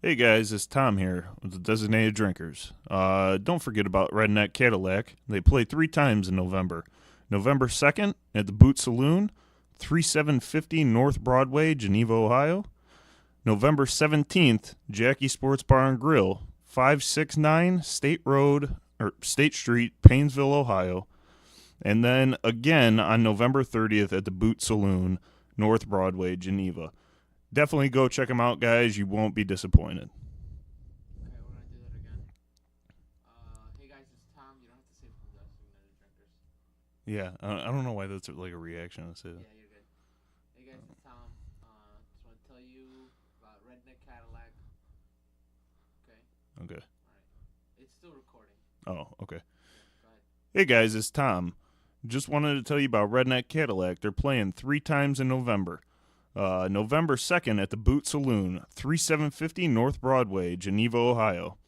Hey guys, it's Tom here with the Designated Drinkers. Don't forget about Redneck Cadillac. They play 3 times in November. November 2nd at the Boot Saloon, 3750 North Broadway, Geneva, Ohio. November 17th, Jackie Sports Bar and Grill, 569 State Street, Painesville, Ohio. And then again on November 30th at the Boot Saloon, North Broadway, Geneva. Definitely go check them out, guys. You won't be disappointed. Okay, we're gonna do that again. Hey guys, it's Tom. You don't have to say from the Designated Drinkers. Yeah, I don't know why that's like a reaction to say that. Yeah, you're good. Hey guys, it's Tom. Just want to tell you about Redneck Cadillac. Okay. Okay. All right. It's still recording. Oh, okay. Go ahead. Hey guys, it's Tom. Just wanted to tell you about Redneck Cadillac. They're playing 3 times in November. November 2nd at the Boot Saloon, 3750 North Broadway, Geneva, Ohio.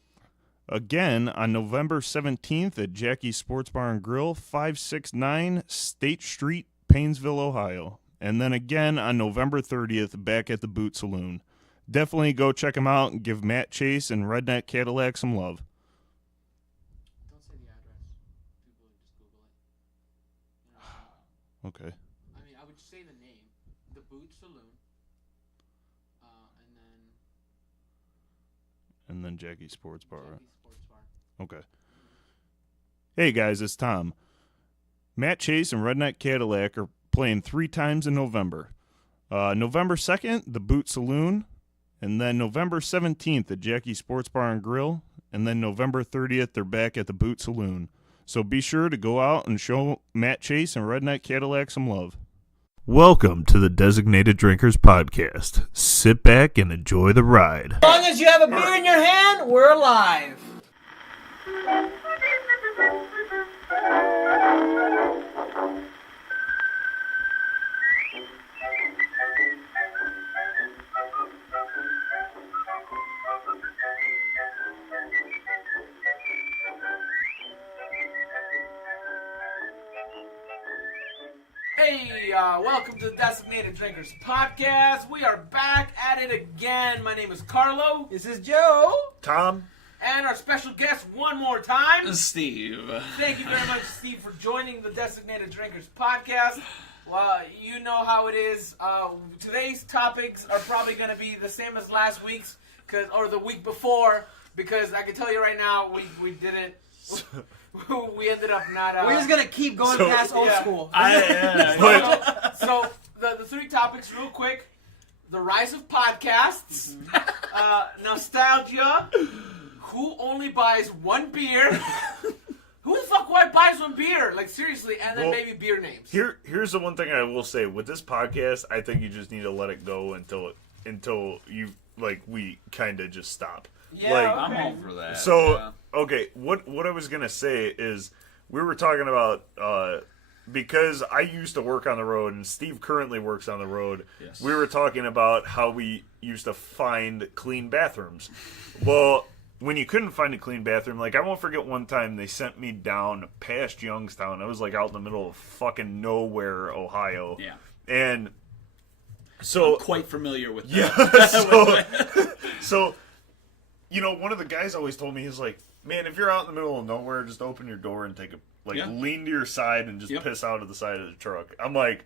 Again on November 17th at Jackie's Sports Bar and Grill, 569 State Street, Painesville, Ohio. And then again on November 30th back at the Boot Saloon. Definitely go check them out and give Matt Chase and Redneck Cadillac some love. Don't say the address. People would just Google it. You know, Okay. I mean, I would say the name, the Boot Saloon, And then Jackie's Sports Bar. Jackie's Sports Bar. Okay. Hey guys, it's Tom. Matt Chase and Redneck Cadillac are playing 3 times in November. November 2nd, the Boot Saloon, and then November 17th at Jackie's Sports Bar and Grill, and then November 30th, they're back at the Boot Saloon. So be sure to go out and show Matt Chase and Redneck Cadillac some love. Welcome to the Designated Drinkers Podcast. Sit back and enjoy the ride. As long as you have a beer in your hand, we're alive. Hey, welcome to the Designated Drinkers Podcast. We are back at it again. My name is Carlo. This is Joe. Tom? And our special guest one more time. Steve. Thank you very much, Steve, for joining the Designated Drinkers Podcast. Well, you know how it is. Today's topics are probably going to be the same as last week's, or the week before, because I can tell you right now, we didn't. We ended up not. We're just gonna keep going past old school. So the 3 topics, real quick: the rise of podcasts, nostalgia, who only buys one beer. Who the fuck buys one beer? Like, seriously, and then maybe beer names. Here's the one thing I will say. With this podcast, I think you just need to let it go until you, like, we kind of just stop. Yeah, like, okay. I'm over that. So, okay, what I was going to say is we were talking about, because I used to work on the road and Steve currently works on the road, Yes. we were talking about how we used to find clean bathrooms. Well, when you couldn't find a clean bathroom, like, I won't forget one time they sent me down past Youngstown. I was, like, out in the middle of fucking nowhere, Ohio. Yeah. And so... I'm quite familiar with that. Yeah, so, you know, one of the guys always told me, he's like, man, if you're out in the middle of nowhere, just open your door and take a, like, Yeah. lean to your side and just piss out of the side of the truck. I'm like,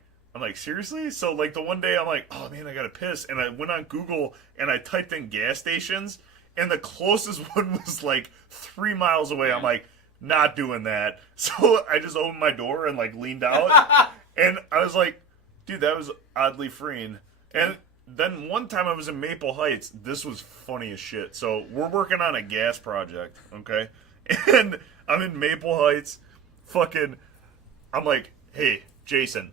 seriously? So, like, the one day I'm like, oh, man, I gotta piss. And I went on Google and I typed in gas stations, and the closest one was, like, 3 miles away. I'm like, not doing that. So I just opened my door and, like, leaned out. And I was like, dude, that was oddly freeing. And then one time I was in Maple Heights. This was funny as shit. So we're working on a gas project, okay? And I'm in Maple Heights. I'm like, hey, Jason,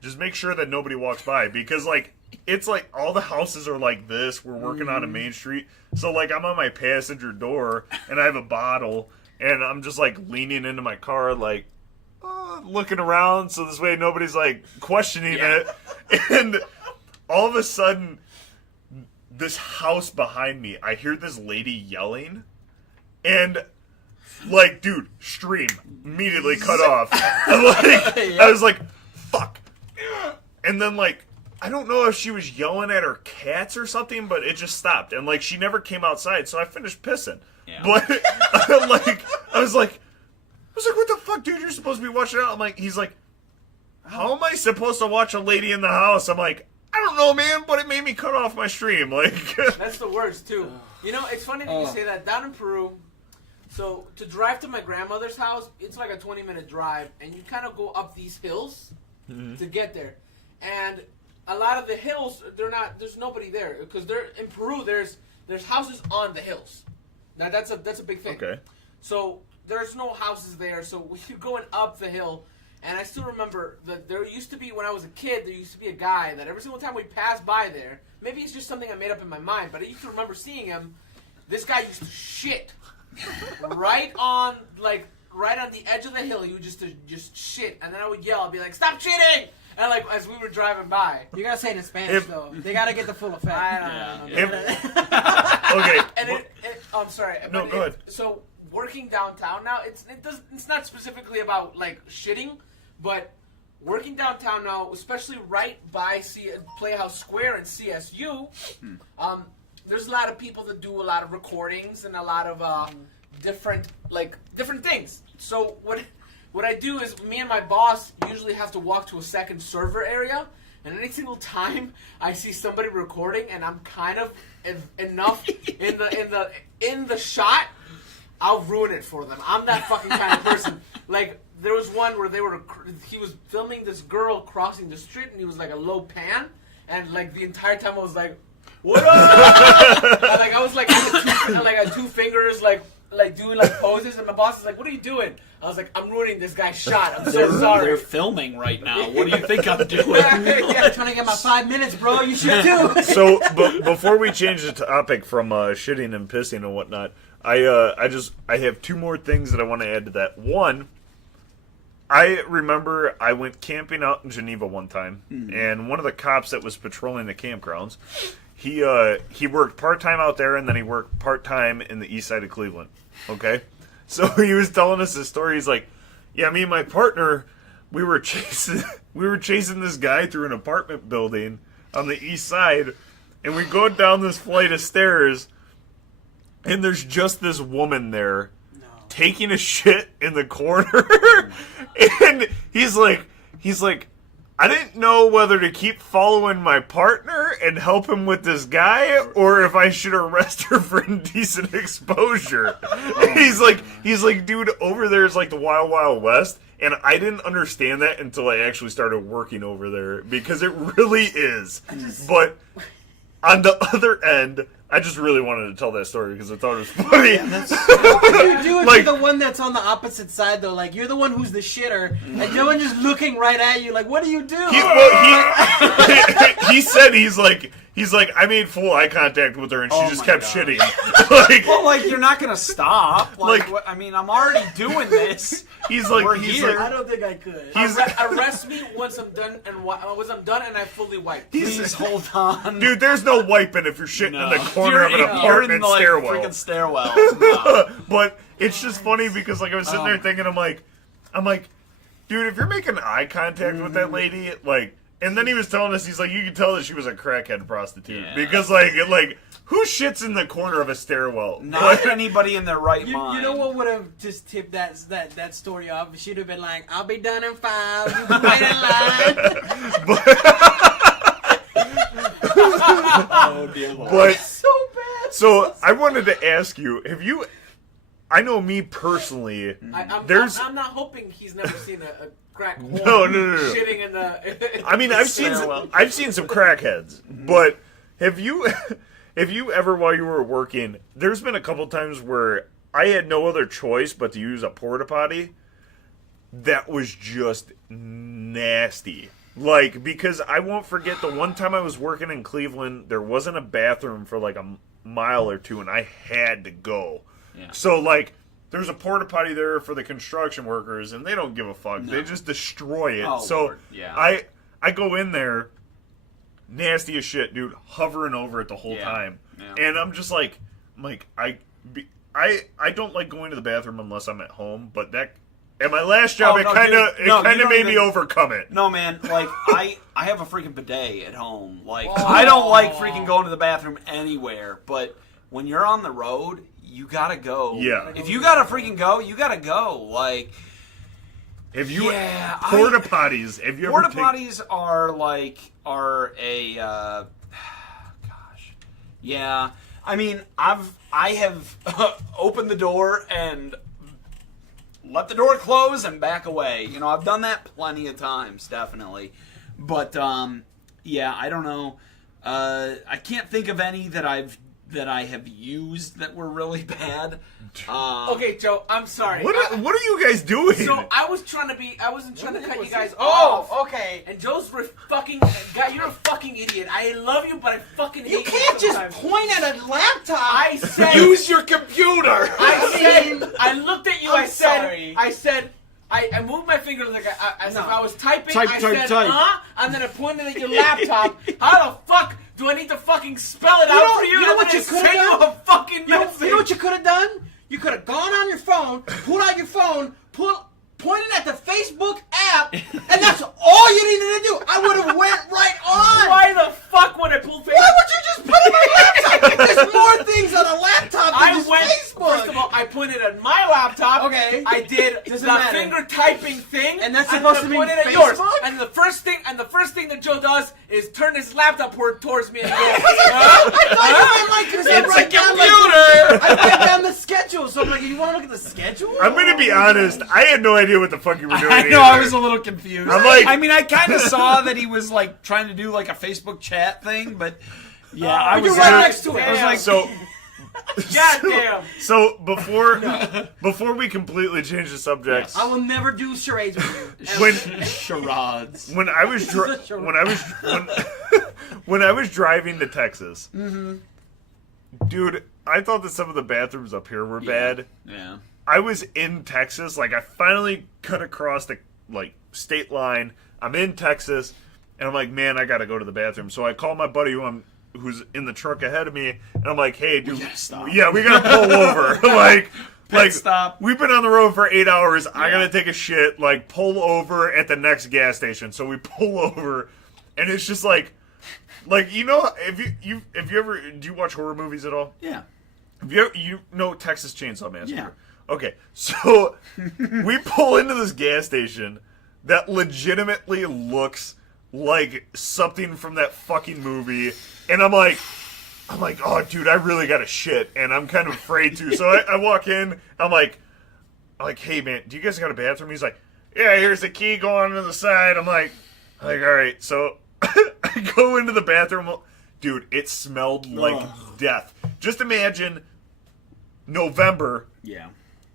just make sure that nobody walks by. Because, like, it's like all the houses are like this. We're working on a main street. So, like, I'm on my passenger door, and I have a bottle. And I'm just, like, leaning into my car, like, looking around. So this way nobody's, like, questioning it. And all of a sudden, this house behind me, I hear this lady yelling, and, like, dude, stream immediately cut off. I was like, fuck. And then, like, I don't know if she was yelling at her cats or something, but it just stopped. And, like, she never came outside, so I finished pissing. Yeah. But, I was like, what the fuck, dude? You're supposed to be watching out. I'm like, he's like, how am I supposed to watch a lady in the house? I'm like, I don't know, man, but it made me cut off my stream. Like, that's the worst, too. You know, it's funny that you say that. Down in Peru, so to drive to my grandmother's house, it's like a 20-minute drive, and you kind of go up these hills to get there. And a lot of the hills, there's nobody there. Because in Peru, there's houses on the hills. Now, that's a big thing. Okay. So there's no houses there, so we're going up the hill. And I still remember that there used to be, when I was a kid, there used to be a guy that every single time we passed by there, maybe it's just something I made up in my mind, but I used to remember seeing him. This guy used to shit right on the edge of the hill. He would just shit, and then I would yell. I'd be like, "Stop shitting!" And like as we were driving by, you gotta say it in Spanish though. They gotta get the full effect. I don't know. Okay. And I'm sorry. No, go ahead. So working downtown now, it's not specifically about like shitting, but working downtown now, especially right by Playhouse Square and CSU, there's a lot of people that do a lot of recordings and a lot of different things. So what I do is me and my boss usually have to walk to a second server area, and any single time I see somebody recording and I'm kind of enough in the shot, I'll ruin it for them. I'm that fucking kind of person. Like, there was one where he was filming this girl crossing the street, and he was like a low pan, and like the entire time I was like, "What up?" And, like I was like, I had two fingers, like doing like poses, and my boss is like, "What are you doing?" I was like, "I'm ruining this guy's shot. I'm so sorry." They're filming right now. What do you think I'm doing? Yeah, trying to get my 5 minutes, bro. You should too. So, before we change the topic from shitting and pissing and whatnot, I have two more things that I want to add to that. One, I remember I went camping out in Geneva one time, and one of the cops that was patrolling the campgrounds, he worked part-time out there, and then he worked part-time in the east side of Cleveland. Okay? So he was telling us this story. He's like, yeah, me and my partner, we were chasing this guy through an apartment building on the east side, and we go down this flight of stairs, and there's just this woman there taking a shit in the corner. And he's like, I didn't know whether to keep following my partner and help him with this guy, or if I should arrest her for indecent exposure. He's like, dude, over there is like the Wild Wild West, and I didn't understand that until I actually started working over there, because it really is. But on the other end, I just really wanted to tell that story because I thought it was funny. Yeah, what do you do if you're the one that's on the opposite side, though? Like, you're the one who's the shitter, and no one's just looking right at you. Like, what do you do? He said he's like, I made full eye contact with her, and she just kept shitting. You're not gonna stop. I mean, I'm already doing this. He's like, I don't think I could. Arrest me once I'm done, and I fully wipe. Please hold on, dude. There's no wiping if you're shitting in the corner of an apartment stairwell. Freaking stairwell. No. But it's just funny because like I was sitting there thinking, I'm like, dude, if you're making eye contact with that lady, like. And then he was telling us, he's like, you could tell that she was a crackhead prostitute. Yeah. Because, like, who shits in the corner of a stairwell? Not anybody in their right mind. You know what would have just tipped that story off? She'd have been like, I'll be done in 5. You can wait in line. Oh, dear Lord. But, so bad. So, I wanted to ask you, I know me personally, I'm not hoping he's never seen a crack whore no. shitting in the. I mean, I've seen some crackheads, but have you ever, while you were working, there's been a couple times where I had no other choice but to use a porta potty that was just nasty. Like, because I won't forget the one time I was working in Cleveland, there wasn't a bathroom for like a mile or two, and I had to go. Yeah. So, like, there's a porta potty there for the construction workers, and they don't give a fuck. No. They just destroy it. Oh, so, Lord. Yeah. I go in there, nasty as shit, dude, hovering over it the whole time. Yeah. And I'm just like, I don't like going to the bathroom unless I'm at home, but At my last job, Oh, it no, kind dude. of No, you don't made me even- overcome it. No, man, like, I have a freaking bidet at home. Like, I don't like freaking going to the bathroom anywhere, but when you're on the road, you gotta go. Yeah. If you gotta freaking go, you gotta go. Like, If you Yeah, porta potties, if you porta ever take, potties are a gosh, yeah. I mean, I have opened the door and let the door close and back away. You know, I've done that plenty of times, definitely. But yeah, I don't know. I can't think of any that I have used that were really bad. Okay, Joe, I'm sorry. what are you guys doing? So I wasn't trying to cut you guys Oh, off. okay. And Joe's fucking guy. You're a fucking idiot. I love you, but I fucking hate You can't just sometimes. point at a laptop. I said. Use your computer. I looked at you. I'm I said. sorry. I moved my finger like as if No. I was typing. Type, I type, said, type. and then I pointed at your laptop. How the fuck do I need to fucking spell it You out know- for you? you know and what then you could've send you done? a fucking You know message. what you could have done? You could have gone on your phone, pulled out your phone, pointed at the Facebook app, and that's all you needed to do. I would have went right on. Why the fuck would I pull Facebook? Why would you just put it on a laptop? There's more things on a laptop than I just went. Facebook. First of all, I pointed at my laptop. Okay. I did Doesn't the matter. finger typing thing, And that's then supposed I to be pointed at yours. Facebook? And the first thing that Joe does is turn his laptop towards me and go. I thought you meant like, because I It's a write down computer. I write down the schedule. So I'm like, you want to look at the schedule? I'm gonna be honest. I had no idea what the fuck you were doing. I know, either. I was a little confused. I'm like- I mean, I kind of saw that he was like trying to do like a Facebook chat thing, but yeah, I You're was right like, next to it. I was like, So Goddamn. so before we completely change the subject, I will never do charades with you. when charades. when I was when I was driving to Texas, dude, I thought that some of the bathrooms up here were bad. Yeah. I was in Texas, like I finally cut across the state line. I'm in Texas, and I'm like, man, I gotta go to the bathroom. So I call my buddy who's in the truck ahead of me, and I'm like, hey, dude, gotta stop. yeah, we gotta pull over. like stop. We've been on the road for 8 hours. I gotta take a shit. Like, pull over at the next gas station. So we pull over, and it's just like you know, if you ever do you watch horror movies at all? Yeah. Have you know Texas Chainsaw Massacre? Yeah. Okay, so we pull into this gas station that legitimately looks like something from that fucking movie, and I'm like, oh, dude, I really got to shit, and I'm kind of afraid to. So I walk in, I'm like, hey, man, do you guys got a bathroom? He's like, yeah, here's the key going to the side. I'm like, all right. So I go into the bathroom. Dude, it smelled like death. Just imagine November, Yeah.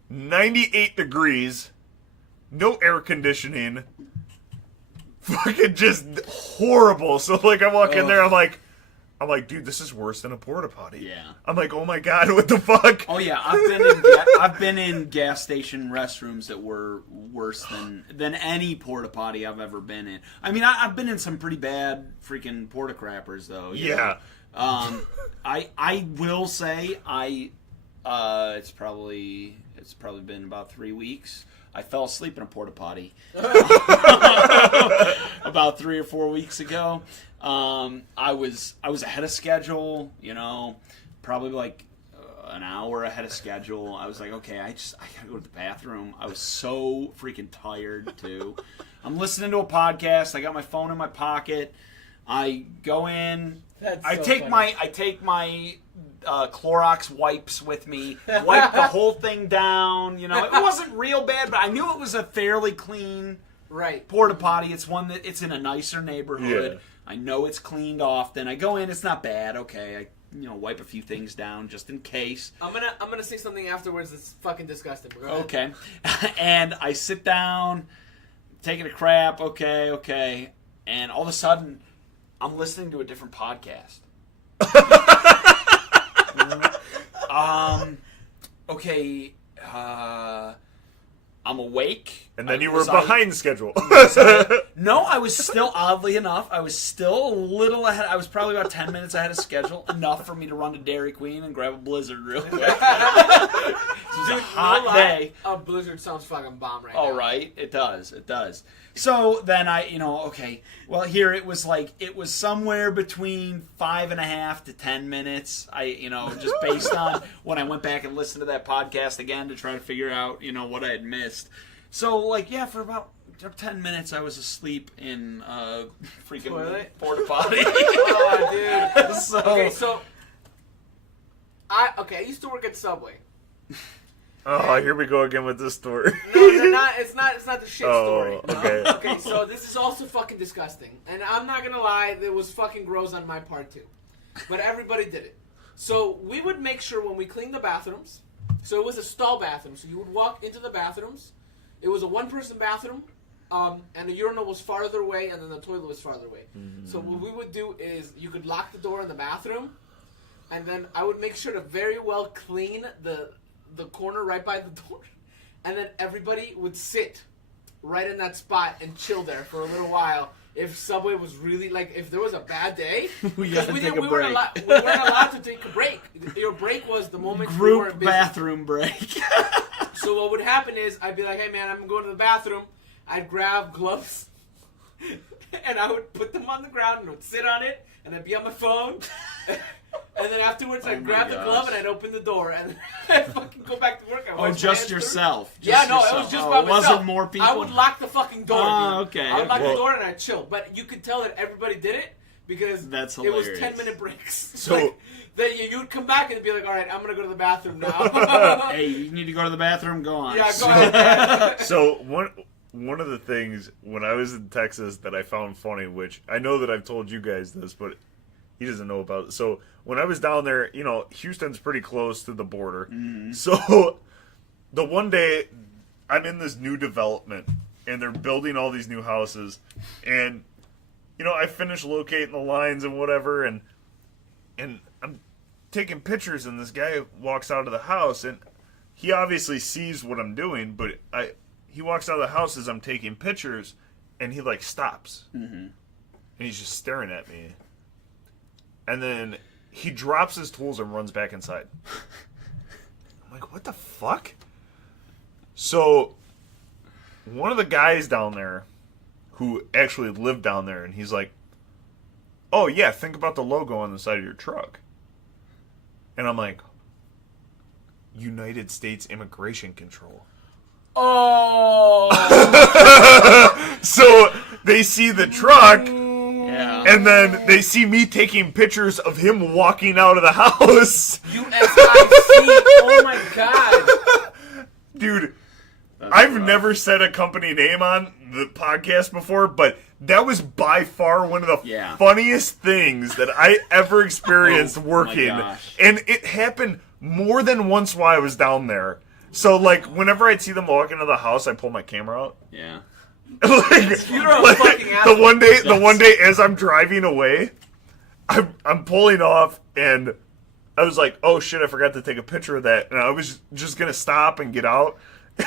98 degrees, no air conditioning, fucking just horrible. So like I walk in there, I'm like, dude, this is worse than a porta potty. Yeah. I'm like, oh my god, what the fuck? Oh yeah, I've been in gas station restrooms that were worse than any porta potty I've ever been in. I mean, I've been in some pretty bad freaking porta crappers though. you know? I will say it's probably been about 3 weeks. I fell asleep in a porta potty about 3 or 4 weeks ago. I was ahead of schedule, you know, probably like an hour ahead of schedule. I was like, okay, I gotta go to the bathroom. I was so freaking tired too. I'm listening to a podcast. I got my phone in my pocket. I go in. I take my Clorox wipes with me, wipe the whole thing down. You know, it wasn't real bad, but I knew it was a fairly clean Right. porta potty. It's one that it's in a nicer neighborhood. Yeah. I know it's cleaned often. I go in, it's not bad. Okay, I wipe a few things down just in case. I'm gonna say something afterwards that's fucking disgusting. But go ahead. Okay, and I sit down, taking a crap. Okay, and all of a sudden, I'm listening to a different podcast. I'm I'm awake. And then you were Was behind schedule. No, I was still, oddly enough, I was still a little ahead. I was probably about 10 minutes ahead of schedule, enough for me to run to Dairy Queen and grab a Blizzard real quick. It was a hot day. A blizzard sounds fucking bomb right Oh, now. right. It does. It does. So then okay. Well, here it was somewhere between 5.5 to 10 minutes. Just based on when I went back and listened to that podcast again to try to figure out, what I had missed. So, for about 10 minutes I was asleep in freaking Toilet? porta potty. Oh, dude. So, I used to work at Subway. Oh, here we go again with this story. No, they're not. It's not the shit story. Oh, okay. Okay, so this is also fucking disgusting, and I'm not gonna lie, it was fucking gross on my part too, but everybody did it. So we would make sure when we cleaned the bathrooms. So it was a stall bathroom. So you would walk into the bathrooms. It was a one-person bathroom, and the urinal was farther away, and then the toilet was farther away. Mm-hmm. So what we would do is you could lock the door in the bathroom, and then I would make sure to very well clean the corner right by the door, and then everybody would sit right in that spot and chill there for a little while. If Subway was really if there was a bad day, we gotta take a break. We weren't allowed to take a break. Your break was the moment you group weren't busy. bathroom break. So what would happen is I'd be like, hey man, I'm going to the bathroom. I'd grab gloves and I would put them on the ground and I would sit on it and I'd be on my phone. And then afterwards I'd grab the glove and I'd open the door and then I'd fucking go back to work. Just yourself? It was just by myself. It wasn't more people? I would lock the fucking door. Okay. I would lock the door and I'd chill. But you could tell that everybody did it because That's it was hilarious. 10-minute breaks. So then you'd come back and be like, all right, I'm going to go to the bathroom now. Hey, you need to go to the bathroom? Go on. Yeah, go ahead. So one of the things when I was in Texas that I found funny, which I know that I've told you guys this, but he doesn't know about it. So when I was down there, Houston's pretty close to the border. Mm-hmm. So the one day I'm in this new development and they're building all these new houses, and I finish locating the lines and whatever, and I'm taking pictures, and this guy walks out of the house, and he obviously sees what I'm doing, but he walks out of the house as I'm taking pictures, and he stops, mm-hmm. and he's just staring at me, and then he drops his tools and runs back inside. I'm like, what the fuck? So one of the guys down there who actually lived down there, and he's like, oh yeah, think about the logo on the side of your truck. And I'm like, United States Immigration Control. Oh! So they see the truck, Yeah. and then they see me taking pictures of him walking out of the house. USIC! Oh my god! Dude, That's I've rough. never said a company name on the podcast before, but that was by far one of the funniest things that I ever experienced working. And it happened more than once while I was down there. So, whenever I'd see them walk into the house, I pull my camera out. Yeah. The one day as I'm driving away, I'm pulling off, and I was like, oh shit, I forgot to take a picture of that. And I was just going to stop and get out.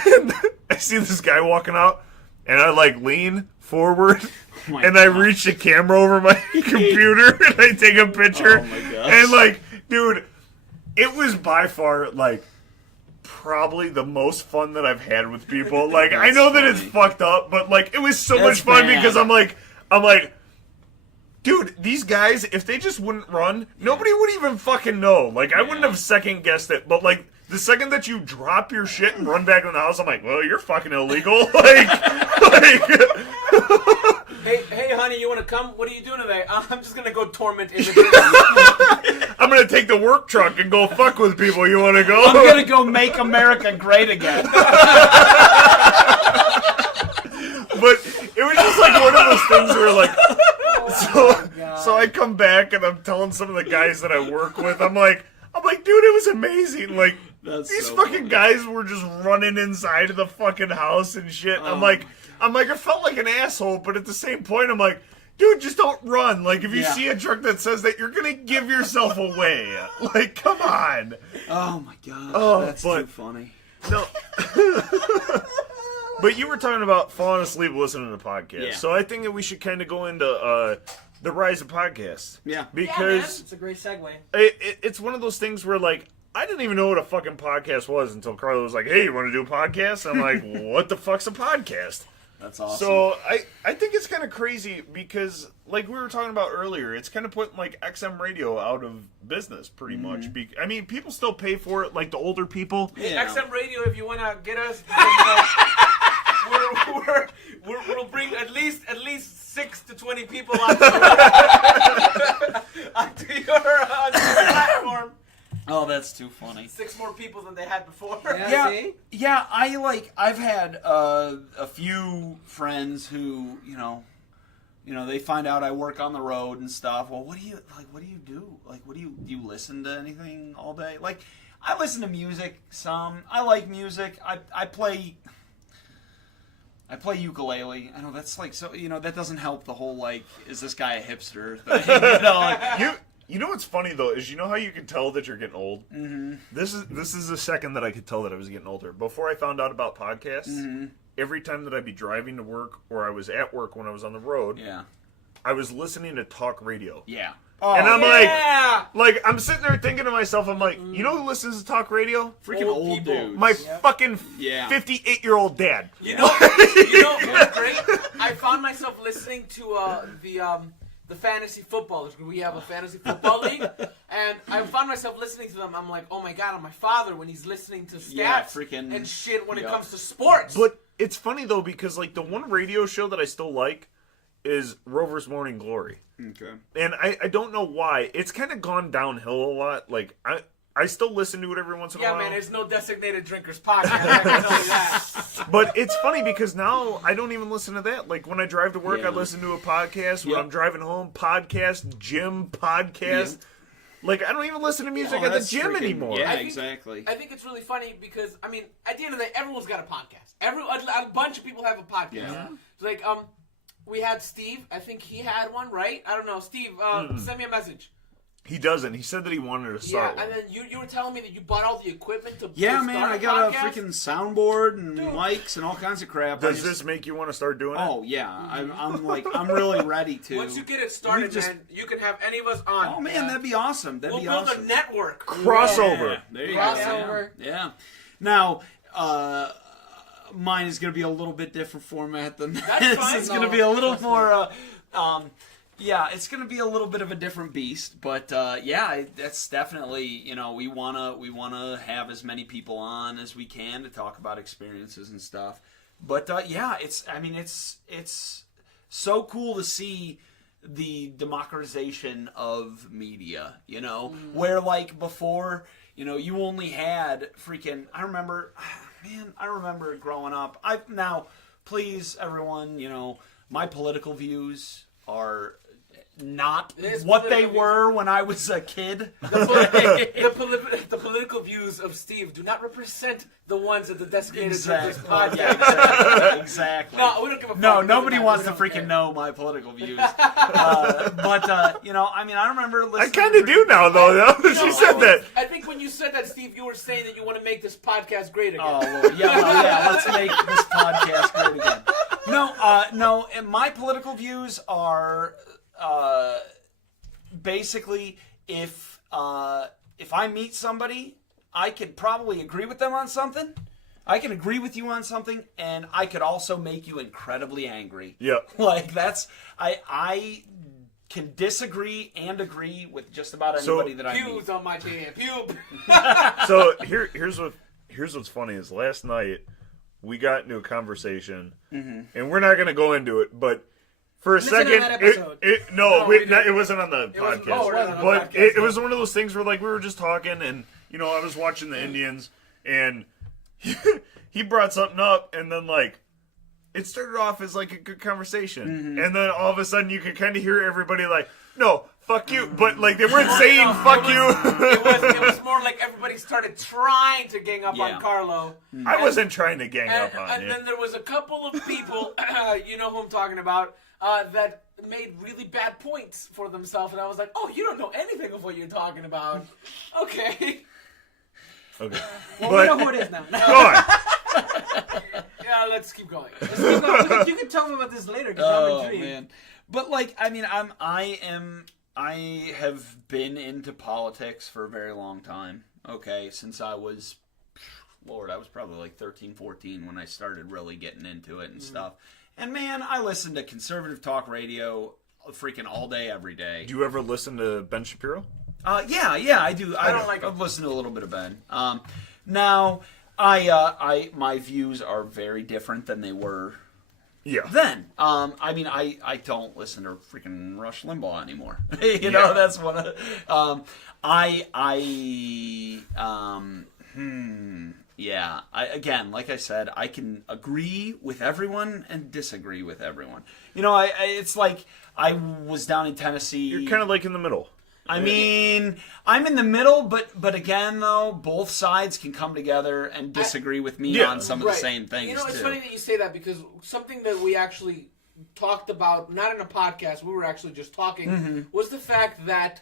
And I see this guy walking out, and I lean forward, and I reach the camera over my computer, and I take a picture. Oh my gosh. And dude, it was by far probably the most fun that I've had with people. I know that it's fucked up, but it was so much fun because I'm like, dude, these guys, if they just wouldn't run, nobody would even fucking know. I wouldn't have second guessed it, but the second that you drop your shit and run back in the house, I'm like, well, you're fucking illegal. Hey, honey, you want to come? What are you doing today? I'm just gonna go torment immigrants. I'm gonna take the work truck and go fuck with people. You want to go? I'm gonna go make America great again. But it was just one of those things where so I come back and I'm telling some of the guys that I work with, I'm like, dude, it was amazing. These so fucking funny. guys were just running inside of the fucking house and shit. I'm like, I felt like an asshole, but at the same point, I'm like, dude, just don't run. If you see a truck that says that, you're gonna give yourself away. Come on. Oh my gosh, that's too funny. No. But you were talking about falling asleep listening to podcasts. Yeah. So I think that we should kind of go into the rise of podcasts. Yeah. Because It's a great segue. it's one of those things where, like, I didn't even know what a fucking podcast was until Carla was like, hey, you want to do a podcast? I'm like, what the fuck's a podcast? That's awesome. So I think it's kind of crazy because, like we were talking about earlier, it's kind of putting, like, XM radio out of business pretty much. I mean, people still pay for it, like the older people. Yeah. XM Radio, if you want to get us, we'll bring at least 6 to 20 people onto your platform. Oh, that's too funny. 6 more people than they had before. See? Yeah. I've had a few friends who, you know, they find out I work on the road and stuff. Well, what do you do? Like, do you listen to anything all day? Like, I listen to music some. I like music. I play ukulele. I know that's like, so, you know, that doesn't help the whole, like, is this guy a hipster thing? You know, like, You know what's funny though is, you know how you can tell that you're getting old. mm-hmm. This is the second that I could tell that I was getting older. Before I found out about podcasts, Mm-hmm. every time that I'd be driving to work or I was at work when I was on the road, Yeah. I was listening to talk radio. Yeah. And I'm Yeah. like I'm sitting there thinking to myself, I'm like, you know who listens to talk radio? Freaking Old old people. dudes. My fucking Yeah. 58-year-old dad. You know what's great? I found myself listening to the fantasy football. We have a fantasy football league, and I found myself listening to them. I'm like, oh my god, I'm my father when he's listening to stats Yeah, freaking- and shit when it Yup. comes to sports. But it's funny though because, like, the one radio show that I still like is Rover's Morning Glory. Okay. And I don't know why. It's kind of gone downhill a lot. Like, I still listen to it every once in a yeah, while. man, there's no designated drinkers podcast. I can tell you that. But it's funny because now I don't even listen to that. Like, when I drive to work, Yeah. I listen to a podcast. When Yep. I'm driving home, podcast. Gym, podcast. Like, I don't even listen to music Oh, at the that's gym freaking- anymore. Yeah, I think- exactly. I think it's really funny because, I mean, at the end of the day, everyone's got a podcast. A bunch of people have a podcast. Yeah. Like, we had Steve. I think he had one, right? I don't know. Steve, send me a message. He doesn't. He said that he wanted to start Yeah, and one. then you were telling me that you bought all the equipment to Yeah, to man, start I got a podcast? freaking soundboard and mics and all kinds of crap. Does this make you want to start doing it? Oh yeah, I'm really ready to. Once you get it started, just- man, you can have any of us on. Oh man, that'd be awesome. That'd We'll be build awesome. a network. Crossover. Yeah, there you Crossover. go. Yeah. Now, mine is going to be a little bit different format than That's this. fine. It's going to be a little more. Yeah, it's going to be a little bit of a different beast, but yeah, that's definitely, you know, we wanna have as many people on as we can to talk about experiences and stuff. But yeah, it's so cool to see the democratization of media, you know, where like before, you know, you only had freaking, I remember growing up. Now, please, everyone, you know, my political views are not His what they political were when I was a kid. The political views of Steve do not represent the ones of the Designated Drinkers podcast. Yeah, exactly. No, we don't give a fuck. No, It doesn't nobody matter. wants We to don't freaking care. know my political views. But you know, I mean, I remember listening. I kind of do now, though. You know, She said that. I think when you said that, Steve, you were saying that you want to make this podcast great again. Oh, well, yeah, let's make this podcast great again. No, and my political views are basically if I meet somebody, I could probably agree with them on something. I can agree with you on something, and I could also make you incredibly angry. Yeah. Like that's I can disagree and agree with just about anybody that I meet. Pews on my jam. Pew. So here's what's funny is last night we got into a conversation, and we're not going to go into it, but for a Listen to second, that episode. it wasn't on the podcast. wasn't- oh, it wasn't on the but podcast, it was one of those things where, like, we were just talking, and, you know, I was watching the Indians, and he brought something up, and then, like, it started off as, like, a good conversation, and then all of a sudden you could kind of hear everybody, like, no, fuck you, but, like, they weren't saying fuck you. It was more like everybody started trying to gang up Yeah. on Carlo. I wasn't trying to gang up on And you. then there was a couple of people, you know who I'm talking about, that made really bad points for themselves, and I was like, oh, you don't know anything of what you're talking about. Okay. Okay. Well, we know who it is now. Go on. Yeah, let's keep going. You can tell me about this later because I'm intrigued. Man. But like, I mean, I have been into politics for a very long time. Okay, since I was, Lord, I was probably like 13, 14 when I started really getting into it and stuff. And man, I listened to conservative talk radio freaking all day, every day. Do you ever listen to Ben Shapiro? Yeah, I do. I've listened to a little bit of Ben. Now, my views are very different than they were. Yeah. Then, I mean, I don't listen to freaking Rush Limbaugh anymore. You know, that's one of. Yeah. Again, like I said, I can agree with everyone and disagree with everyone. You know, it's like I was down in Tennessee. You're kind of like in the middle. I mean, I'm in the middle, but again, though, both sides can come together and disagree with me on some of the same things. You know, it's too. funny that you say that because something that we actually talked about, not in a podcast, we were actually just talking, was the fact that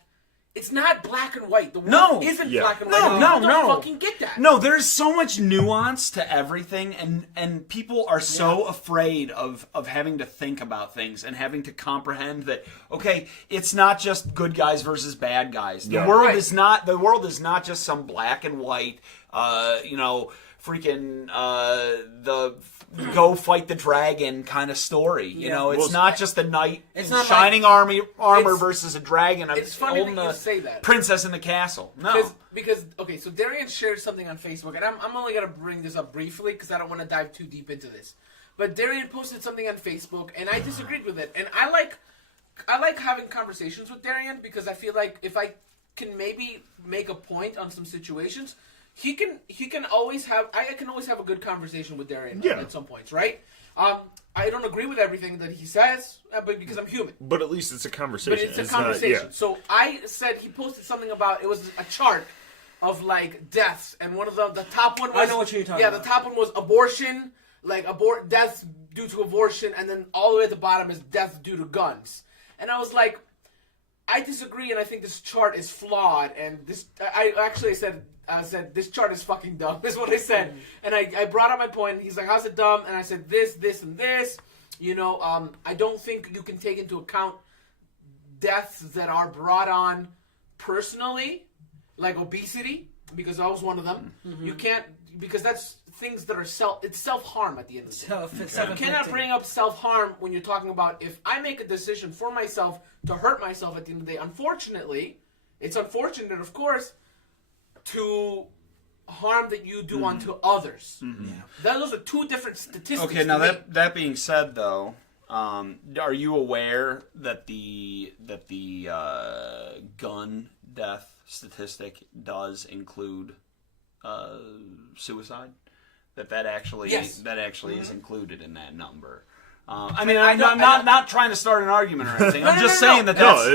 it's not black and white. The world isn't black and white. People don't fucking get that. No, there's so much nuance to everything, and people are so afraid of having to think about things and having to comprehend that, okay, it's not just good guys versus bad guys. The world is not just some black and white, freaking the go fight the dragon kind of story. You know, it's not just a knight in shining armor versus a dragon. It's funny that you say that. Princess in the castle. No. Because okay, so Darian shared something on Facebook, and I'm only going to bring this up briefly because I don't want to dive too deep into this. But Darian posted something on Facebook, and I disagreed with it. And I like having conversations with Darian because I feel like if I can maybe make a point on some situations, I can always have a good conversation with Darian at some points, right? I don't agree with everything that he says, but because I'm human. But at least it's a conversation. But it's a conversation. So I said he posted something about it was a chart of like deaths, and one of the top one was I know what you're talking about. Yeah, the top one was abortion, like deaths due to abortion, and then all the way at the bottom is deaths due to guns. And I was like, I disagree, and I think this chart is flawed. And I said, this chart is fucking dumb, is what I said. And I brought up my point, and he's like, how's it dumb? And I said, this, and this. You know, I don't think you can take into account deaths that are brought on personally, like obesity, because I was one of them. You can't, because that's things that are self-harm at the end of the day. You cannot bring up self-harm when you're talking about if I make a decision for myself to hurt myself at the end of the day. Unfortunately, it's unfortunate, of course, to harm that you do unto others. Those are two different statistics. Okay, now that being said, though, are you aware that the gun death statistic does include suicide? That actually is included in that number. I mean, I'm not trying to start an argument or anything. I'm just saying that that's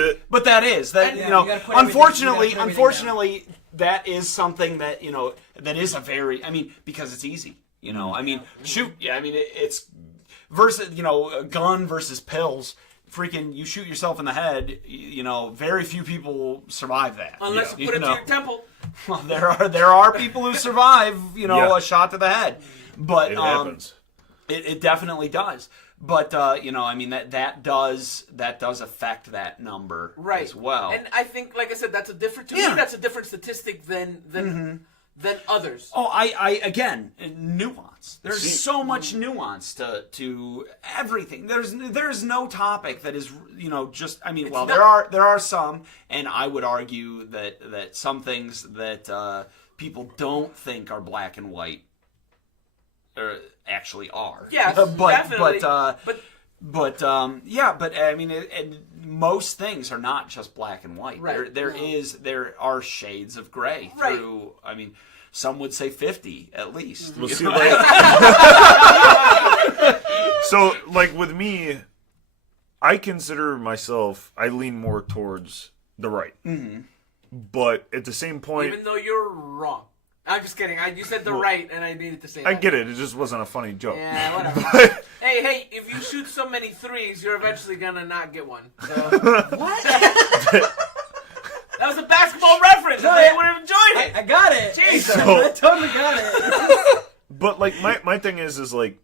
unfortunately, that is something that, you know, that is a very, I mean, because it's easy, you know, I mean, it's versus, you know, a gun versus pills. Freaking, you shoot yourself in the head, you know, very few people survive that. Unless you put it to your temple. Well, there are people who survive, you know, a shot to the head. But it happens. It definitely does. But you know, I mean that does affect that number as well. And I think, like I said, that's a different statistic than others. Oh, I again, nuance. There's so much nuance to everything. There's no topic that is, you know, just, I mean, there are some, and I would argue that some things that people don't think are black and white actually are. Yeah, definitely. But I mean, most things are not just black and white. Right. There are shades of gray through. I mean, some would say 50 at least. We'll see. So, like with me, I consider myself. I lean more towards the right. But at the same point, even though you're wrong. I'm just kidding. You said the right, and I needed to say that. I get it. It just wasn't a funny joke. Yeah, whatever. Hey, if you shoot so many threes, you're eventually going to not get one. So. What? That was a basketball reference. I would have enjoyed it. I got it. Jesus. I totally got it. But like my thing is like,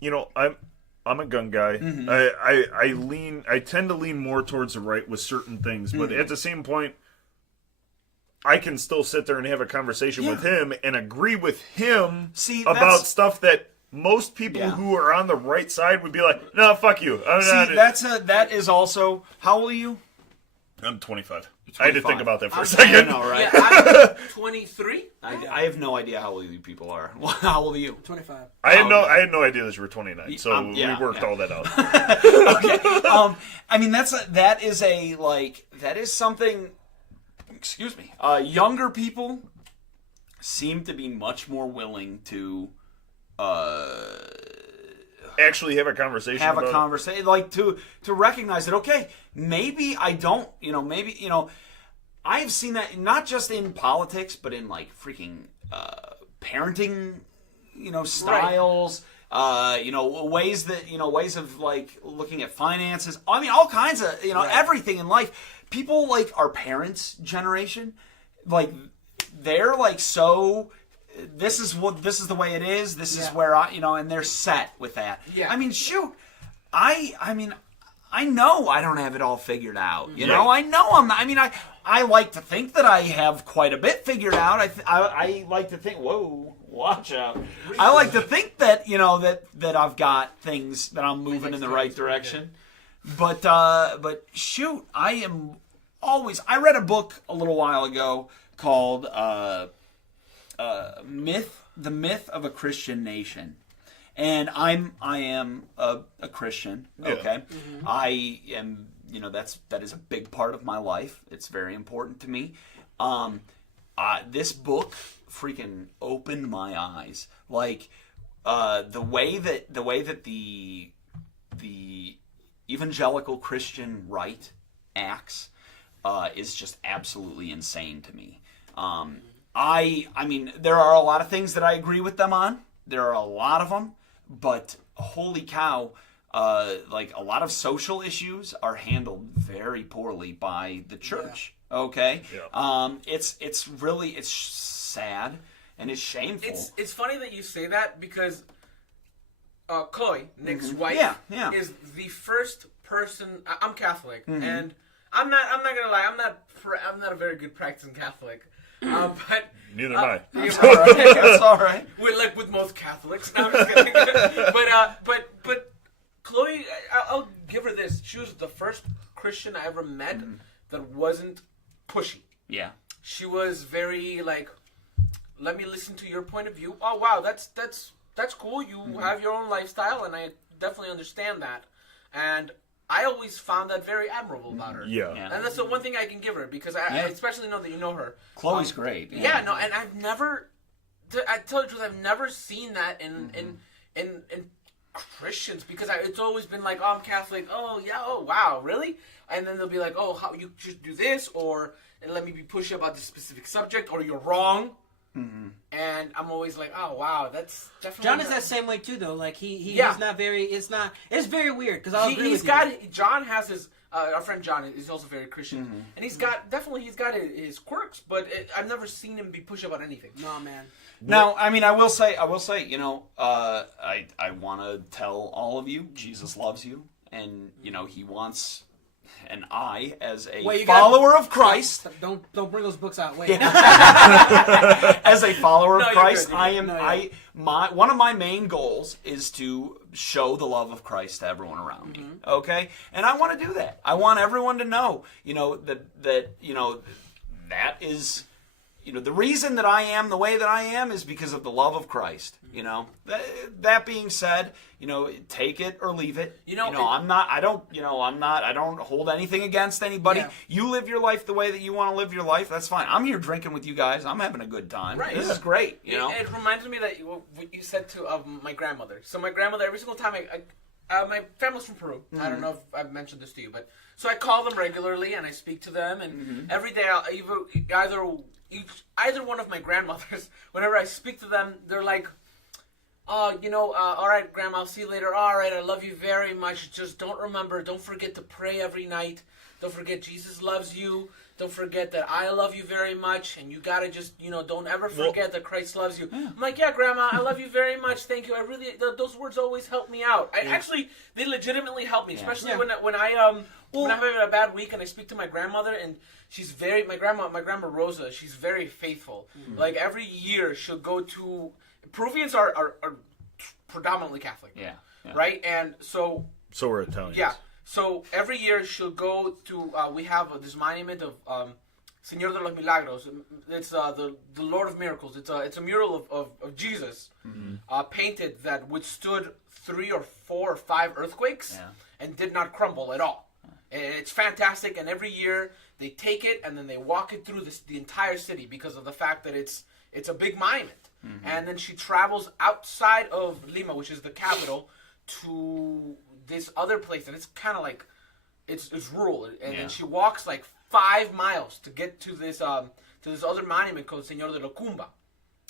you know, I'm a gun guy. Mm-hmm. I tend to lean more towards the right with certain things, but at the same point, I can still sit there and have a conversation with him and agree with him about stuff that most people who are on the right side would be like, no, fuck you. That is also, how old are you? I'm 25. 25. I had to think about that for a second. I know, right? Yeah, I'm 23. I have no idea how old you people are. How old are you? 25. I had no idea that you were 29, so we worked all that out. Okay. I mean, that is something. Excuse me. Younger people seem to be much more willing to actually have a conversation. Like to recognize that. Okay, maybe I don't. Maybe I've seen that not just in politics, but in like freaking parenting. Styles. Right. Ways of like looking at finances. I mean, all kinds of everything in life. People like our parents' generation, like they're like so. This is the way it is. This is where and they're set with that. Yeah. I mean, shoot, I mean, I know I don't have it all figured out. You know, I know I'm not. I mean, I like to think that I have quite a bit figured out. I like to think. Whoa, watch out! I like to think that that I've got things that I'm moving in the right direction. But shoot, I read a book a little while ago called The Myth of a Christian Nation. And I am a Christian, okay? Mm-hmm. I am, that is a big part of my life. It's very important to me. This book freaking opened my eyes. Like the way that the evangelical Christian right acts is just absolutely insane to me. I mean, there are a lot of things that I agree with them on. There are a lot of them, but holy cow, like a lot of social issues are handled very poorly by the church. Yeah. Okay, yeah. It's really sad and it's shameful. It's funny that you say that because Chloe, Nick's wife, is the first person. I'm Catholic, and I'm not gonna lie. I'm not a very good practicing Catholic. But neither am I. That's all right. We're like with most Catholics. No, I'm just kidding. but Chloe, I'll give her this. She was the first Christian I ever met that wasn't pushy. Yeah. She was very like, let me listen to your point of view. Oh wow, that's cool. You have your own lifestyle, and I definitely understand that. And I always found that very admirable about her. Yeah. And that's the one thing I can give her, because I especially know that you know her. Chloe's great. Yeah, no, and I've never, I tell you the truth, I've never seen that in Christians, because it's always been like, oh, I'm Catholic, oh, yeah, oh, wow, really? And then they'll be like, oh, how you should do this, or and let me be pushy about this specific subject, or you're wrong. Mm-hmm. And I'm always like, oh wow, that's definitely. John is that same way too, though. Like he's not very. It's very weird because John has his our friend John is also very Christian, and he's got his quirks, but I've never seen him be pushy about anything. No, man. Now, I mean, I will say, I want to tell all of you, Jesus loves you, and he wants. And I, as a follower of Christ, don't bring those books out. Wait, as a follower of Christ, one of my main goals is to show the love of Christ to everyone around me. Okay, and I want to do that. I want everyone to know, that is. The reason that I am the way that I am is because of the love of Christ. That being said, take it or leave it. I don't hold anything against anybody. Yeah. You live your life the way that you want to live your life. That's fine. I'm here drinking with you guys. I'm having a good time. Right. This is great. It reminds me that what you said to my grandmother. So my grandmother, every single time my family's from Peru. I don't know if I've mentioned this to you, but so I call them regularly and I speak to them, and every day either one of my grandmothers, whenever I speak to them, they're like, all right, Grandma, I'll see you later. All right, I love you very much. Just don't forget to pray every night. Don't forget Jesus loves you. don't forget that I love you very much, and you gotta just, don't ever forget that Christ loves you. I'm like, yeah, Grandma, I love you very much. Thank you. I really, those words always help me out. Actually, they legitimately help me, especially when I'm having a bad week and I speak to my grandmother, and she's my grandma Rosa, she's very faithful. Mm-hmm. Like every year she'll go to, Peruvians are predominantly Catholic. Yeah. Right? And so we're Italians. Yeah. So every year she'll go to, we have this monument of Señor de los Milagros. It's the Lord of Miracles. It's a mural of Jesus painted that withstood 3 or 4 or 5 earthquakes and did not crumble at all. And it's fantastic, and every year they take it and then they walk it through the entire city because of the fact that it's a big monument. Mm-hmm. And then she travels outside of Lima, which is the capital, to this other place, and it's kind of like it's rural, and then she walks like 5 miles to get to this other monument called Señor de la Cumba,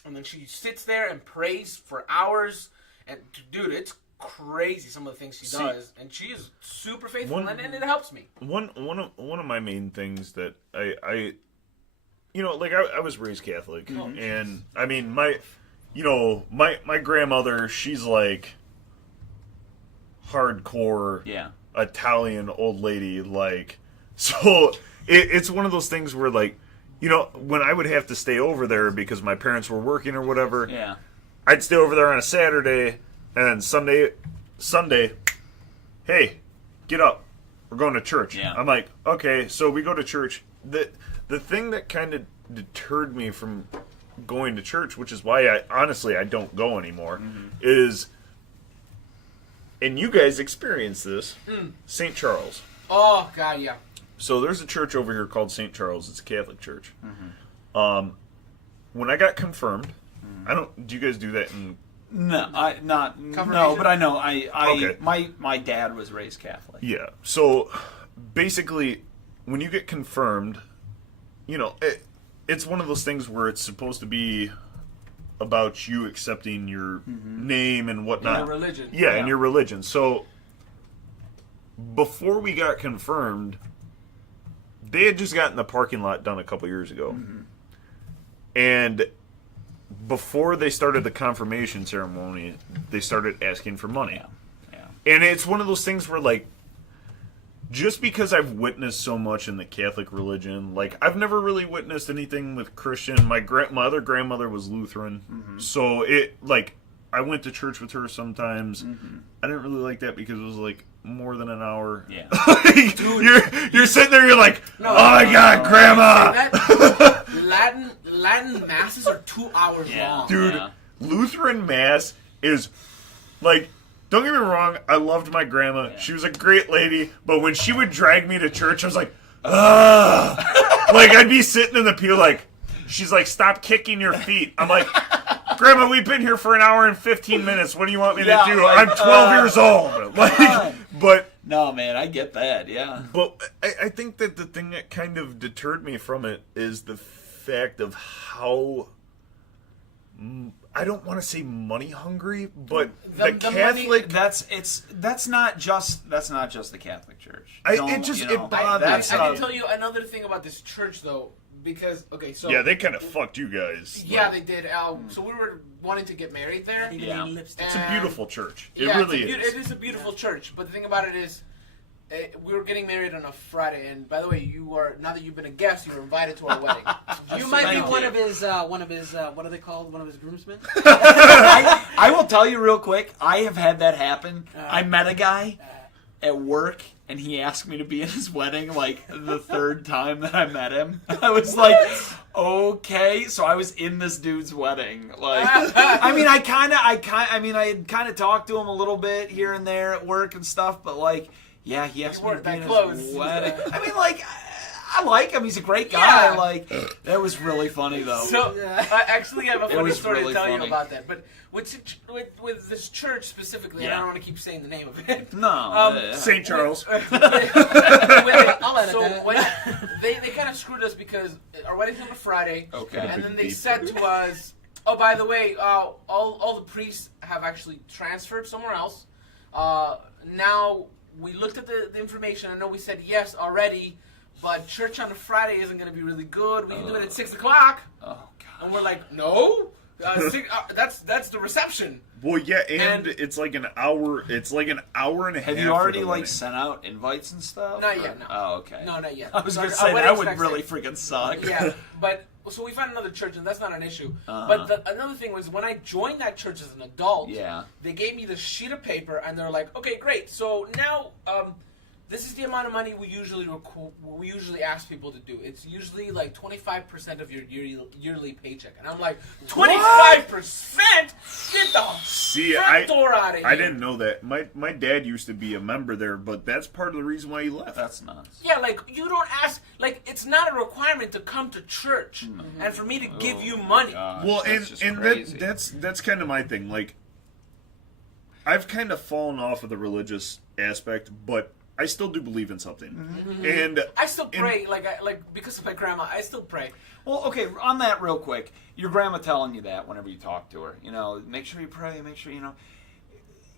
and then she sits there and prays for hours, and dude, it's crazy some of the things she does, and she is super faithful, and it helps me. One of my main things that I was raised Catholic, and I mean my grandmother, she's like hardcore Italian old lady, like, so it's one of those things where, like, when I would have to stay over there because my parents were working or whatever, I'd stay over there on a Saturday, and then Sunday, hey, get up, we're going to church. I'm like, okay, so we go to church. The thing that kind of deterred me from going to church, which is why I don't go anymore, is, and you guys experience this, St. Charles. Oh, God, yeah. So there's a church over here called St. Charles. It's a Catholic church. When I got confirmed, do you guys do that in... No, but I know. Okay. My dad was raised Catholic. Yeah. So basically, when you get confirmed, it's one of those things where it's supposed to be about you accepting your name and whatnot. Your religion. Yeah, and your religion. So before we got confirmed, they had just gotten the parking lot done a couple years ago. And before they started the confirmation ceremony, they started asking for money. And it's one of those things where, like, just because I've witnessed so much in the Catholic religion, like, I've never really witnessed anything with Christian. My other grandmother was Lutheran, so I went to church with her sometimes. I didn't really like that because it was like more than an hour. Yeah, you're sitting there, you're like, oh my God, Grandma. Latin masses are 2 hours long, dude. Lutheran mass is like. Don't get me wrong, I loved my grandma. Yeah. She was a great lady, but when she would drag me to church, I was like, ugh. Like, I'd be sitting in the pew like, she's like, stop kicking your feet. I'm like, Grandma, we've been here for an hour and 15 minutes. What do you want me to do? Like, I'm 12 years old. Like, but... No, man, I get that, yeah. But I think that the thing that kind of deterred me from it is the fact of how... I don't want to say money hungry, but the Catholic money, that's not just the Catholic Church. It bothers. I can tell you another thing about this church though, because so they kind of fucked you guys. Yeah, they did. So we were wanting to get married there. Yeah, it's a beautiful church. It really is. It is a beautiful church, but the thing about it is. We were getting married on a Friday, and by the way, now that you've been a guest, you were invited to our wedding. You might be one of his what are they called? One of his groomsmen? I will tell you real quick, I have had that happen. I met a guy at work, and he asked me to be in his wedding, like, the 3rd time that I met him. I was like, okay. So I was in this dude's wedding. Like, I had kind of talked to him a little bit here and there at work and stuff, but, like, yeah, he asked me to be in his wedding. I mean, like, I like him. He's a great guy. Yeah. Like, that was really funny, though. So, I actually have a funny story to tell you about that. But with this church specifically, and I don't want to keep saying the name of it. No. St. Charles. They kind of screwed us because our wedding's on a Friday. Okay. And then they said to us, oh, by the way, all the priests have actually transferred somewhere else. Now... We looked at the information. I know we said yes already, but church on a Friday isn't going to be really good. We can do it at 6 o'clock. Oh God. And we're like, no, that's the reception. Well, yeah, and it's like an hour. It's like an hour and a half. Have you already for the like wedding. sent out invites and stuff? Not yet, no. Oh, okay. No, not yet. I was gonna Our say that wedding's would next really day. freaking suck. Yeah, but so we found another church, and that's not an issue. Uh-huh. But another thing was when I joined that church as an adult, Yeah. they gave me this sheet of paper, and they're like, "Okay, great. So now, this is the amount of money we usually ask people to do. It's usually like 25% of your yearly paycheck." And I'm like, 25%? Get the front door out of here! I didn't know that. My dad used to be a member there, but that's part of the reason why he left. That's nuts. Yeah, like, you don't ask, like, it's not a requirement to come to church and for me to give you money. Gosh, Well, that's just and crazy. that's kind of my thing. Like, I've kind of fallen off of the religious aspect, but I still do believe in something. And I still pray, because of my grandma, I still pray. Well, okay, on that real quick, your grandma telling you that whenever you talk to her, make sure you pray, make sure,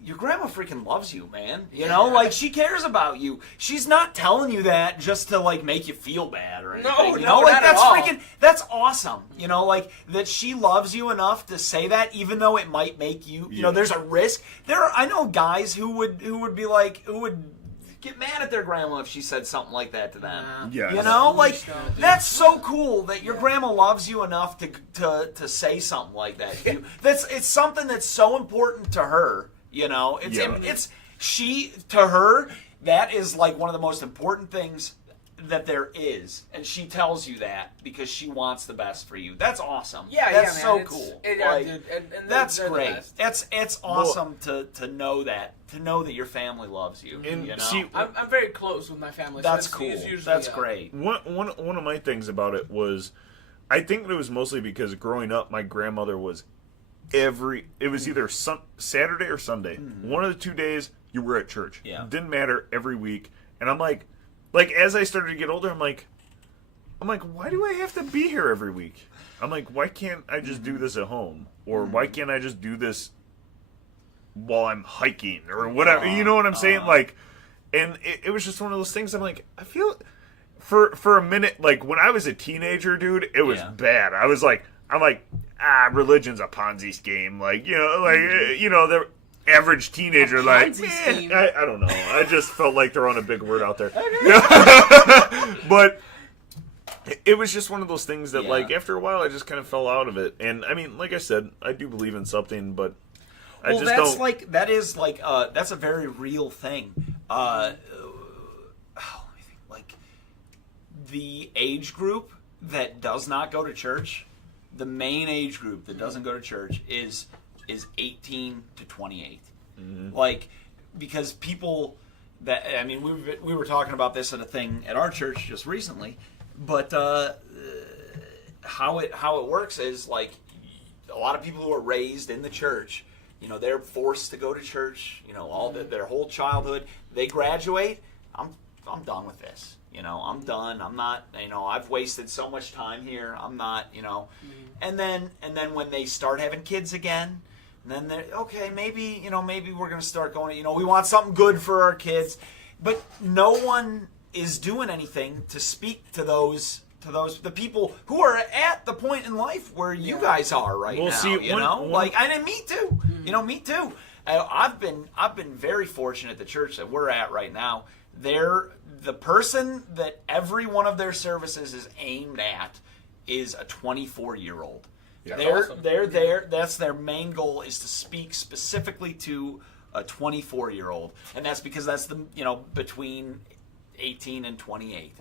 your grandma freaking loves you, man. Like, she cares about you. She's not telling you that just to, like, make you feel bad or anything. No, like, not that's at all. freaking, that's awesome. Like, that she loves you enough to say that, even though it might make you, there's a risk. I know guys who would be like, who would get mad at their grandma if she said something like that to them. Yes. Like, that's so cool that your grandma loves you enough to say something like that to you. It's something that's so important to her. It's to her, that is like one of the most important things that there is, and she tells you that because she wants the best for you. That's awesome. That's man. so cool. Dude, and that's they're the great. best. It's awesome to know that, your family loves you. And see, I'm very close with my family. That's so cool. usually, That's great. one of my things about it was, I think it was mostly because growing up, my grandmother was it was either Saturday or Sunday. One of the 2 days you were at church. Yeah. Didn't matter, every week. And I'm like as I started to get older, I'm like, why do I have to be here every week? I'm like, why can't I just do this at home? Or why can't I just do this while I'm hiking or whatever? You know what I'm saying? Like, and it was just one of those things. I'm like, I feel for a minute, like when I was a teenager, dude, it was bad. I'm like, religion's a Ponzi scheme. Like, the average teenager, like, scheme. I don't know. I just felt like throwing a big word out there. But it was just one of those things that, like, after a while, I just kind of fell out of it. And, I mean, like I said, I do believe in something, but I just don't. That's a very real thing. Like, the age group that does not go to church, the main age group that doesn't go to church is 18 to 28. Like, because people that, I mean, we were talking about this at a thing at our church just recently, but how it works is, like, a lot of people who are raised in the church, they're forced to go to church, all their whole childhood. They graduate. I'm done with this. I'm done. I'm not. I've wasted so much time here. I'm not. And then when they start having kids again, and then they're okay. Maybe we're gonna start going. We want something good for our kids, but no one is doing anything to speak to the people who are at the point in life where you guys are right now. See, me too. Me too. I've been very fortunate at the church that we're at right now. They're the person that every one of their services is aimed at is a 24-year-old. Yeah, They're there. That's their main goal, is to speak specifically to a 24-year-old, and that's because that's the between 18 and 28.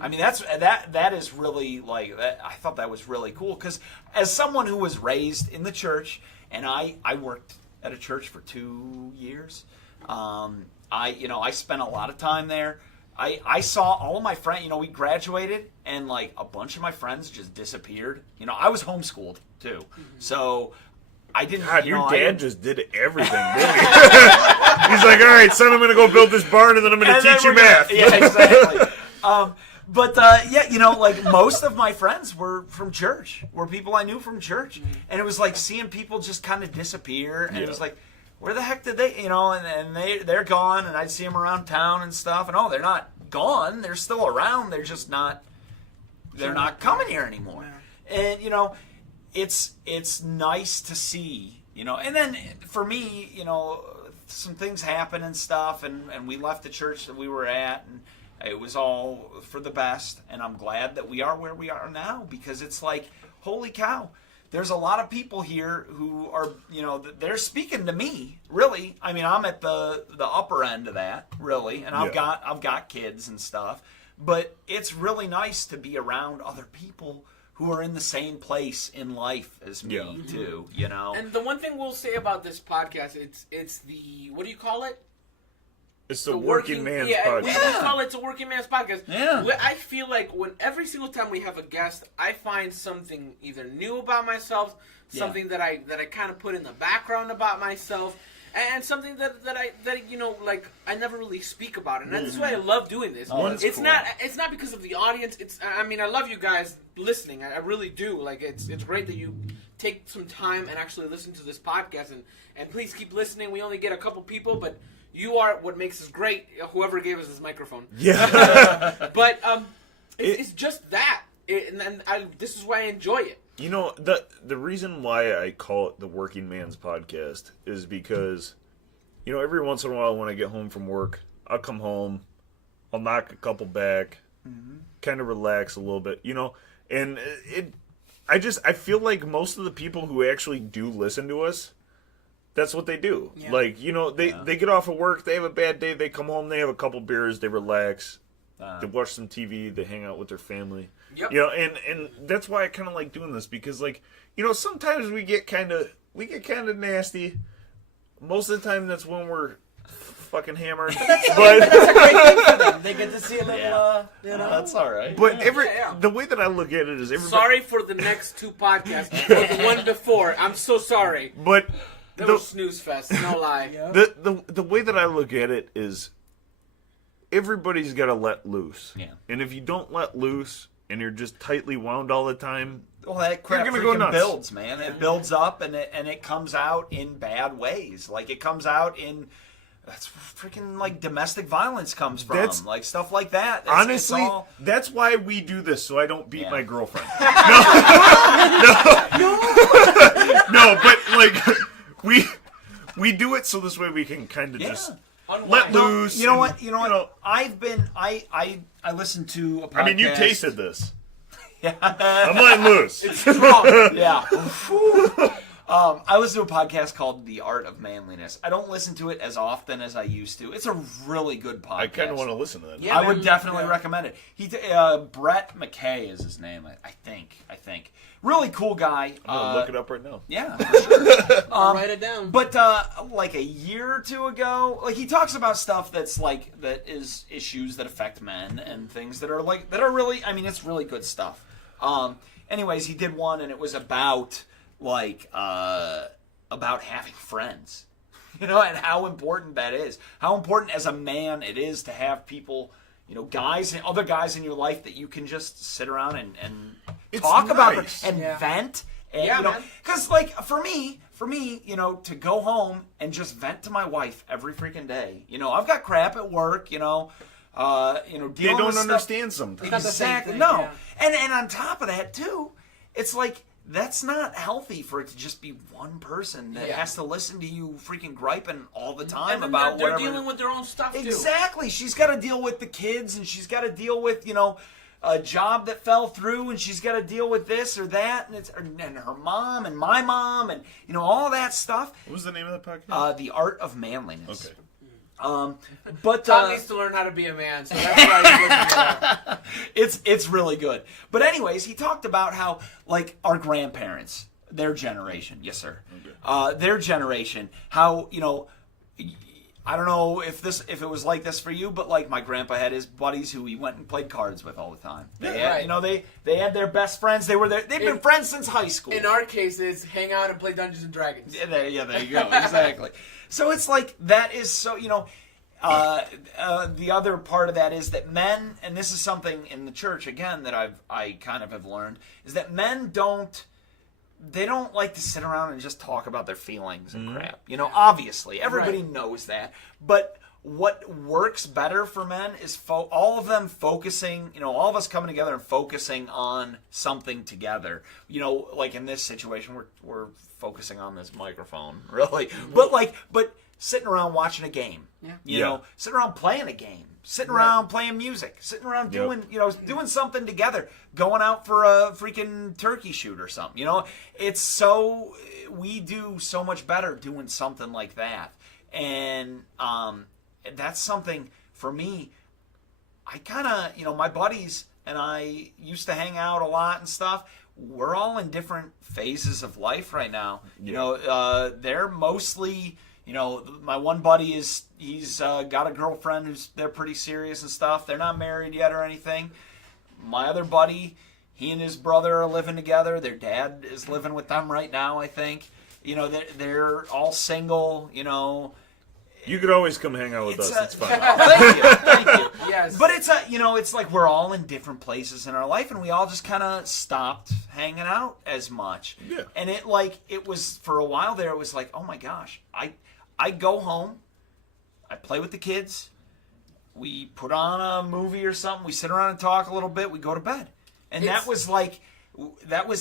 I mean, that is really, like, that, I thought that was really cool, because as someone who was raised in the church, and I worked at a church for 2 years. I spent a lot of time there. I saw all of my friends, we graduated, and, like, a bunch of my friends just disappeared. I was homeschooled too, so I didn't. God, your dad just did everything, didn't he? He's like, all right, son, I'm going to go build this barn, and then I'm going to teach you math. Yeah, exactly. Like, most of my friends were from church, were people I knew from church, and it was like seeing people just kind of disappear, and it was like, where the heck did they, and they're gone, and I'd see them around town and stuff, and they're not gone. They're still around. They're just not. They're not coming here anymore. And you know, it's nice to see. You know, and then for me, you know, some things happen and stuff, and we left the church that we were at, and it was all for the best. And I'm glad that we are where we are now, because it's like, holy cow. There's a lot of people here who are, you know, they're speaking to me, really. I mean, I'm at the upper end of that, really, and I've got kids and stuff. But it's really nice to be around other people who are in the same place in life as me, too, you know. And the one thing we'll say about this podcast, it's the, what do you call it? It's the working man's podcast. We call it a working man's podcast. Yeah. I feel like when every single time we have a guest, I find something either new about myself, something that I kind of put in the background about myself, and something that you know, like, I never really speak about it. And that's why I love doing this. Oh, it's cool. not because of the audience. I mean, I love you guys listening. I really do. Like, it's great that you take some time and actually listen to this podcast, and please keep listening. We only get a couple people, but you are what makes us great, whoever gave us this microphone. Yeah. But it's just that. This is why I enjoy it. You know, the reason why I call it the Working Man's Podcast is because, you know, every once in a while when I get home from work, I'll come home, I'll knock a couple back, kind of relax a little bit, you know, and I feel like most of the people who actually do listen to us, that's what they do. Yeah. Like, you know, they get off of work, they have a bad day, they come home, they have a couple beers, they relax, they watch some TV, they hang out with their family. Yep. You know, and that's why I kind of like doing this, because, like, you know, sometimes we get kind of nasty. Most of the time that's when we're fucking hammered. But That's a great thing for them. They get to see a little, you know. That's all right. But Yeah. the way that I look at it is everybody. Sorry for the next two podcasts. Or the one before. I'm so sorry. But That was snooze fest. No lie. the way that I look at it is everybody's got to let loose. Yeah. And if you don't let loose and you're just tightly wound all the time, Well, that crap You're gonna go freaking nuts. builds, man. It builds up, and it comes out in bad ways. Like, it comes out in, that's freaking, like, domestic violence comes from. That's- like, stuff like that. It's honestly, all, that's why we do this, so I don't beat Yeah. my girlfriend. No, but, like, we do it so this way we can kind of just let loose. you know and, what? You know what? I've been, I listened to a podcast. I mean, you tasted this. Yeah. I'm letting loose. Yeah. I listen to a podcast called The Art of Manliness. I don't listen to it as often as I used to. It's a really good podcast. I kind of want to listen to that. Yeah. I would man. definitely Yeah. recommend it. Brett McKay is his name, I think. Really cool guy. I'm going to look it up right now. Yeah, for sure. Write it down. But like a year or two ago, like, he talks about stuff that is issues that affect men and things that are really, I mean, it's really good stuff. Anyways, he did one, and it was about having friends, you know, and how important that is. How important as a man it is to have people, you know, guys and other guys in your life that you can just sit around and It's talk about nice. and Yeah. vent. And, Yeah, you know, man. because, like, for me, you know, to go home and just vent to my wife every freaking day. You know, I've got crap at work, you know, dealing They with don't stuff. understand sometimes. not the same Exactly. thing, No. yeah. And on top of that, too, it's like, that's not healthy for it to just be one person that Yeah. has to listen to you freaking griping all the time And then about they're whatever. dealing with their own stuff, too. Exactly. She's got to deal with the kids, and she's got to deal with, you know, a job that fell through, and she's got to deal with this or that, and her mom and my mom, and, you know, all that stuff. What was the name of the podcast? The Art of Manliness. Okay. But Tom needs to learn how to be a man, so that's why he's looking at that. it's really good. But anyways, he talked about how, like, our grandparents, their generation, yes sir, their generation, how, you know, I don't know if it was like this for you, but, like, my grandpa had his buddies who he went and played cards with all the time. They had, right. you know, they had their best friends. They've been friends since high school. In our cases, hang out and play Dungeons and Dragons. Yeah, there you go. Exactly. So it's like, that is so, you know, the other part of that is that men, and this is something in the church, again, that I kind of have learned, is that men don't like to sit around and just talk about their feelings and crap. You know, obviously, everybody knows that. But what works better for men is all of them focusing, all of us coming together and focusing on something together. Like in this situation, we're focusing on this microphone, really. But sitting around watching a game, sitting around playing a game, sitting around playing music, sitting around doing something together, going out for a freaking turkey shoot or something. We do so much better doing something like that. And that's something for me. I kind of, my buddies and I used to hang out a lot and stuff. We're all in different phases of life right now. They're mostly, my one buddy he's got a girlfriend they're pretty serious and stuff. They're not married yet or anything. My other buddy, he and his brother are living together. Their dad is living with them right now, I think. They're all single, You could always come hang out with us. It's fine. Thank you. Yes. But it's it's like we're all in different places in our life, and we all just kind of stopped hanging out as much. Yeah. And it was for a while there. It was like, oh my gosh, I go home, I play with the kids, we put on a movie or something, we sit around and talk a little bit, we go to bed, and that was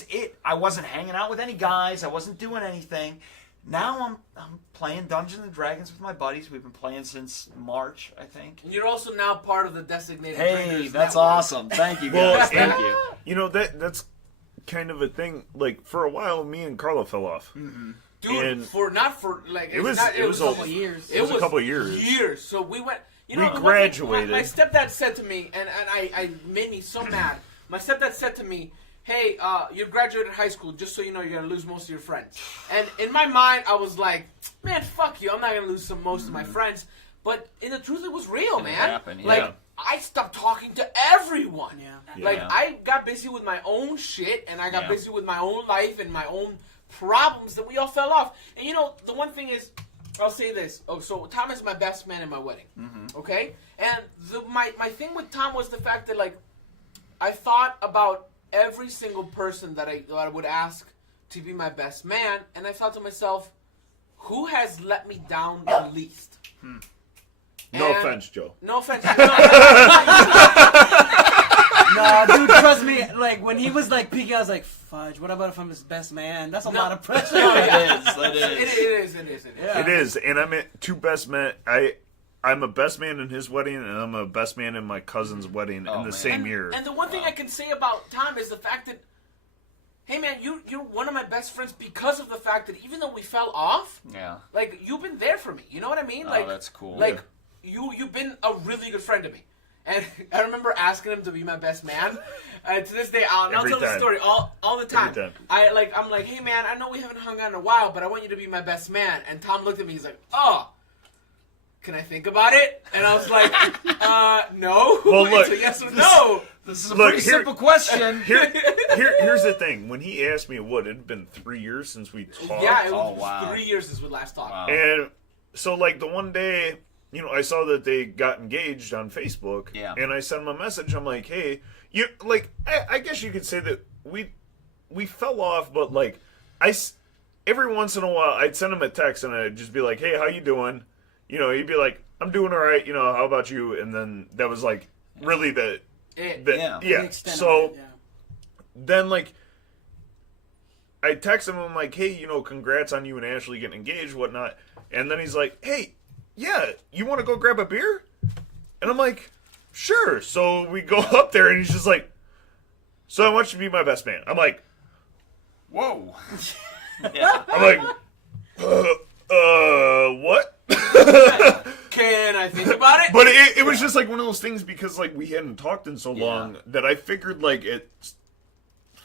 it. I wasn't hanging out with any guys. I wasn't doing anything. Now I'm playing Dungeons and Dragons with my buddies. We've been playing since March, I think. And you're also now part of the Designated Hey, Drinkers that's Network. awesome. Thank you, guys. Thank you. That's kind of a thing. Like for a while, me and Carla fell off. Mm-hmm. Dude, And it was a couple years. It was a couple of years. So we went. We graduated. My stepdad said to me, and I made me so mad. My stepdad said to me, hey, you graduated high school, just so you know you're going to lose most of your friends. And in my mind, I was like, man, fuck you. I'm not going to lose most of my friends. But in the truth, it was real, man. Happened, yeah. Like, I stopped talking to everyone. Yeah. Like, Yeah. I got busy with my own shit, and I got Yeah. busy with my own life and my own problems that we all fell off. And, the one thing is, I'll say this. Oh, so Tom is my best man in my wedding. Mm-hmm. Okay? And my thing with Tom was the fact that, like, I thought about every single person that I would ask to be my best man, and I thought to myself, who has let me down the least? No And- offense, Joe. No offense. No, dude, trust me. Like when he was like peeking, I was like, "Fudge! What about if I'm his best man? That's a lot of pressure." It is. Yeah. It is, and I'm two best men. I'm a best man in his wedding, and I'm a best man in my cousin's wedding in the man. same year. And the one thing I can say about Tom is the fact that, hey man, you're one of my best friends because of the fact that even though we fell off, Yeah. like you've been there for me. You know what I mean? Oh, Like that's cool. Like you've been a really good friend to me. And I remember asking him to be my best man. To this day, I'll tell the story all the time. Every time. I'm like, hey man, I know we haven't hung out in a while, but I want you to be my best man. And Tom looked at me, he's like, oh, can I think about it? And I was like, no. Well, look, it's a yes or no. This is a Look, pretty here- simple question. Here's the thing. When he asked me, it had been 3 years since we talked. Yeah, it was Oh, wow. 3 years since we last talked. Wow. And so, like, the one day, I saw that they got engaged on Facebook. Yeah. And I sent him a message. I'm like, hey, I guess you could say that we fell off, but, like, every once in a while, I'd send him a text, and I'd just be like, hey, how you doing? He'd be like, I'm doing all right. How about you? And then that was, like, really the Yeah. The extent So of it, yeah. then, like, I text him, I'm like, hey, congrats on you and Ashley getting engaged, whatnot. And then he's like, hey, yeah, you want to go grab a beer? And I'm like, sure. So we go up there, and he's just like, so I want you to be my best man. I'm like, Whoa. Yeah. I'm like, what? Can I think about it? But it was just like one of those things because like we hadn't talked in so long that I figured like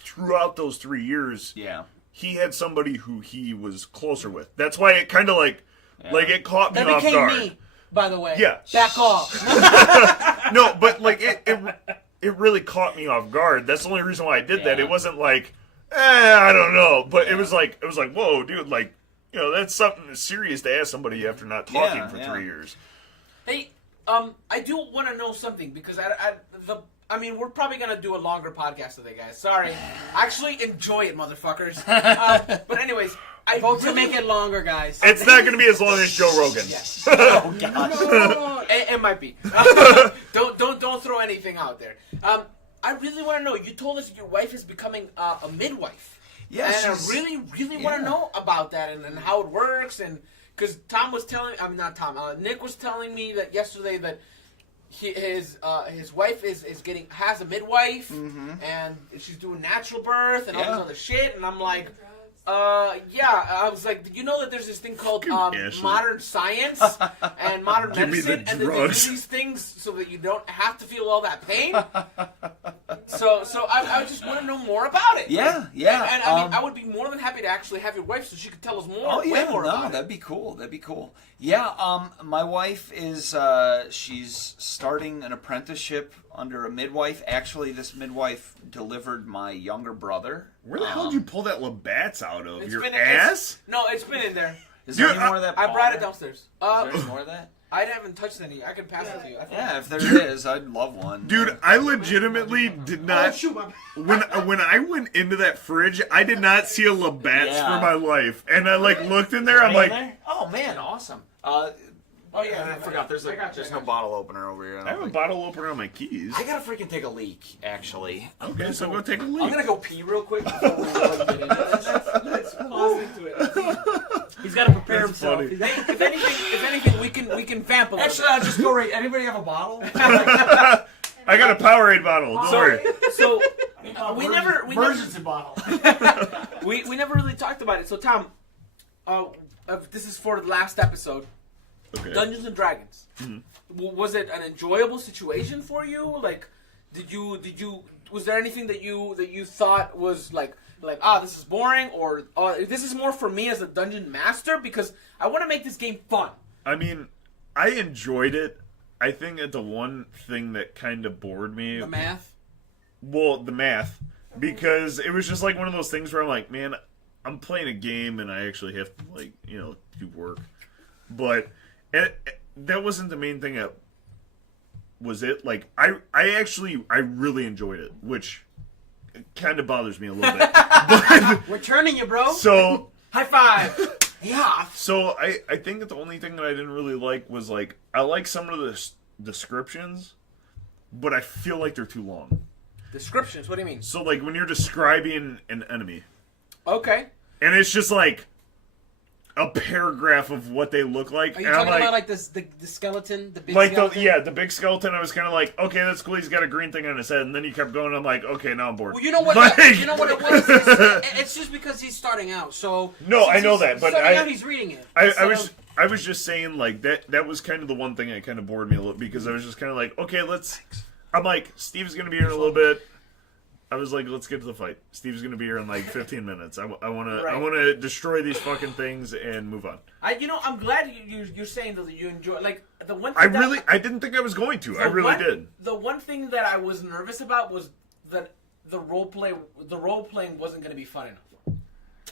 throughout those 3 years, Yeah. he had somebody who he was closer with. That's why it kind of like it caught me That off became guard. me, by the way. Yeah. Back off. No, but like it really caught me off guard. That's the only reason why I did that. Yeah. It wasn't like, I don't know, but it was like, whoa, dude, like, that's something serious to ask somebody after not talking for 3 years. Hey, I do want to know something because I mean, we're probably gonna do a longer podcast today, guys. Sorry, actually enjoy it, motherfuckers. But anyways, I Vote to make it longer, guys. It's not going to be as long as Joe Rogan. Oh, God. No. it might be. Don't throw anything out there. I really want to know. You told us your wife is becoming a midwife. Yeah, and I really want to know about that and how it works. And because Tom was telling, I mean not Tom, Nick was telling me that yesterday that his wife has a midwife and she's doing natural birth and all this other shit. And I'm like. I was like, did you know that there's this thing called modern science and modern medicine, and that they do these things so that you don't have to feel all that pain? So I just want to know more about it. Yeah. And I mean, I would be more than happy to actually have your wife so she could tell us more. Way more about it. That'd be cool. Yeah, my wife is she's starting an apprenticeship under a midwife. Actually, this midwife delivered my younger brother. Where the hell did you pull that Labatt's out of? It's Your been ass? No, it's been in there. Is there any more of that? I brought it downstairs. Is there any more of that? I haven't touched any. I can pass it to you. Yeah, if there is, I'd love one. Dude, I legitimately did not. When I went into that fridge, I did not see a Labatt's for my life, and I looked in there. I'm like, oh man, awesome. Oh yeah, I forgot. There's no bottle opener over here. I have a bottle opener on my keys. I gotta freaking take a leak, actually. Okay, so go take a leak. I'm gonna go pee real quick before we really get into this. Let's pause into it. He's got to prepare himself. funny. If anything, we can vamp a little. Actually, I'll just go right. Anybody have a bottle? I got a Powerade bottle. Don't worry. So we never Emergency bottle. we never really talked about it. So Tom, this is for the last episode. Okay. Dungeons and Dragons. Was it an enjoyable situation for you? Like, did you? Was there anything that you thought was like this is boring, or this is more for me as a dungeon master because I want to make this game fun? I mean, I enjoyed it. I think that the one thing that kind of bored me, The math. Well, the math, because it was just like one of those things where I'm like, man, I'm playing a game and I actually have to do work, but. That wasn't the main thing. That was it. Like I really enjoyed it, which kind of bothers me a little bit. But, We're turning you, bro. so High five. Yeah. So I think that the only thing that I didn't really like was I like some of the descriptions, but I feel like they're too long. Descriptions. What do you mean? So when you're describing an enemy, Okay. and it's just a paragraph of what they look like. Are you and talking I'm about the skeleton, the big skeleton? the big skeleton. I was kind of like, okay, that's cool. He's got a green thing on his head, and then he kept going. I'm like, okay, now I'm bored. Well, you know what? You know what it was? It's just because he's starting out. So no, I know that, but he's reading it. I was just saying that was kind of the one thing that kind of bored me a little because I was just kind of like, okay, I'm like, Steve's gonna be here in a little bit. I was like, let's get to the fight. Steve's going to be here in 15 minutes. I want to destroy these fucking things and move on. I'm glad you're saying that you enjoy the one. I didn't think I was going to. I really did. The one thing that I was nervous about was that the role playing wasn't going to be fun enough.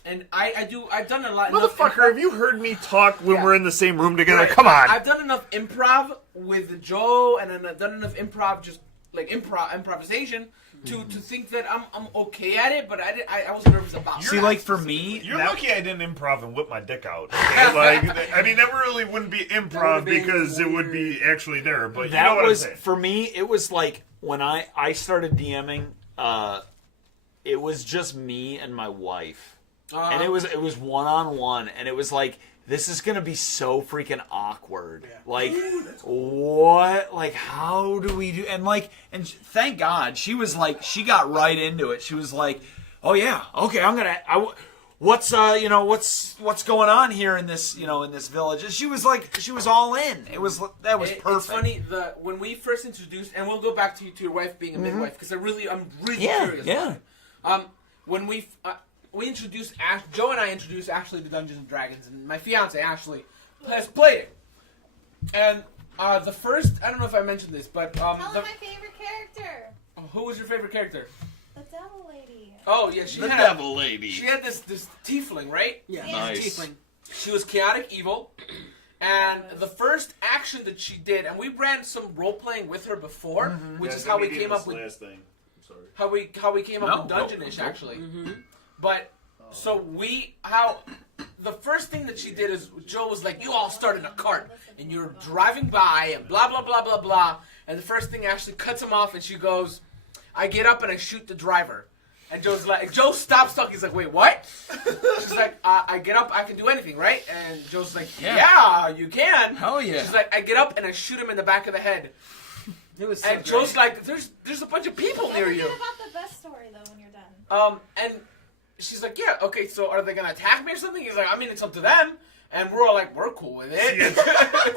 And I've done a lot. Motherfucker, have you heard me talk when we're in the same room together? Right. Come on. I've done enough improv with Joe, and then I've done enough improv, just improvisation. To think that I'm okay at it, but I was nervous about it. See, for me... You're lucky I didn't improv and whip my dick out. Okay? That really wouldn't be improv because it would be actually there, but you know what I'm saying. For me, it was when I started DMing, it was just me and my wife. And it was one-on-one, and it was this is gonna be so freaking awkward. Yeah. What? How do we do? And thank God she was she got right into it. She was like, oh yeah, okay, what's going on here in this in this village? And she was all in. That was perfect. It's funny when we first introduced, and we'll go back to your wife being a midwife because I'm really curious. Yeah. When we introduced Joe and I introduced Ashley to Dungeons and Dragons, and my fiance Ashley has played it. And the first, I don't know if I mentioned this, but tell her my favorite character. Who was your favorite character? The devil lady. Oh yeah, the devil lady. She had this tiefling, right? Yeah, nice. Tiefling. She was chaotic evil, and the first action that she did, and we ran some role playing with her before, which is how we came up with last thing. I'm sorry. how we came up with Dungeonish actually. But so the first thing that she did is Joe was like, you all start in a cart and you're driving by and blah, blah, blah, blah, blah. And the first thing Ashley cuts him off and she goes, I get up and I shoot the driver. And Joe's like, Joe stops talking. He's like, wait, what? She's like, I get up, I can do anything, right? And Joe's like, yeah, you can. Hell yeah. She's like, I get up and I shoot him in the back of the head. It was so And Joe's like, there's a bunch of people near you. Don't forget about the best story though when you're done. And she's like, yeah, okay, so are they going to attack me or something? He's like, I mean, it's up to them. And we're all like, we're cool with it.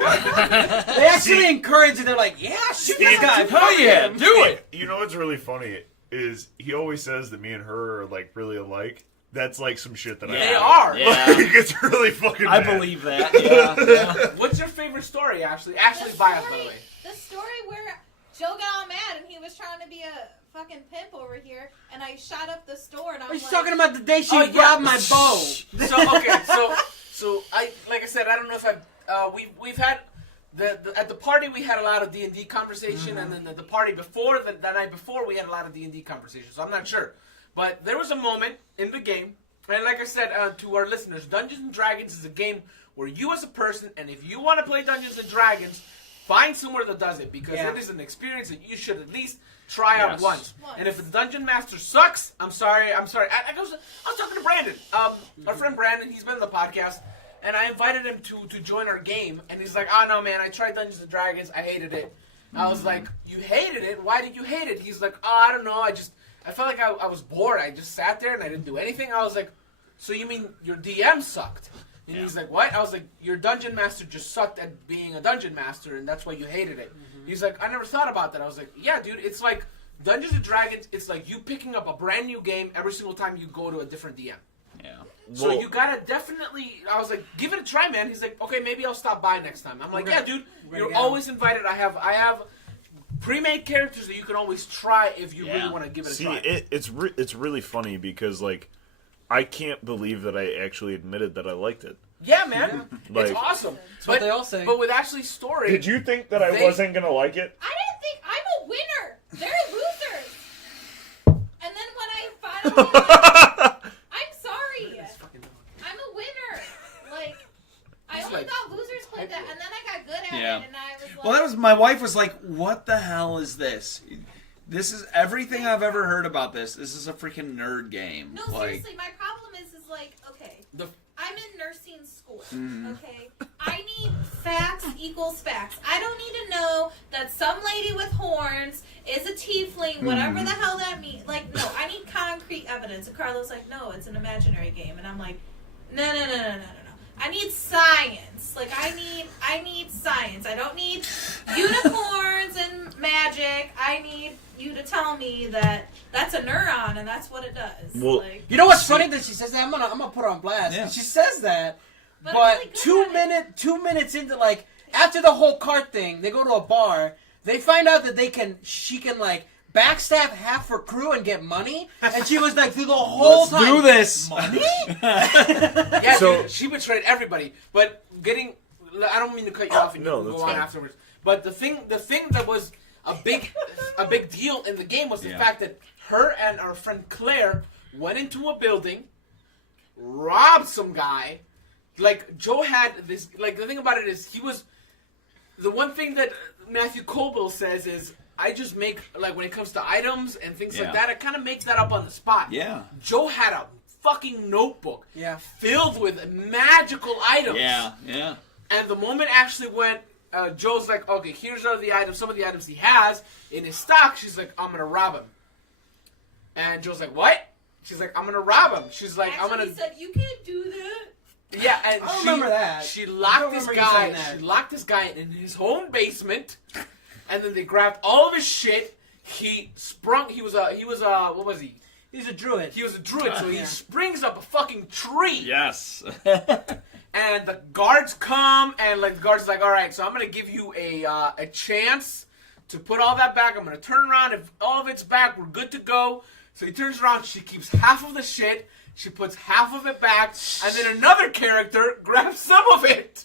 They actually encourage it. They're like, yeah, shoot this guy. Hell yeah, do it. You know what's really funny is he always says that me and her are like really alike. That's like some shit that They I are. Yeah. Like, it's really fucking I bad. believe that. Yeah. What's your favorite story, Ashley? Ashley's bias, by the way. The story where Joe got all mad and he was trying to be a fucking pimp over here, and I shot up the store, and I'm He's like, talking about the day she Oh, yeah. robbed my bow. So okay, so I like I said, I don't know if we've had at the party we had a lot of D&D conversation, and then the party before the night before we had a lot of D&D conversation. So I'm not sure, but there was a moment in the game, and like I said to our listeners, Dungeons and Dragons is a game where you as a person, and if you want to play Dungeons and Dragons, find somewhere that does it, because it is an experience that you should at least try out once. And if the dungeon master sucks, I'm sorry. I was talking to Brandon, our friend Brandon. He's been on the podcast, and I invited him to join our game. And he's like, "Oh no, man! I tried Dungeons and Dragons. I hated it." I was like, "You hated it? Why did you hate it?" He's like, "Oh, I don't know. I felt like I was bored. I just sat there and I didn't do anything." I was like, "So you mean your DM sucked?" And he's like, what? I was like, your dungeon master just sucked at being a dungeon master, and that's why you hated it. He's like, I never thought about that. I was like, yeah, dude, it's like Dungeons and Dragons, it's like you picking up a brand new game every single time you go to a different DM. Yeah. So you gotta definitely, I was like, give it a try, man. He's like, okay, maybe I'll stop by next time. I'm like, yeah, dude, you're always invited. I have pre-made characters that you can always try if you really want to give it a try. It's really funny because, like, I can't believe that I actually admitted that I liked it. Yeah, man. Like, it's awesome. That's what they all say. But with Ashley's story... Did you think that I wasn't going to like it? I didn't think I'm a winner. They're losers. And then when I finally, I'm sorry. I'm a winner. Like, I only thought losers played that, and then I got good at it, and I was like, Well, that was my wife was like, "What the hell is this? This is everything I've ever heard about this. This is a freaking nerd game." no, like, seriously, my problem is like, okay, I'm in nursing school, okay? I need facts equals facts. I don't need to know that some lady with horns is a tiefling, whatever the hell that means. Like, no, I need concrete evidence. And Carlos like, no, it's an imaginary game. And I'm like, no. I need science. Like, I need science. I don't need unicorns and magic. I need you to tell me that that's a neuron and that's what it does. Well, like, You know what's funny that she says that? I'm gonna put her on blast. Yeah. She says that, But but I'm really good at 2 minutes into, like, after the whole cart thing, they go to a bar. They find out that she can like backstab half her crew and get money, and she was like through the whole let's time. do this. Money? Yeah, So- dude, she betrayed everybody. But I don't mean to cut you off and you No, can that's go on fine. afterwards. But the thing that was a big deal in the game was the fact that her and our friend Claire went into a building, robbed some guy. Like, Joe had this, like, the thing about it is the one thing that Matthew Colville says is, I just make, like, when it comes to items and things like that, I kind of make that up on the spot. Yeah. Joe had a fucking notebook filled with magical items. Yeah. And the moment Ashley went, Joe's like, okay, here's some of the items he has in his stock. She's like, I'm going to rob him. And Joe's like, what? She's like, I'm going to rob him. She's like, I'm going to... He said, you can't do that. Yeah, and I remember that. She I locked don't this remember you guy. saying that. She locked this guy in his own basement, and then they grabbed all of his shit. He sprung. He was what was he? He's a druid. He was a druid, so he springs up a fucking tree. Yes. And the guards come, and like the guards like, all right, so I'm gonna give you a chance to put all that back. I'm gonna turn around. If all of it's back, we're good to go. So he turns around. She keeps half of the shit. She puts half of it back, and then another character grabs some of it.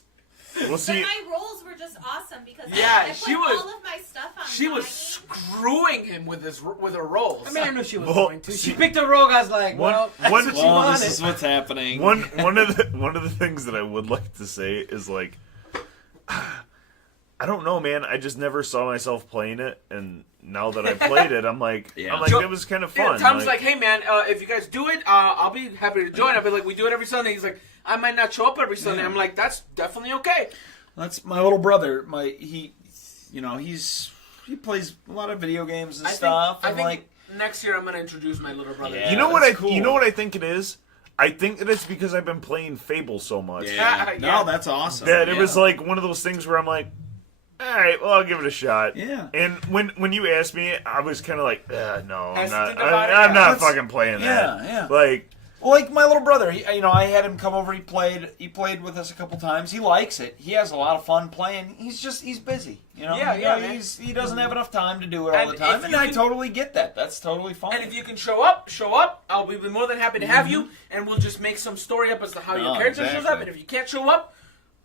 We'll see. But my rolls were just awesome because Yeah, I put she was- all of my stuff on. She was screwing him with her rolls. I mean, I knew she was Well, going to. see- She picked a roll. I was like, well, that's one- what she Well, wanted. this is what's happening. One of the things that I would like to say is like, I don't know, man. I just never saw myself playing it, and now that I played it, I'm like, Yeah. it was kind of fun. Tom's like, hey man, if you guys do it, I'll be happy to join. I'll be like, we do it every Sunday. He's like, I might not show up every Sunday. Yeah. I'm like, that's definitely okay. That's my little brother. He plays a lot of video games and stuff. I and think like, next year I'm gonna introduce my little brother. Yeah. you know what that's cool. you know what I think it is? I think that it's because I've been playing Fable so much. yeah. Yeah. No, that's awesome. That it Yeah. was like one of those things where I'm like, all right, well, I'll give it a shot. Yeah. And when you asked me, I was kind of like, no, I'm Hesitant not. about it, I'm yeah. not That's- fucking playing that. Yeah. Like, Well, like my little brother, I had him come over. He played with us a couple times. He likes it. He has a lot of fun playing. He's busy. Yeah, man. He doesn't have enough time to do it all And the time, if and you I can- totally get that. That's totally fine. And if you can show up. I'll be more than happy to have you, and we'll just make some story up as to how your Oh, character shows up. exactly. And if you can't show up,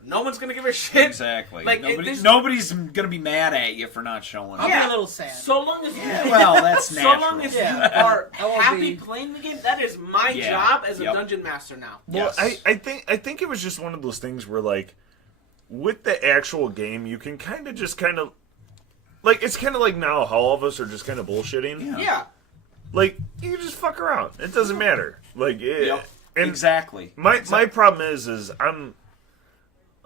no one's gonna give a shit. Exactly. Like, nobody's gonna be mad at you for not showing I'll up. be a little sad. So long as Well, that's so natural. long as Yeah. you are I won't happy be- playing the game, that is my Yeah. job as a Yep. dungeon master now. well, Yes. I think it was just one of those things where like, with the actual game, you can kind of like it's kind of like now how all of us are just kind of bullshitting. Yeah. Like you can just fuck around. It doesn't matter. Like, Yep. and Exactly. my problem is I'm.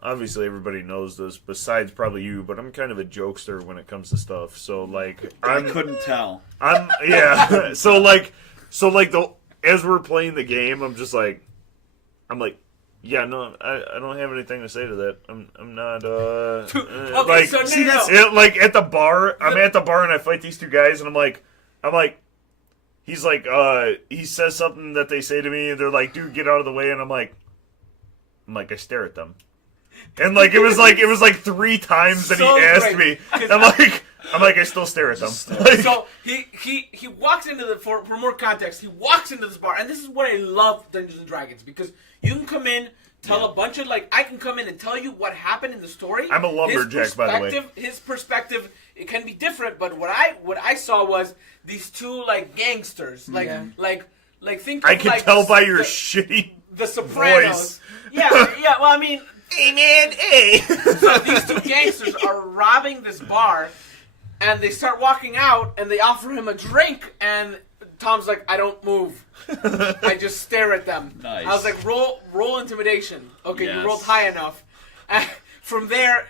Obviously, everybody knows this. Besides, probably you, but I'm kind of a jokester when it comes to stuff. So, like, I couldn't tell. I'm yeah. so like as we're playing the game, I'm like, yeah, no, I don't have anything to say to that. I'm not Okay, like so no, see, no, that's no. it, like at the bar. I'm at the bar and I fight these two guys, and I'm like, he's like, he says something that they say to me, and they're like, dude, get out of the way, and I'm like, I stare at them. And like it was like 3 times that So he asked great. me. I'm like I still stare at them. Like, So he walks into for more context, he walks into this bar, and this is what I love Dungeons and Dragons, because you can come in, tell a bunch of I can come in and tell you what happened in the story. I'm a lumberjack, by the way. His perspective, it can be different, but what I saw was these two gangsters, think I of, can tell by your the, shitty the Sopranos. voice. Yeah. Well, I mean, Hey man, hey. so these two gangsters are robbing this bar, and they start walking out, and they offer him a drink, and Tom's like, I don't move. I just stare at them. Nice. I was like, roll intimidation. Okay, Yes. you rolled high enough. And from there,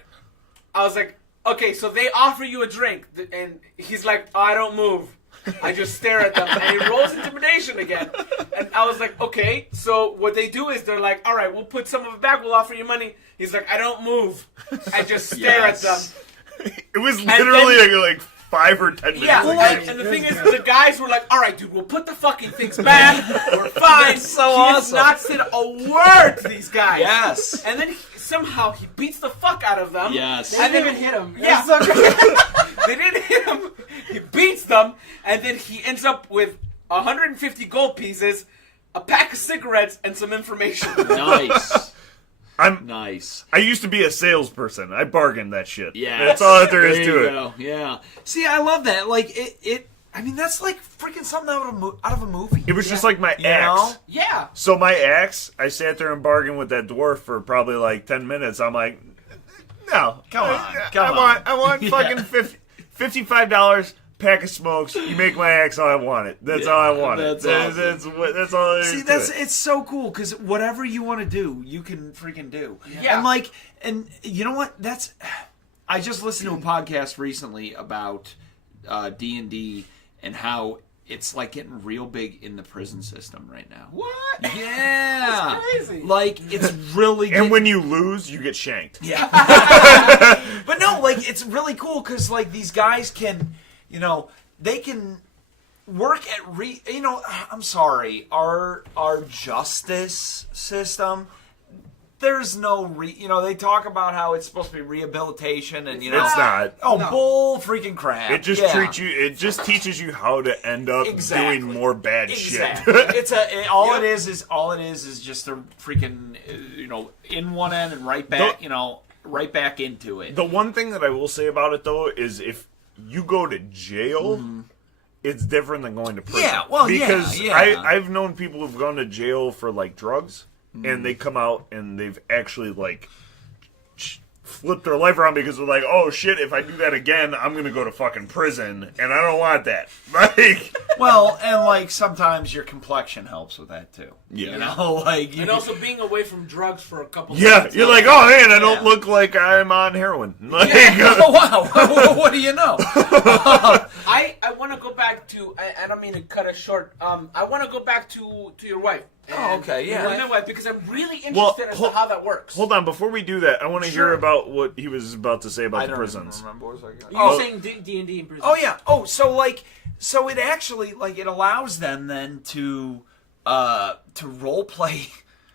I was like, okay, so they offer you a drink, and he's like, oh, I don't move. I just stare at them, and he rolls intimidation again. And I was like, okay, so what they do is they're like, all right, we'll put some of it back, we'll offer you money. He's like, I don't move. I just stare at them. It was literally like 5 or 10 minutes. Yeah, of and, game. and the thing is, the guys were like, all right, dude, we'll put the fucking things back. We're fine. so He has awesome. not said a word to these guys. Yes. And then somehow he beats the fuck out of them. Yes. They And didn't then even hit him. Yeah. That's so great. They didn't hit him. He beats them, and then he ends up with 150 gold pieces, a pack of cigarettes, and some information. Nice. I'm Nice. I used to be a salesperson. I bargained that shit. Yeah. That's all that there is you to it. go. Yeah. See, I love that. Like it. I mean, that's like freaking something out of a movie. It was just like my You axe. know? Yeah. So my axe, I sat there and bargained with that dwarf for probably like 10 minutes. I'm like, no, Come on, I come want Yeah. fucking $55, pack of smokes. You make my axe how I want it. That's all I want it. That's awesome. That's all there is See, to it. it's so cool because whatever you want to do, you can freaking do. Yeah. And you know what? I just listened to a podcast recently about D&D and how it's like getting real big in the prison system right now. What? Yeah, That's crazy. Like it's really And when you lose, you get shanked. yeah, but no, like it's really cool because like these guys can, they can work at I'm sorry, our justice system. There's no they talk about how it's supposed to be rehabilitation and It's not. Oh, No. bull freaking crap! It just Yeah. treats you. It just teaches you how to end up Exactly. doing more bad Exactly. shit. All it is just a freaking in one end and right back. right back into it. The one thing that I will say about it though is if you go to jail, it's different than going to prison. Yeah, well, because yeah. I've known people who've gone to jail for like drugs, and they come out and they've actually like flip their life around because they're like, oh shit, if I do that again, I'm gonna go to fucking prison, and I don't want that. Like, well, and like sometimes your complexion helps with that too. Yeah. You know, like And also being away from drugs for a couple. yeah, months. you're like, oh man, I don't look like I'm on heroin. Like, oh wow, what do you know? I want to go back to. I don't mean to cut it short. I want to go back to your wife. Oh, okay, yeah. My wife, because I'm really interested as to how that works. Hold on, before we do that, I want to hear about what he was about to say about I the don't prisons. remember. What was I You gonna- were saying D&D in prison. Oh yeah. Oh, so it actually like it allows them then to role play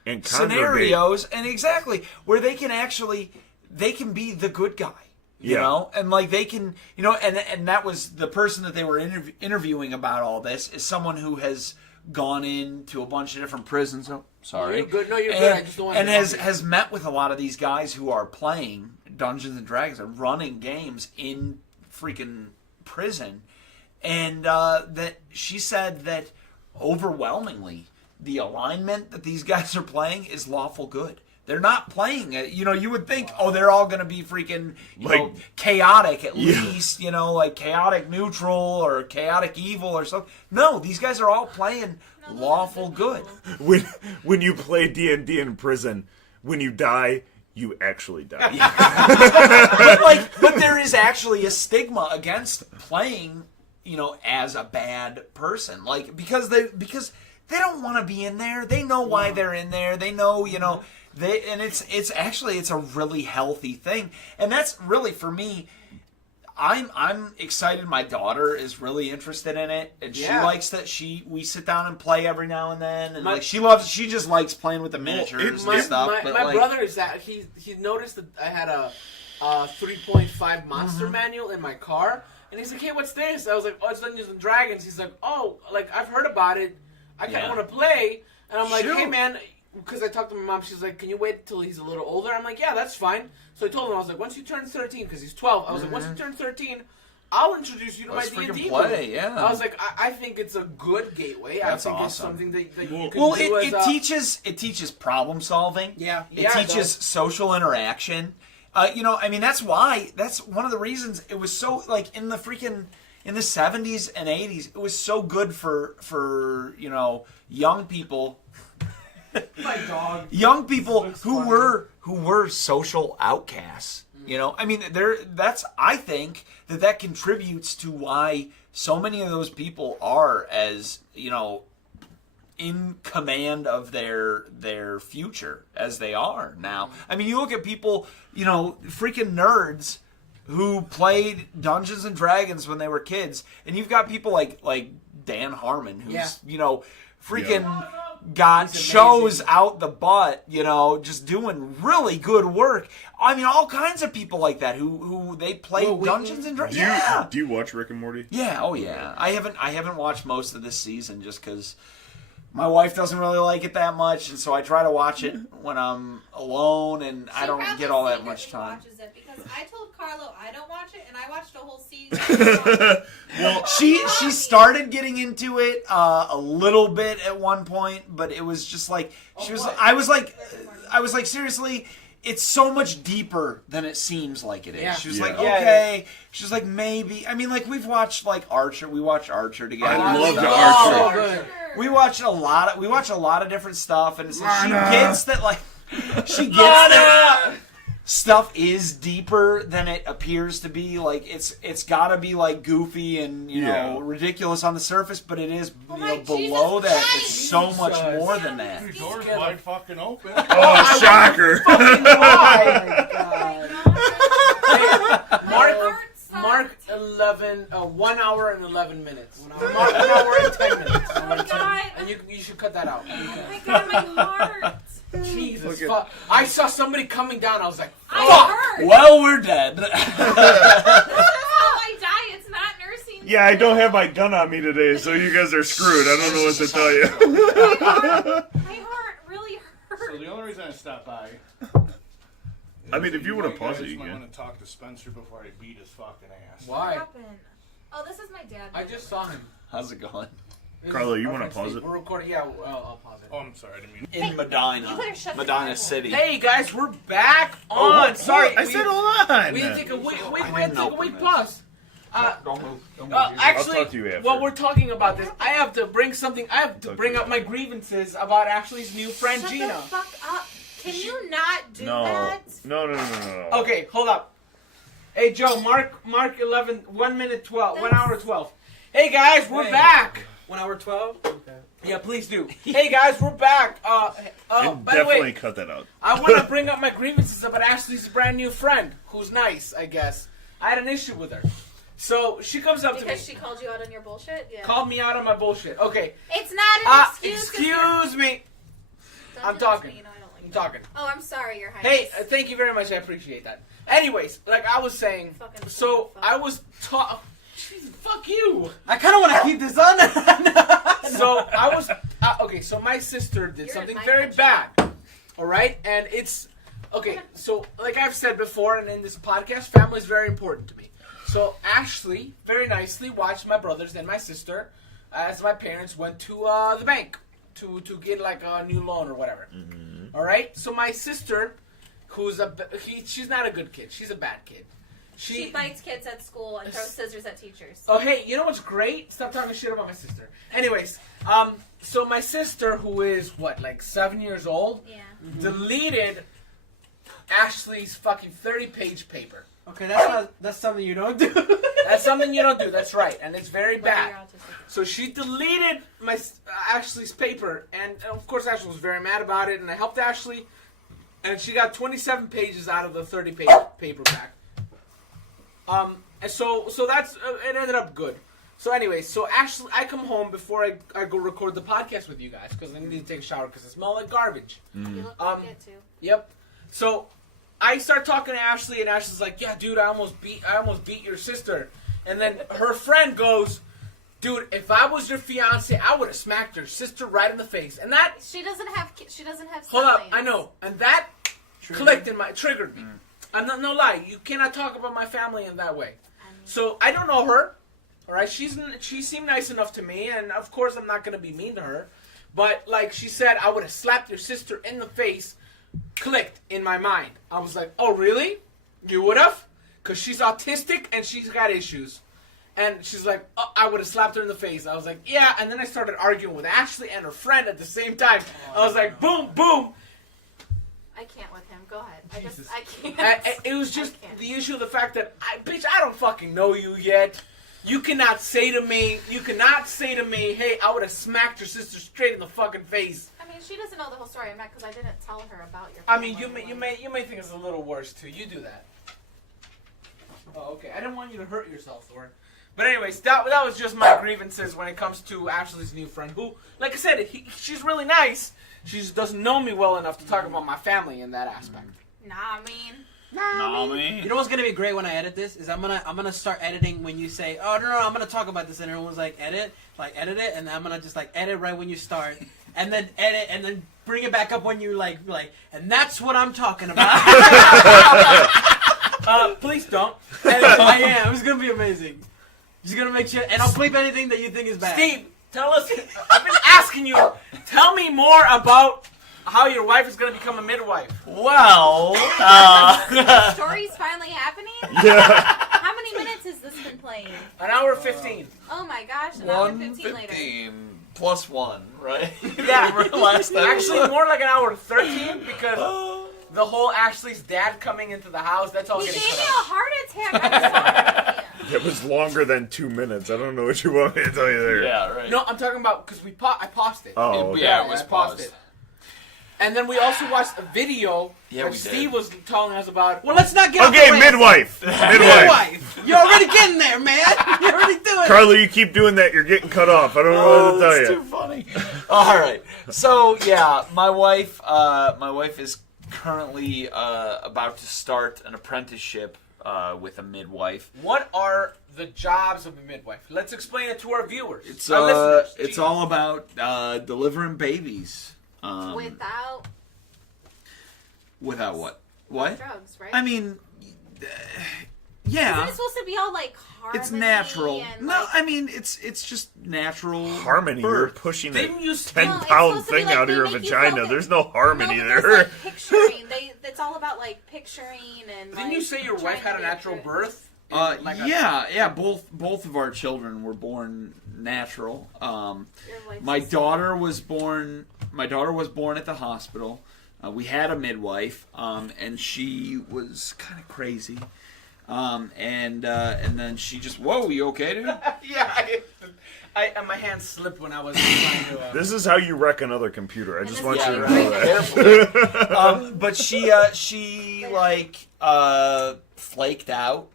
And scenarios and exactly where they can be the good guy. You Yeah. know, and like they can, you know, and that was the person that they were interviewing about all this is someone who has gone into a bunch of different prisons. Oh, sorry. You're good. No, you're good. I just don't want and to has met with a lot of these guys who are playing Dungeons and Dragons and running games in freaking prison, and that she said that overwhelmingly the alignment that these guys are playing is lawful good. They're not playing it. You know, you would think, oh, they're all going to be freaking, you know, chaotic at least, you know, like chaotic neutral or chaotic evil or something. No, these guys are all playing lawful good. When you play D&D in prison, when you die, you actually die. but there is actually a stigma against playing, you know, as a bad person, like because they don't want to be in there. They know why they're in there. They know, you know. It's a really healthy thing, and that's really for me. I'm excited. My daughter is really interested in it, and she likes that. We sit down and play every now and then, and she just likes playing with the miniatures and stuff. My brother is that he noticed that I had a 3.5 monster manual in my car, and he's like, "Hey, what's this?" I was like, "Oh, it's Dungeons and Dragons." He's like, "Oh, like I've heard about it. I kind of want to play." And I'm like, "Hey, man." Because I talked to my mom, she's like, can you wait till he's a little older? I'm like, yeah, that's fine. So I told him, I was like, once you turn 13, because he's 12, I was like, once you turn 13, I'll introduce you to my D&D play, yeah. I was like, I think it's a good gateway. That's I think awesome. it's something that you can do it teaches problem solving. Yeah. It teaches social interaction. You know, I mean, that's one of the reasons it was so, like, in the 70s and 80s, it was so good for you know, young people. My dog. Young people who were social outcasts. You know, I mean, I think that contributes to why so many of those people are, as you know, in command of their future as they are now. I mean, you look at people, you know, freaking nerds who played Dungeons and Dragons when they were kids, and you've got people like Dan Harmon, who's you know, freaking got shows out the butt, you know, just doing really good work. I mean, all kinds of people like that who they play Dungeons and Dragons. Do you watch Rick and Morty? Yeah, oh yeah. I haven't watched most of this season just because my wife doesn't really like it that much, and so I try to watch it when I'm alone, and I don't get all that much time. Watches it because I told Carlo I don't watch it, and I watched a whole season. Well, she started getting into it a little bit at one point, but it was just like I was like seriously, it's so much deeper than it seems like it is. Yeah. She was like, okay. She was like, maybe. I mean, like we've watched like Archer. We watched Archer together. I love the Archer. Archer. We watch a lot of different stuff, and it's like she gets that stuff is deeper than it appears to be. Like it's got to be like goofy and you know ridiculous on the surface, but it is below that. Christ. It's so much more than that. Your door's wide fucking open. Oh, shocker! Mark 1 hour and 11 minutes. 1 hour and 10 minutes. Oh my God. And you should cut that out. Oh my God, my heart. Jesus fuck. I saw somebody coming down. I was like, fuck. I heard. Well, we're dead. This is how I die. It's not nursing. Yeah, I don't have my gun on me today, so you guys are screwed. I don't know what to tell you. My heart really hurts. So the only reason I stopped by I mean, if you want to pause guys it, you might can. want to talk to Spencer before I beat his fucking ass. What Why? happened? Oh, this is my dad. I just saw him. How's it going? Carlo, you Our wanna friend pause Steve. it? We're recording. Yeah, I'll pause it. Oh, I'm sorry, I didn't mean. In You Medina. better shut the Medina Bible. City. Hey guys, we're back on. Oh, Sorry, I said hold on. We had to take a week. We I had to didn't take a open week this. plus. Don't move. Don't move. Actually, I'll talk to you after. while we're talking about this, I have to bring something. I have to Talk bring to up you my grievances about Ashley's new friend Shut Gina. the fuck up. Can you not do No. that? No. Okay, hold up. Hey Joe, Mark 11, 1 minute 12, 1 hour 12. Hey guys, we're Wait. back. 1 hour 12. Okay. Yeah, please do. Hey guys, we're back. And By the definitely way, cut that out. I want to bring up my grievances about Ashley's brand new friend, who's nice, I guess. I had an issue with her. So she comes up to me, Because she called you out on your bullshit? Yeah. called me out on my bullshit. Okay, It's not an excuse. 'cause excuse me. Don't I'm do this to talking. me, you know I don't like I'm that. talking. Oh, I'm sorry, Your Hey, Highness. thank you very much. I appreciate that. Anyways, like I was saying, Fucking so fuck. I was fuck you. I kind of want to keep this on. So I was okay. So my sister did You're something in my very country. bad. All right, and it's okay. So like I've said before, and in this podcast, family is very important to me. So Ashley very nicely watched my brothers and my sister as my parents went to the bank to get like a new loan or whatever. Mm-hmm. All right. So my sister, who's she's not a good kid. She's a bad kid. She bites kids at school and throws scissors at teachers. Oh, hey, you know what's great? Stop talking shit about my sister. Anyways, so my sister, who is, what, like 7 years old, Yeah. deleted Ashley's fucking 30-page paper. Okay, that's something you don't do. That's something you don't do, that's right, and it's very Whether bad. you're autistic. So she deleted Ashley's paper, and of course Ashley was very mad about it, and I helped Ashley, and she got 27 pages out of the 30-page paperback. And so that's it ended up good. So anyways, so Ashley, I come home before I go record the podcast with you guys because I need to take a shower because it smells like garbage. You look like it too. Yep. So I start talking to Ashley, and Ashley's like, "Yeah, dude, I almost beat your sister." And then her friend goes, "Dude, if I was your fiance, I would have smacked your sister right in the face." And that She doesn't have. hold up, siblings. I know, and that triggered me. I'm not no lie. You cannot talk about my family in that way. I mean, So I don't know her. All right, she seemed nice enough to me, and of course I'm not gonna be mean to her. But like she said, I would have slapped your sister in the face. Clicked in my mind. I was like, oh really? You would have? Because she's autistic and she's got issues. And she's like, oh, I would have slapped her in the face. I was like, yeah. And then I started arguing with Ashley and her friend at the same time. I was like, boom, boom. I can't with him. Go ahead. Jesus. I can't. It was just I can't. the issue of the fact that, bitch, I don't fucking know you yet. You cannot say to me, hey, I would have smacked your sister straight in the fucking face. I mean, she doesn't know the whole story. I'm mad because I didn't tell her about your. I mean, family. you may think it's a little worse too. You do that. Oh, okay. I didn't want you to hurt yourself, Thor. But anyways, that was just my grievances when it comes to Ashley's new friend, who, like I said, she's really nice. She just doesn't know me well enough to talk about my family in that aspect. Nah, I mean. You know what's gonna be great when I edit this is I'm gonna start editing when you say, oh no, I'm gonna talk about this, and everyone's like edit it, and I'm gonna just like edit right when you start, and then edit and then bring it back up when you like, and that's what I'm talking about. Please don't. I am. It's gonna be amazing. Just gonna make sure, and I'll bleep anything that you think is bad. Steve, tell us. I've been asking you. Tell me more about how your wife is going to become a midwife. Well, The story's finally happening? Yeah. How many minutes has this been playing? An hour 15. Oh my gosh, an hour 15 later. 1:15 plus 1, right? Yeah. Last time. Actually, more like an hour 13 because the whole Ashley's dad coming into the house, that's all He getting gave cut me a out. heart attack. I just want to It was longer than 2 minutes. I don't know what you want me to tell you there. Yeah, right. No, I'm talking about because I paused it. Oh, okay. Yeah, it was I paused paused. it. And then we also watched a video Yeah, that we Steve did. was telling us about. Well, let's not get off Okay, the rails. midwife. Midwife. You're already getting there, man. You're already doing it. Carly, you keep doing that. You're getting cut off. I don't know what to tell that's you. too funny. All right. So yeah, my wife is currently about to start an apprenticeship with a midwife. What are the jobs of a midwife? Let's explain it to our viewers. It's our listeners. it's Jeez. all about delivering babies. Without Without what? What? Drugs, right? I mean, yeah. Isn't it supposed to be all like harmony? It's natural. And, No, like, I mean it's just natural Harmony. You're birth. pushing a Didn't you 10-pound supposed to be thing like out of they your make you vagina. feel There's no harmony no, but there. there's, like, picturing. It's all about like picturing and. Didn't you say your wife had a natural birth? Yeah. Both of our children were born natural. My daughter was born at the hospital. We had a midwife, and she was kind of crazy. And then she just, whoa, you okay, dude? Yeah, my hand slipped when I was trying to. This is how you wreck another computer. I just want you to Yeah, know right. that. But she flaked out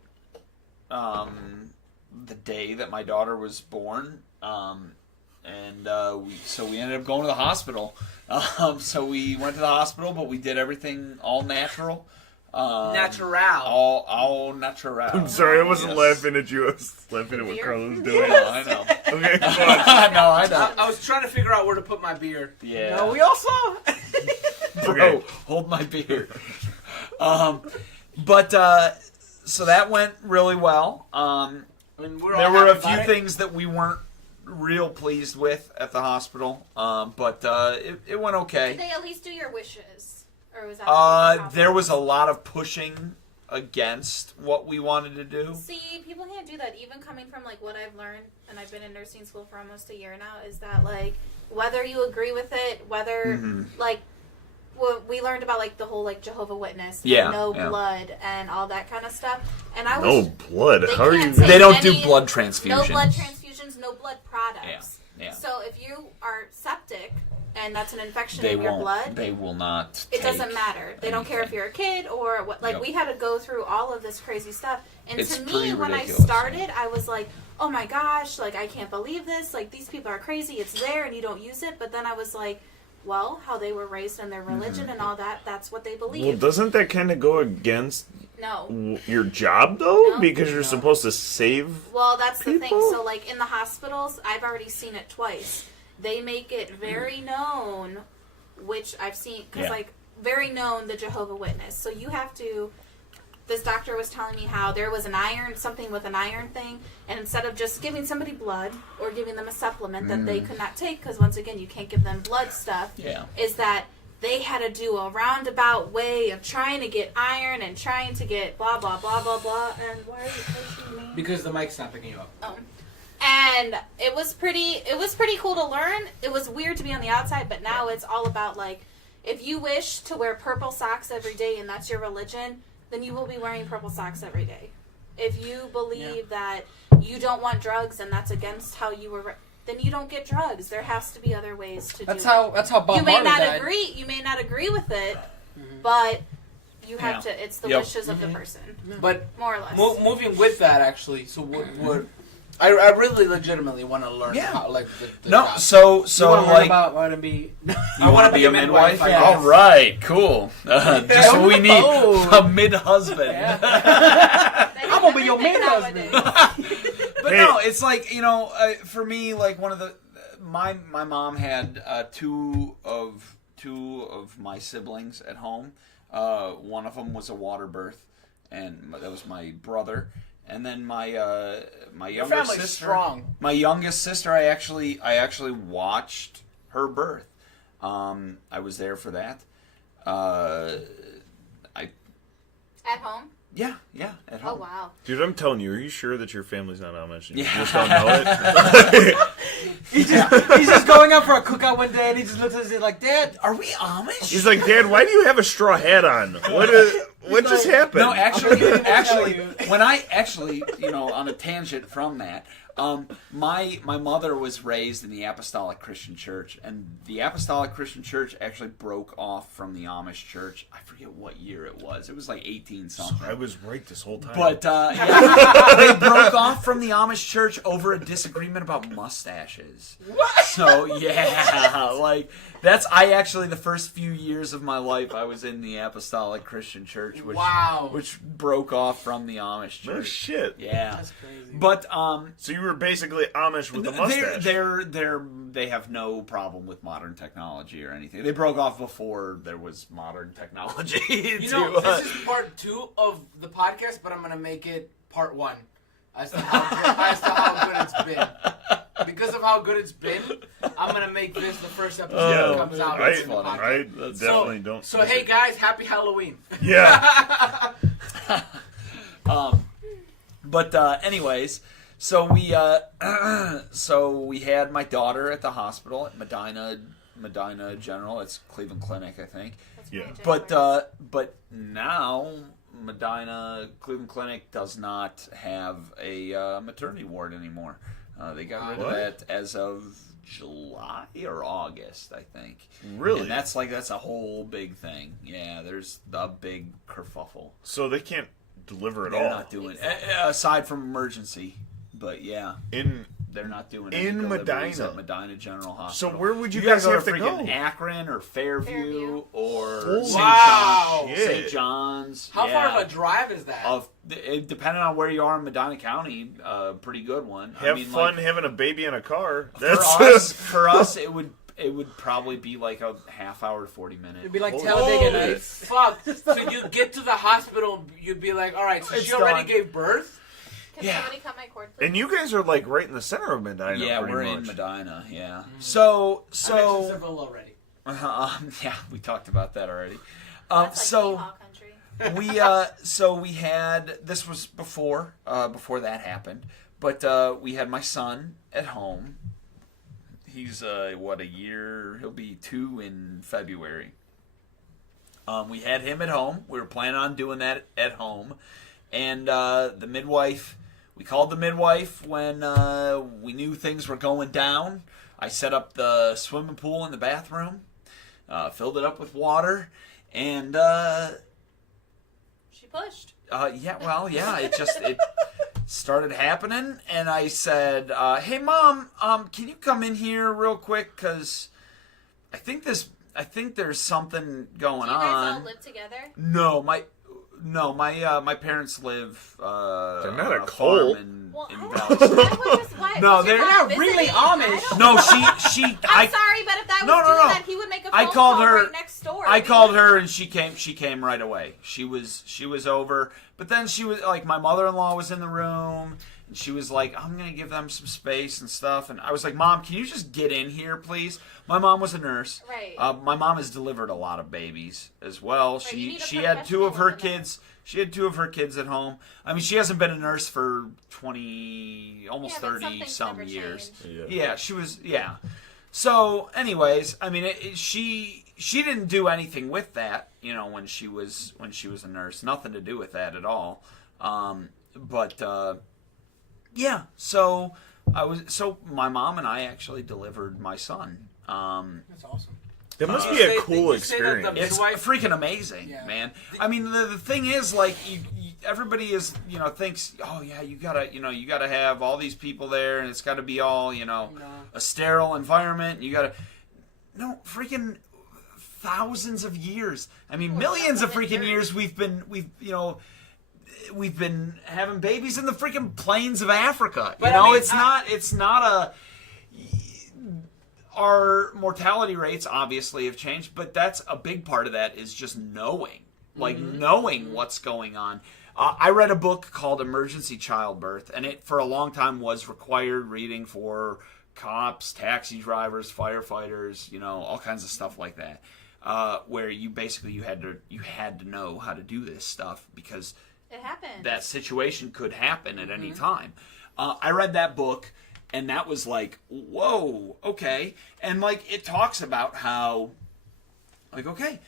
the day that my daughter was born, and we ended up going to the hospital. So we went to the hospital, but we did everything all natural. Natural. All natural. I'm sorry, I wasn't Yes. laughing at you. I was laughing at what Carlos was doing. I know. Okay, go on. No, I know. I was trying to figure out where to put my beer. Yeah. No, we all saw. Bro, Okay. hold my beer. So that went really well. I mean, we're all There were a happy few about it. things that we weren't real pleased with at the hospital, but it went Did okay. they at least do your wishes, or was that? There was a lot of pushing against what we wanted to do. See, people can't do that. Even coming from like what I've learned, and I've been in nursing school for almost a year now, is that like whether you agree with it, whether like what we learned about like the whole like Jehovah Witness, Yeah, no yeah. blood and all that kind of stuff. And I No was blood. They How are you? can't say They don't do any- blood transfusions. no blood transfusions, no blood products. Yeah. So if you are septic and that's an infection They in your won't. blood, They will not. it doesn't take matter. They don't care if anything. you're a kid or what. Like Yep. we had to go through all of this crazy stuff. And It's to pretty me, when I ridiculous. started, I was like, "Oh my gosh! Like I can't believe this! Like these people are crazy. It's there and you don't use it." But then I was like, "Well, how they were raised in their religion and all that—that's what they Well, believe." doesn't that kind of go against No. your job though? No. Because you're supposed to save. Well, that's the thing. People? So, like in the hospitals, I've already seen it twice. They make it very known, which I've seen, because Yeah. like very known the Jehovah Witness. So you have to. This doctor was telling me how there was something with an iron thing, and instead of just giving somebody blood or giving them a supplement that they could not take, because once again you can't give them blood stuff, Yeah. is that they had to do a roundabout way of trying to get iron and trying to get blah blah blah blah blah. And why are you pushing me? Because the mic's not picking you up. And it was pretty cool to learn. It was weird to be on the outside, but now it's all about like, if you wish to wear purple socks every day and that's your religion, then you will be wearing purple socks every day. If you believe that you don't want drugs and that's against how you were, then you don't get drugs. There has to be other ways to do it. That's how Bob You may Marley not died. agree. You may not agree with it, but you have Yeah. to. It's the Yep. wishes of the person, But more or less. moving with that, actually, so what I really legitimately want to learn Yeah. how, like, the No, job. so You want to learn like about what to be? you I want wanna to be be a a midwife? midwife, I guess. All right, cool. Just what we need, Oh. a mid-husband. I'm gonna be your main husband. But Hey. no, it's like, for me, like one of the my mom had two of my siblings at home. One of them was a water birth, and that was my brother. And then my younger family's sister, strong. my youngest sister, I actually watched her birth. I was there for that. At home. Yeah, at home. Oh wow. Dude, I'm telling you, are you sure that your family's not Amish? You Yeah. just don't know it? He's just going out for a cookout one day and he just looks at us like, Dad, Are we Amish? He's like, Dad, why do you have a straw hat on? What just happened? No, actually, tell you. when I on a tangent from that, my mother was raised in the Apostolic Christian Church, and the Apostolic Christian Church actually broke off from the Amish Church. I forget what year it was. It was like 18 something. I was right this whole time. But yeah, they broke off from the Amish Church over a disagreement about mustaches. What? So yeah, like the first few years of my life I was in the Apostolic Christian Church, which broke off from the Amish Church. no shit. Yeah, That's crazy. but So you were basically Amish with a mustache. They have no problem with modern technology or anything. They broke off before there was modern technology. You know, this is part 2 of the podcast, but I'm gonna make it part 1 as to how good it's been. Because of how good it's been, I'm gonna make this the first episode that comes out. I definitely don't. So hey guys, happy Halloween. Yeah. But anyways, so we had my daughter at the hospital at Medina General. It's Cleveland Clinic, I think. Yeah. But now Cleveland Clinic does not have a maternity ward anymore. They got rid of that as of July or August, I think. Really? And that's a whole big thing. Yeah, there's a big kerfuffle. So they can't deliver at They're all. not doing aside from emergency, but yeah, they're not doing any in deliveries Medina at Medina General Hospital. So where would you guys have to go? Akron or Fairview or Holy St. John's. How far of a drive is that? Depending on where you are in Medina County, pretty good one. Have fun having a baby in a car. For us, it would probably be like a half hour, 40 minutes. It'd be like Talladega Nights. Fuck. So you get to the hospital, you'd be like, all right, so she already gave birth? Can somebody cut my cord, please? And you guys are like right in the center of Medina. Yeah, we're much. in Medina. Yeah. So I mentioned Seville already. yeah, we talked about that already. That's like Yeehaw country. we had this was before that happened, but we had my son at home. He's a year? He'll be 2 in February. We had him at home. We were planning on doing that at home, and the midwife. We called the midwife when we knew things were going down. I set up the swimming pool in the bathroom, filled it up with water, and she pushed. It started happening, and I said, "Hey, Mom, can you come in here real quick? Because I think there's something going on." Do you guys all live together? My parents live. They're not a farm cult. in I Dallas. no, they're not really Amish. No, she. I'm sorry, but if that was doing that, he would make a phone called call her right next door. I called her and she came right away. She was over, but then she was like, my mother-in-law was in the room and she was like, I'm gonna give them some space and stuff, and I was like, Mom, can you just get in here, please? My mom was a nurse. Right. My mom has delivered a lot of babies as well. Right, She had 2 of her kids. She had 2 of her kids at home. I mean, she hasn't been a nurse for 20, almost 30 some years. Yeah, she was. Yeah. So, anyways, I mean, she didn't do anything with that, when she was a nurse. Nothing to do with that at all. Yeah. So my mom and I actually delivered my son. That's awesome. That must be a cool experience. It's freaking amazing, man. I mean, the thing is, like, everybody is, thinks, oh yeah, you gotta have all these people there, and it's got to be all, a sterile environment. No, freaking thousands of years. I mean, millions of freaking years. We've been having babies in the freaking plains of Africa. It's not a. Our mortality rates obviously have changed, but that's a big part of that is just knowing what's going on. I read a book called Emergency Childbirth, and it for a long time was required reading for cops, taxi drivers, firefighters, all kinds of stuff like that, where you had to know how to do this stuff because it happened. That situation could happen at any time. I read that book. And that was like, whoa, okay. And like it talks about how, like, okay,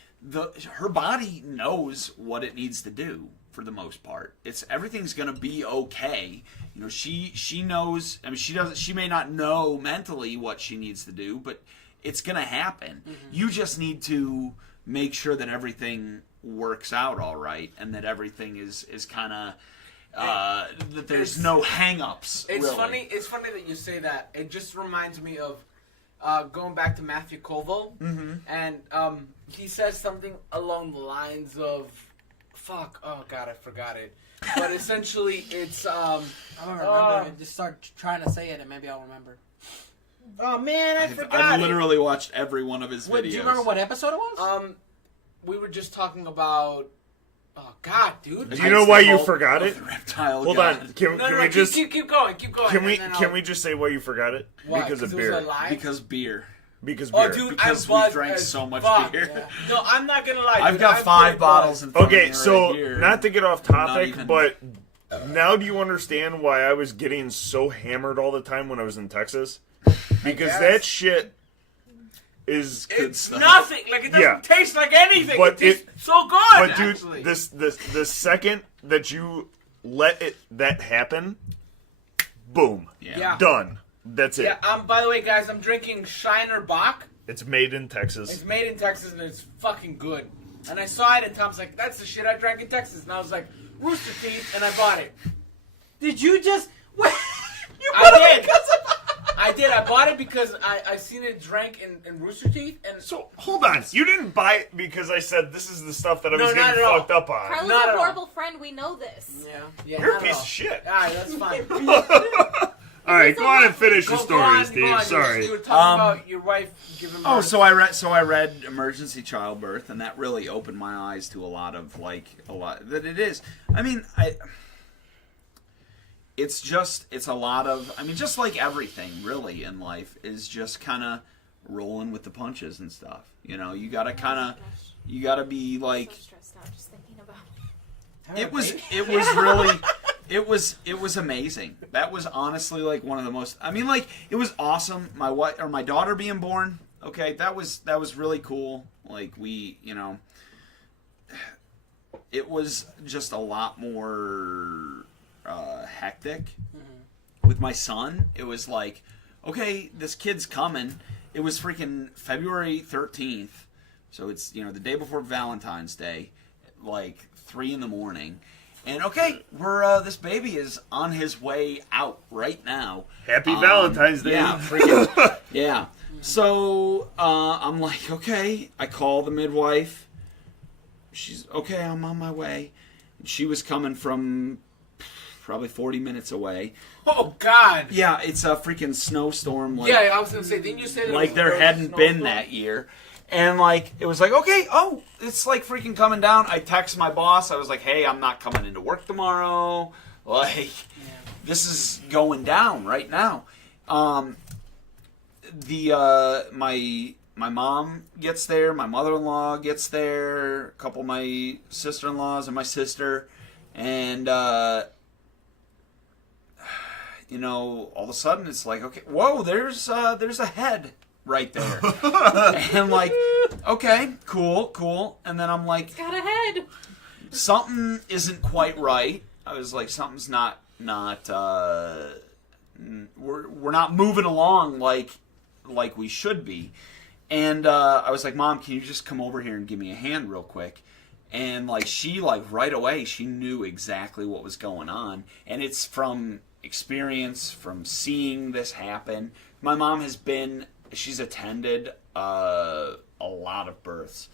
her body knows what it needs to do for the most part. Everything's gonna be okay. She knows. I mean, she may not know mentally what she needs to do, but it's gonna happen. Mm-hmm. You just need to make sure that everything works out all right, and that everything is kind of. That there's no hang-ups. It's really. funny. It's funny that you say that. It just reminds me of going back to Matthew Colville, and he says something along the lines of fuck. Oh god, I forgot it. But essentially, it's I don't remember. Just start trying to say it, and maybe I'll remember. Oh man, I forgot. I've literally watched every one of his videos. Do you remember what episode it was? We were just talking about. Oh god, dude. Do you know why you forgot it? Reptile Hold god. on. Can we No, just keep going. Can we just say why you forgot it? Why? Because of It was a beer. lie? Because beer. Because Oh, beer. dude, Because I'm we buzzed drank as so much fuck. beer. Yeah. No, I'm not gonna lie. I've dude, got I'm 5 pretty bottles buzzed. in front Okay, of me so right here. not to get off topic, even- but now do you understand why I was getting so hammered all the time when I was in Texas? Because that shit is It's nothing. Like it doesn't taste like anything. But it tastes so good. But dude, actually. the second that you let that happen, boom, Yeah. done. That's it. Yeah. By the way, guys, I'm drinking Shiner Bock. It's made in Texas. It's made in Texas and it's fucking good. And I saw it and Tom's like, "That's the shit I drank in Texas." And I was like, "Rooster Teeth," and I bought it. Did you just? Wait, you I bought it did. because of- I did. I bought it because I seen it drank in Rooster Teeth, and So hold on, you didn't buy it because I said this is the stuff that I was No, not getting at all. fucked up on. Carlos Not a at all. horrible friend. We know this. yeah, You're a not at piece all. of shit. Alright, that's fine. All right, go on and finish your Go story, on, Steve. go on. Sorry. You were talking about your wife giving birth. Oh, so I read emergency childbirth, and that really opened my eyes to a lot that it is. I mean, it's a lot of, I mean, just like everything really in life is just kind of rolling with the punches and stuff. You know, you gotta be like, So stressed out just thinking about it was really, it was amazing. That was honestly like one of the most, I mean, like, it was awesome. My daughter being born, okay, that was really cool. Like, we, you know, it was just a lot more hectic. With my son, it was like, okay, this kid's coming. It was freaking February 13th, so it's, you know, the day before Valentine's Day, like 3 a.m, and okay, we're this baby is on his way out right now. Happy Valentine's Day. Yeah, freaking, yeah. So I'm like, okay. I call the midwife. She's okay. I'm on my way. She was coming from probably 40 minutes away. Oh God. Yeah, it's a freaking snowstorm. Like, Yeah, I was gonna say, didn't you say that? like there hadn't been that year. And like it was like, okay, oh, it's like freaking coming down. I text my boss. I was like, hey, I'm not coming into work tomorrow. Like, this is going down right now. My mom gets there, my mother-in-law gets there, a couple of my sister-in-laws and my sister, and you know, all of a sudden it's like, okay, whoa, there's a head right there. And like, okay, cool. And then I'm like, got a head. something isn't quite right. I was like, something's not we're not moving along like we should be. And I was like, Mom, can you just come over here and give me a hand real quick? And like she like right away she knew exactly what was going on, and it's from experience, from seeing this happen. My mom she's attended a lot of births.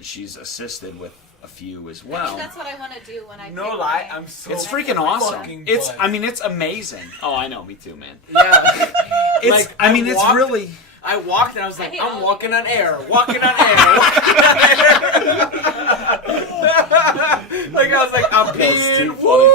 She's assisted with a few as well. That's what I want to do when I No pick lie, my- I'm so. It's freaking awesome. fucking It's buzzed. I mean it's amazing. Oh, I know, me too, man. Yeah. It's Like, I mean I it's walked- really I walked and I was like, hate I'm all walking of on air, walking on air. Like I was like, I'm That's too peeing. funny.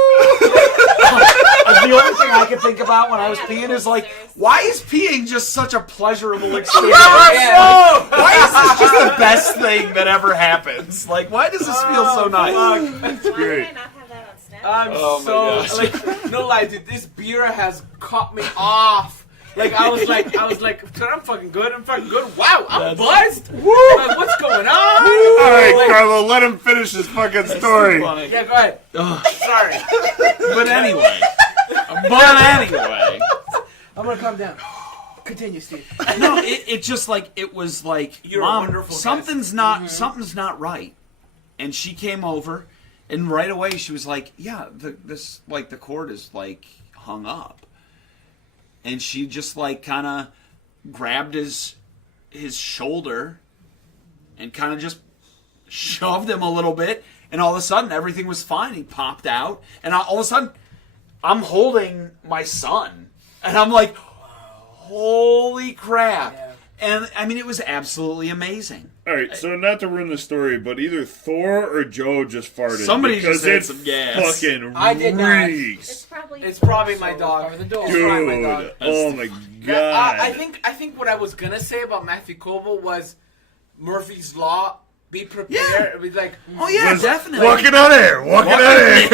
The only thing I could think about when I was peeing is like, why is peeing just such a pleasurable experience? Yeah. Why is this just the best thing that ever happens? Like, why does this feel so nice? Why did I great. not have that on Snapchat? I'm Oh my so gosh. like, no lie, dude. This beer has caught me off. Like I was like, dude, I'm fucking good. Wow, I'm buzzed. Like, what's going on? All right, Like, Carlo, let him finish his fucking story. Funny. yeah, go ahead. Ugh. Sorry. But anyway. I'm gonna calm down. Continue, Steve. No, it just like it was like, You're a Mom, wonderful something's not right. And she came over, and right away she was like, yeah, the cord is like hung up. And she just like kind of grabbed his shoulder and kind of just shoved him a little bit, and all of a sudden everything was fine. He popped out, and all of a sudden I'm holding my son, and I'm like, holy crap. Yeah. And I mean, it was absolutely amazing. All right, so not to ruin the story, but either Thor or Joe just farted. Somebody because just had it's some gas. fucking I did not. reeks. It's probably my dog. Cover the door. It's probably my dog. Dude, oh my Yeah, god. I think what I was gonna say about Matthew Koval was Murphy's Law. Be prepared. It was like, Oh yeah, Was definitely. Walking on air, walking on air.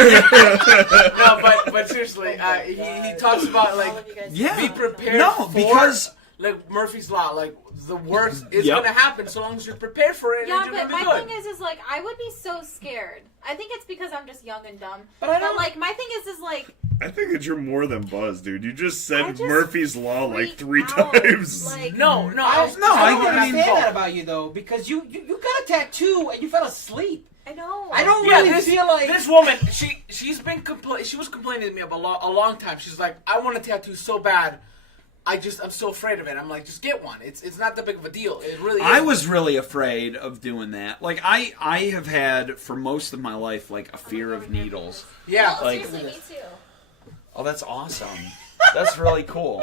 no, but seriously, he talks about like Yeah. be prepared. No, for, because like Murphy's Law, like the worst is Yep. gonna happen so long as you're prepared for it. Yeah, and but you're my gonna be thing is like I would be so scared. I think it's because I'm just young and dumb. But I don't- like my thing is like I think that you're more than Buzz, dude. You just said I just Murphy's Law like freak 3 out. times. Like, good. No, I I don't mean, understand that about you though, because you got a tattoo and you fell asleep. I know. I don't Yeah, really feel like this woman. She was complaining to me about a long time. She's like, I want a tattoo so bad. I'm so afraid of it. I'm like, just get one. It's not that big of a deal. It really is. I was really afraid of doing that. Like I have had for most of my life like a fear of needles. Yeah. Well, like- seriously, me too. Oh, that's awesome. That's really cool.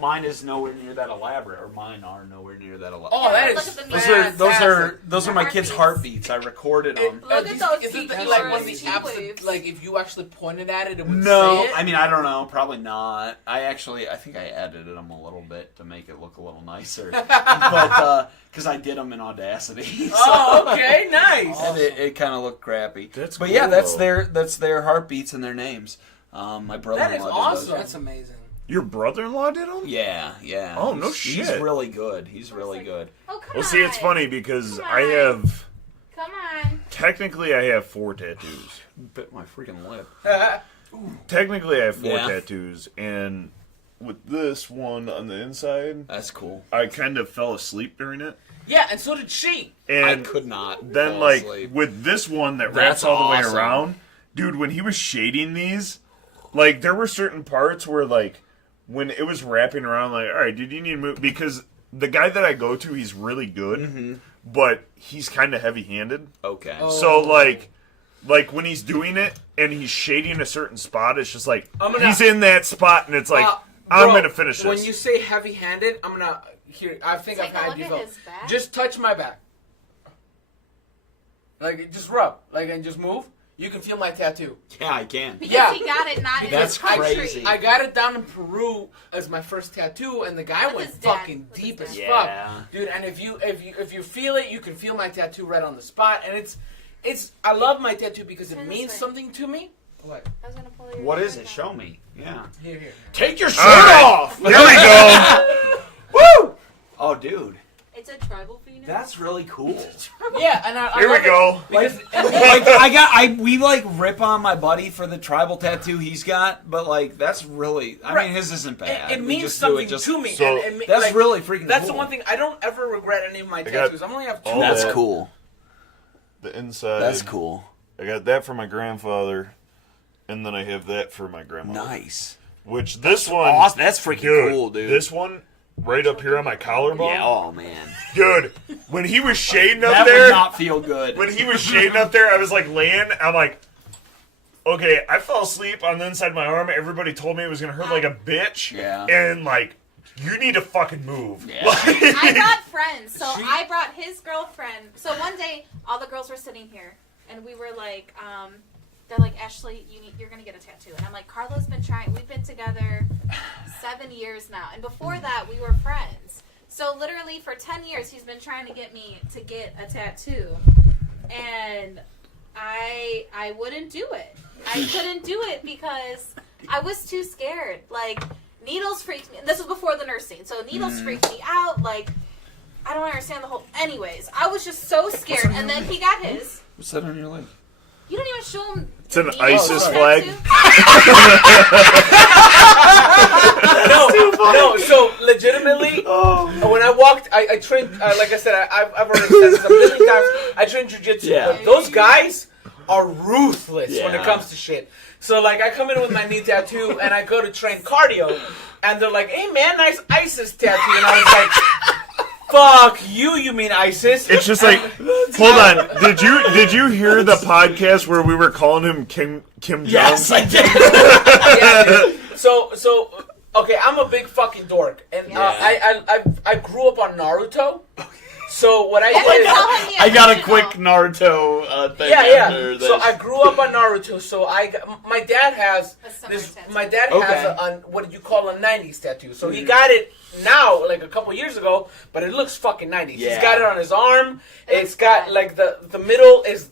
Mine is nowhere near that elaborate, or mine are nowhere near that elaborate. Oh, that Look is at the Those are my kids' heartbeats. I recorded them. Look at those Is it feet like yours, one of these T apps waves. that, like, if you actually pointed at it, it would No, say it? I mean I don't know. Probably not. I think I edited them a little bit to make it look a little nicer, but because I did them in Audacity. So. Oh, okay, nice. And it kind of looked crappy. That's but cool, yeah, that's though. their heartbeats and their names. My brother-in-law That is did those. awesome. that's amazing. Your brother-in-law did them? Yeah, yeah. Oh, no He's shit. really good. He's really good. Oh, come Well, on. see, it's funny because Come I on. have... Come on. Technically, I have 4 tattoos. Bit my freaking lip. Technically, I have 4 Yeah. tattoos, and with this one on the inside, That's cool. I kind of fell asleep during it. Yeah, and so did she. And I could not. then, fall like, asleep. with this one that That's wraps all the awesome. way around, dude, when he was shading these, like, there were certain parts where, like, when it was wrapping around, like, all right, dude, you need to move, because the guy that I go to, he's really good, Mm-hmm. but he's kind of heavy-handed. Okay. Oh. So, like when he's doing it and he's shading a certain spot, it's just like, he's in that spot, and it's like, I'm Bro, going to finish this. When you say heavy-handed, I'm gonna I think Take I've a had you look at go. his back. Just touch my back. Like, just rub, like, and just move. You can feel my tattoo. Yeah, I can. Because Yeah. he got it not in That's his country. crazy. I got it down in Peru as my first tattoo, and the guy With went his dad. fucking With deep his as dad. Yeah. fuck, dude. And if you feel it, you can feel my tattoo right on the spot, and it's I love my tattoo because it Turn this means way. something to me. What? I was gonna pull your What is shirt it? down. Show me. Yeah. Here. Take your shirt right. off. Here we go. Woo! Oh, dude, It's a tribal phoenix. that's really cool. Yeah, and I Here we love it go. because Like we like rip on my buddy for the tribal tattoo he's got, but like that's really. I Right. mean, his isn't bad. it We means just do something it just- to me. So- and That's like, really freaking. That's cool. the one thing I don't ever regret any of my got tattoos. I only have 2. all That's that. cool. The inside. That's cool. I got that for my grandfather, and then I have that for my grandmother. Nice. Which this one, Awesome. That's freaking cool, dude. This one, right up here on my collarbone, Yeah. Oh man. dude. When he was shading up That there, would not feel good. when he was shading up there, I was like laying. I'm like, okay, I fell asleep on the inside of my arm. Everybody told me it was gonna hurt like a bitch. Yeah. And like, you need to fucking move. Yeah. I brought friends, so She- I brought his girlfriend. So one day, all the girls were sitting here, and we were like, they're like, Ashley, you're gonna get a tattoo, and I'm like, Carlo's been trying. We've been together 7 years now, and before that, we were friends. So literally for 10 years, he's been trying to get me to get a tattoo, and I wouldn't do it. I couldn't do it because I was too scared. Like, needles freaked me. This was before the nursing, so needles freaked me out. Like, I don't understand the whole. Anyways, I was just so scared. And then he got his. What's that on your leg? You don't even show him. It's an the ISIS tattoo? flag. no. So legitimately, when I walked, I trained. Like I said, I've already said this a million times. I trained jujitsu. Yeah. Those guys are ruthless when it Yeah. comes to shit. So like, I come in with my knee tattoo and I go to train cardio, and they're like, "Hey man, nice ISIS tattoo," and I was like, Fuck you! You mean ISIS? It's just like, hold on. Did you hear the podcast where we were calling him Kim Jong? Yes, I did. Yeah, dude. So okay, I'm a big fucking dork, and I grew up on Naruto. So what I did is I got a quick Naruto thing. yeah. So I grew up on Naruto. So my dad has this. My dad has a what you call a '90s tattoo. So he got it now, like a couple years ago, but it looks fucking '90s. Yeah. He's got it on his arm. It's got like the middle is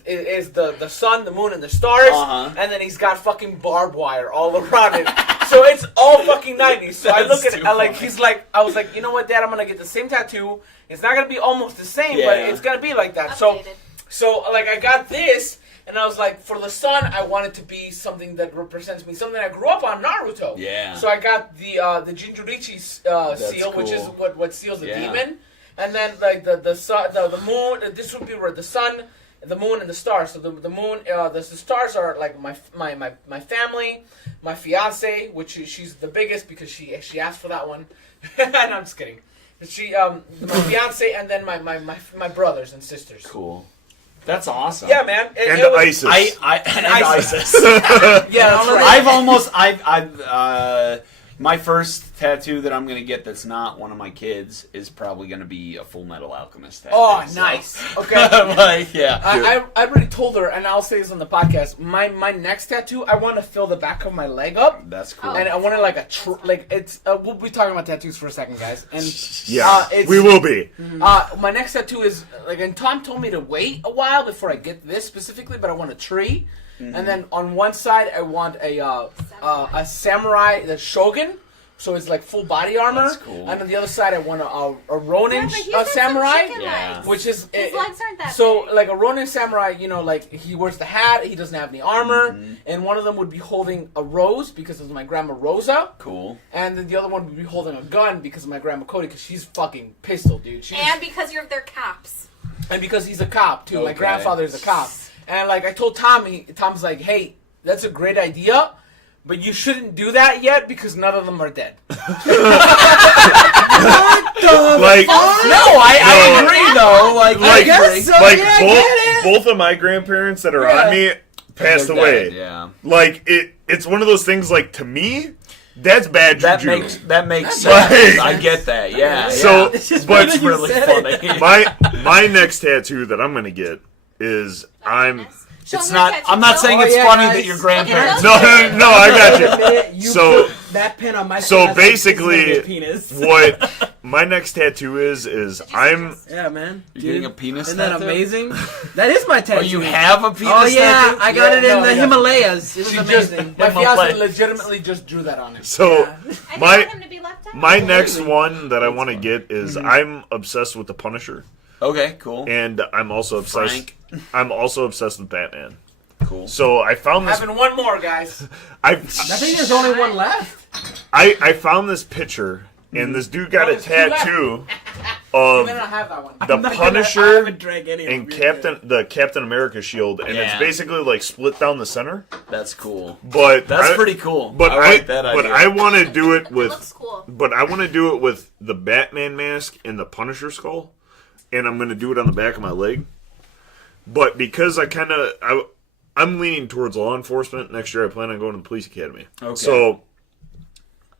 the sun, the moon, and the stars, and then he's got fucking barbed wire all around it. So it's all fucking '90s. So I look at it, I was like, you know what, Dad, I'm gonna get the same tattoo. It's not gonna be almost the same, but it's gonna be like that. Updated. So like I got this, and I was like, for the sun, I want it to be something that represents me, something I grew up on, Naruto. Yeah. So I got the Jinchurichi seal, which is cool. what seals the demon, and then like the sun, the moon. This would be where the sun, the moon, and the stars. So the moon, the stars are like my family, my fiance, which she's the biggest because she asked for that one. No, I'm just kidding. She my fiance, and then my brothers and sisters. Cool. That's awesome. Yeah, man. And it was, ISIS. And ISIS. Yeah, that's right. I've my first tattoo that I'm gonna get that's not one of my kids is probably gonna be a Full Metal Alchemist tattoo. Oh, so. nice. Okay. Like, yeah. I already told her, and I'll say this on the podcast. My next tattoo, I want to fill the back of my leg up, That's cool. and I want it like it's. We'll be talking about tattoos for a second, guys. And Yeah, it's, we will be. my next tattoo is like, and Tom told me to wait a while before I get this specifically, but I want a tree, and then on one side I want a samurai, the shogun. So it's like full body armor, That's cool. and on the other side I want a Ronin Yeah, but he's got some samurai, chicken Yeah. legs. which is His legs aren't that so big. like a Ronin samurai. You know, like he wears the hat, he doesn't have any armor, and one of them would be holding a rose because of my grandma Rosa, Cool. and then the other one would be holding a gun because of my grandma Cody, because she's fucking pistol, dude. And because you're their cops. And because he's a cop too. My Okay. grandfather's a cop, and like I told Tommy, Tom's like, hey, that's a great idea. But you shouldn't do that yet because none of them are dead. Like, I agree though. Like like, agree. both of my grandparents that are on me passed They're away. dead, yeah. Like it's one of those things. Like to me, that's bad That juju. makes sense. Like- I get that. Yeah. So, It's just but funny that you really said funny. my next tattoo that I'm gonna get is It's not. I'm not saying it's yeah, funny guys. that your grandparents. No, I got you. it. You So- put that pen on my so penis, basically, it's gonna be a penis. what my next tattoo is I'm Yeah, man. You're getting a penis Isn't that tattoo? amazing? That is my tattoo. Oh, you have a penis Oh yeah, tattoo? I got it in no, the yeah. Himalayas. It was She amazing. my Himalaya. fiance legitimately just drew that on it. so I didn't my want him to be left out. my next one that I want to get is I'm obsessed with the Punisher, Okay, cool. and I'm also obsessed. Frank. I'm also obsessed with Batman. Cool. So I found this. Having one more, guys. I think there's only one left. I found this picture, and this dude got a there's two left. tattoo You of may not have that one. the I Punisher haven't drank any of and them. the Captain America shield, and it's Yeah. basically like split down the center. That's cool. But That's pretty cool. But I like that idea. But I want to do it It with. looks cool. But I want to do it with the Batman mask and the Punisher skull, and I'm going to do it on the back of my leg. But because I'm leaning towards law enforcement next year, I plan on going to the police academy. Okay. So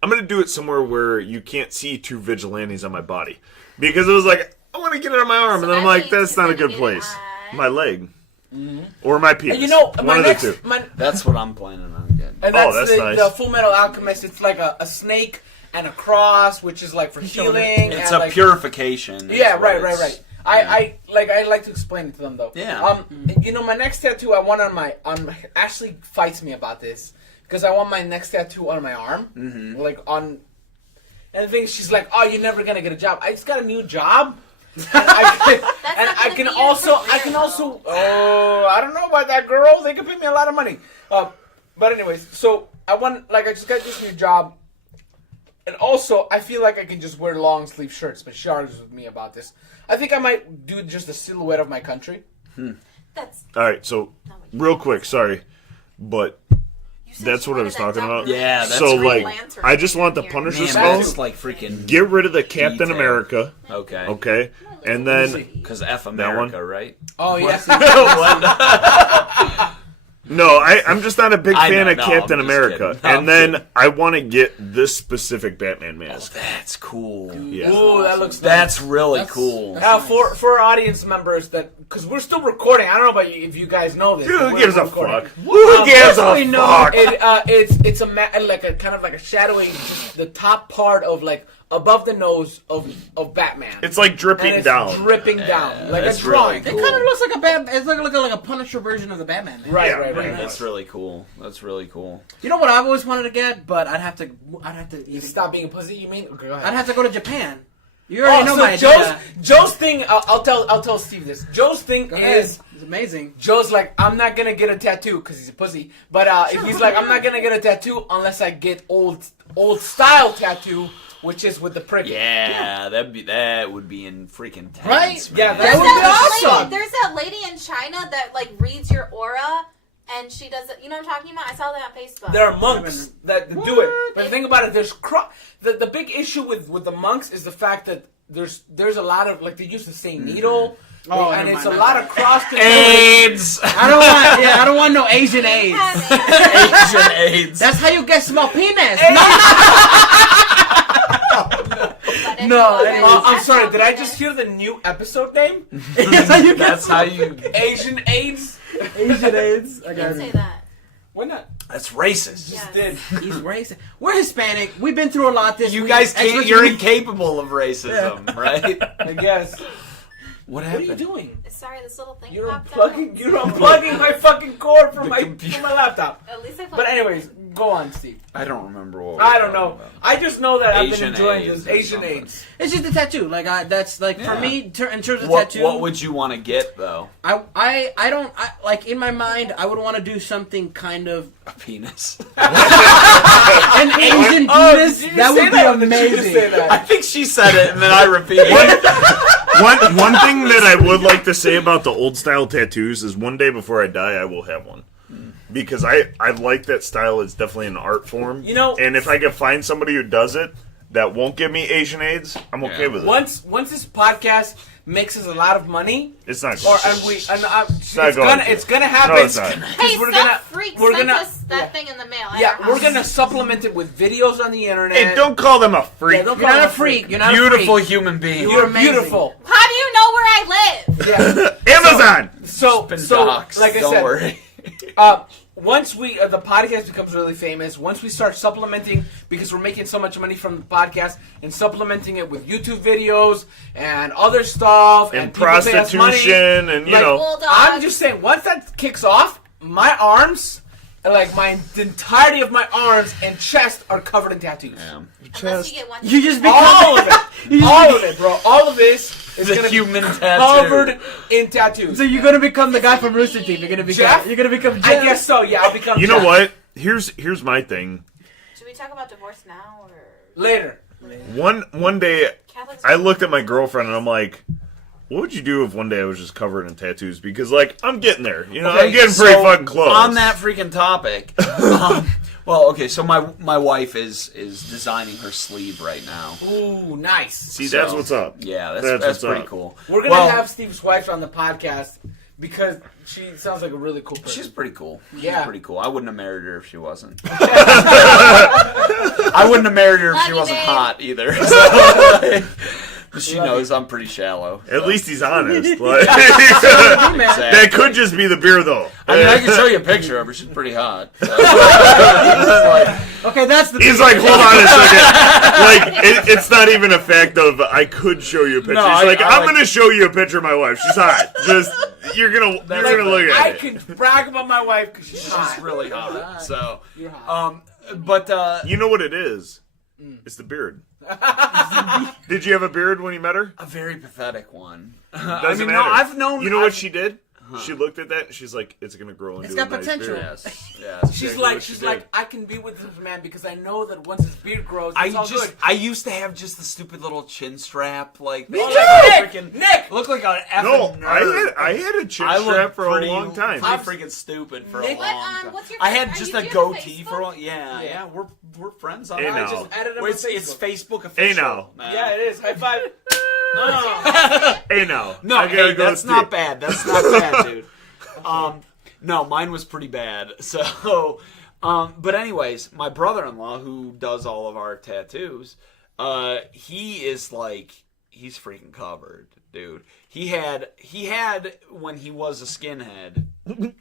I'm going to do it somewhere where you can't see two vigilantes on my body, because it was like I want to get it on my arm, and then I'm like, that's not a good place. My leg. Or my penis. And you know, one my of next, the two. That's what I'm planning on getting. and that's, that's nice. the Full Metal Alchemist. It's like a snake and a cross, which is like for healing. It's and a like, purification. is Yeah, what right. it's- I like to explain it to them though. Yeah. You know, my next tattoo I want on Ashley fights me about this because I want my next tattoo on my arm, like on. And the thing is, she's like, "Oh, you're never gonna get a job." I just got a new job. And I can also. Oh, I don't know about that, girl. They can pay me a lot of money. But anyways, so I just got this new job. And also, I feel like I can just wear long sleeve shirts, but she argues with me about this. I think I might do just a silhouette of my country. That's All right, so real quick, sorry, but said That's you what I wanted was that talking Doctor about. Yeah, that's so Green like, Lantern I just want the here. Punisher Man, skull. that's like freaking. Get rid of the Captain detail. America. Okay. Okay, and then Because F America, one? right? Oh yeah. no, I'm just not a big fan of I'm Captain just America. kidding. No, I'm And then I want to get this specific Batman mask. That's cool. Yeah. Ooh, that looks nice. That's really That's- cool. that's- For our audience members that because we're still recording. I don't know about you, if you guys know this. Dude, but who we're gives a recording. fuck? Who gives a we know. fuck? It's like a kind of like a shadowing just the top part of like above the nose of Batman. It's like dripping and it's down. dripping down like a that's drawing. It kind of looks like a It's like a Punisher version of the Batman. Man. Right, Yeah, right, pretty right. much. That's really cool. That's really cool. You know what I've always wanted to get, but I'd have to You stop being a pussy. You mean? Okay, go ahead. I'd have to go to Japan. You already know my so idea. Joe's thing. I'll tell Steve this. Joe's thing Go ahead. is It's amazing. Joe's like I'm not gonna get a tattoo because he's a pussy. But he's like I'm not gonna get a tattoo unless I get old style tattoo, which is with the prick. Yeah, that would be in freaking tense, Right? man. Yeah, That would be awesome. There's that lady in China that like reads your aura, and she does it. You know what I'm talking about? I saw that on Facebook. There are monks that do it. But the thing about it, the big issue with the monks is the fact that there's a lot of like they use the same needle. Oh, and never it's mind, a not lot that. of cross AIDS. I don't want no Asian AIDS. Asian AIDS. That's how you get small penis. No, I'm sorry, did I just hear the new episode name? That's how you get That's how you. Asian AIDS? Asian AIDS. I You got didn't say it. that. Why not? That's racist. Yes. Did. He's racist. We're Hispanic. We've been through a lot this You week. guys can't. Especially You're we- incapable of racism, right? I guess. What What are happened? you doing? Sorry, this little thing You're popped unplugging my fucking cord from my laptop. out. At least I But anyways, go on, Steve. I don't remember what. I don't know. I just know that I've been Asian enjoying AIDS this or Asian something. AIDS. It's just a tattoo. Like that's like for Yeah. me in terms of What tattoo. What would you want to get though? I don't like in my mind. I would want to do something kind of A penis. an Asian penis. Did you That say would be that? Did you just amazing. say that? I think she said it, and then I repeated it. One thing that I would like to say about the old style tattoos is one day before I die, I will have one. Because I like that style. It's definitely an art form. You know- and if I can find somebody who does it that won't give me Asian AIDS, I'm okay Yeah. with it. Once this podcast makes us a lot of money, It's not. or going to. it's gonna happen. No, it's not. Hey, we're some gonna- freak we're sent gonna- us that thing in the mail. at Yeah, our we're house. gonna supplement it with videos on the internet. Hey, don't call them a freak. Yeah, don't You're call not a them freak. You're not Beautiful a freak. human being. You're amazing. beautiful. How do you know where I live? Yeah. Amazon. So, Been so doxxed, like I don't said, worry. once the podcast becomes really famous, once we start supplementing, because we're making so much money from the podcast, and supplementing it with YouTube videos and other stuff, And people pay us money, prostitution, and you like, know. Bulldog. I'm just saying, once that kicks off, my arms, like the entirety of my arms and chest are covered in tattoos. Unless you get one. You just All of it. All of it, bro. All of this is The going to be human tattoo. covered in tattoos. So you're gonna become the guy from Rooster Teeth. You're gonna become. Jeff? You're gonna become. Jeff. I guess so, yeah. I'll become You know Jeff. what? Here's my thing. Should we talk about divorce now or Later. One day, Catholics? I looked at my girlfriend and I'm like, what would you do if one day I was just covered in tattoos? Because like I'm getting there, you know, Okay, I'm getting pretty so fucking close. On that freaking topic. Well, okay, so my wife is designing her sleeve right now. Ooh, nice. See, that's So, what's up. Yeah, That's that's what's pretty up. cool. We're going to have Steve's wife on the podcast because she sounds like a really cool person. She's pretty cool. Yeah. She's pretty cool. I wouldn't have married her if she wasn't. I wouldn't have married her if Love she you, wasn't babe. hot either. So, she knows I'm pretty shallow. At least he's honest. Like, Exactly. that could just be the beer, though. I mean, I can show you a picture of her. She's pretty hot. So. Okay, that's the. He's like, hold on a second. Like, it's not even a fact of I could show you a picture. No, He's like, I'm like- gonna show you a picture of my wife. She's hot. Just you're gonna look at I it. can brag about my wife because she's hot. She's really hot. So, You're hot. but You know what it is? It's the beard. Did you have a beard when you met her? a very pathetic one. Doesn't no, matter. I've known. You know what she did? She looked at that and she's like, it's going to grow into It's got a nice potential. beard. Yes. She's exactly like, what she she's did. like, I can be with this man because I know that once his beard grows, it's all good. I used to have just the stupid little chin strap, like Me like too! Nick! look like an effing No, nerd. I had a chin I strap looked for a pretty- long time. I'm freaking stupid for a Nick, long time. what's your I had are just you a do you goatee have for a Facebook? long. Yeah. We're friends on Hey, that. now. I just added him Well, on it's Facebook Hey, official. now. man. Yeah, it is. High five. Hey, now. No, I gotta hey, go that's see. not bad. That's not bad, dude. No, mine was pretty bad. So, but anyways, my brother-in-law, who does all of our tattoos, he is like, he's freaking covered, dude. He had when he was a skinhead. Yeah,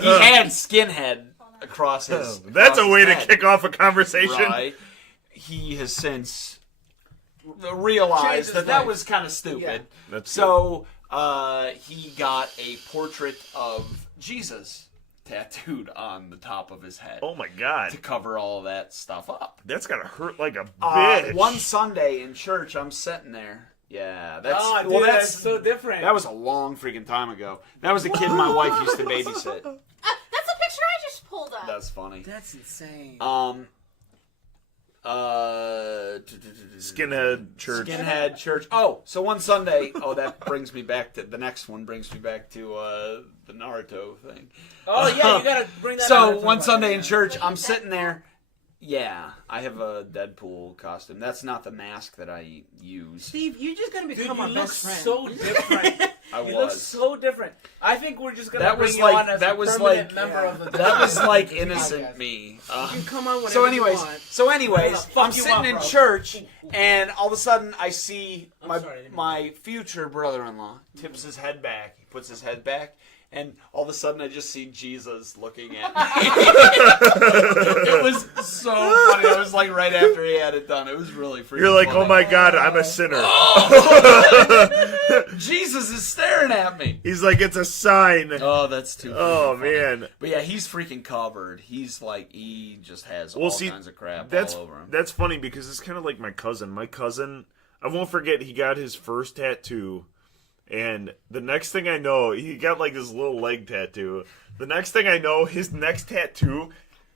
he had skinhead across his. That's across a way his to head. kick off a conversation. Right. He has since realized that life. was kind of stupid. Yeah. That's So he got a portrait of Jesus tattooed on the top of his head Oh my god. to cover all of that stuff up. That's gotta hurt like a bitch. One Sunday in church, I'm sitting there. Yeah, that's Oh, dude, that's so different. That was a long freaking time ago. That was the kid my wife used to babysit. That's a picture I just pulled up. That's funny. That's insane. Skinhead church. Skinhead church. Oh, so one Sunday. Oh, that brings me back to the next one. Brings me back to the Naruto thing. Oh, yeah, you gotta bring that So up. one Sunday in church, I'm sitting there. Yeah, I have a Deadpool costume. That's not the mask that I use. Steve, you're just gonna Dude, become you our look best friend. so different. I You look was. so different. I think we're just gonna That bring was you like on as that a was permanent like member of the that was like podcast. innocent me. You can come on whenever So you anyways, want. Fuck I'm you sitting up, in bro. church, and all of a sudden I see I'm sorry, I didn't mean my future brother-in-law tips his head back. He puts his head back, and all of a sudden I just see Jesus looking at me. It was so funny. I was like right after he had it done. It was really freaking You're like, funny. oh my god, I'm a sinner. Jesus is staring at me. He's like, it's a sign. Oh, that's too Oh funny. man. But yeah, he's freaking covered. He's like, he just has Well, all see, kinds of crap that's all over him. that's funny because it's kind of like my cousin. My cousin, I won't forget, he got his first tattoo, and the next thing I know, he got like this little leg tattoo. The next thing I know, his next tattoo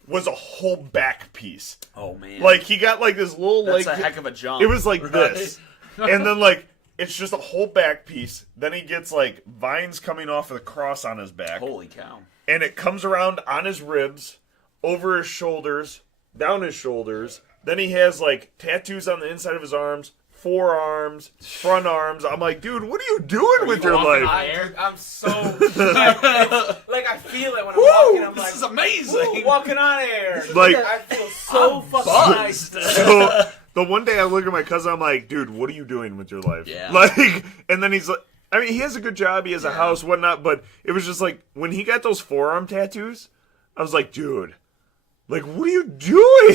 was a whole back piece. Oh man, Like he got like this little that's leg. a heck of a jump. It was like right? this, and then like it's just a whole back piece. Then he gets like vines coming off of the cross on his back. Holy cow! And it comes around on his ribs, over his shoulders, down his shoulders. Then he has like tattoos on the inside of his arms, forearms, front arms. I'm like, dude, what are you doing with your walking life? on- I'm so like I feel it when I'm walking. I'm This like, is amazing. "Ooh, walking on air. Like- I feel so fucking nice. So the one day I look at my cousin, I'm like, dude, what are you doing with your life? Yeah. Like, and then he's like, I mean, he has a good job, he has a house, whatnot, but it was just like, when he got those forearm tattoos, I was like, dude, like, what are you doing?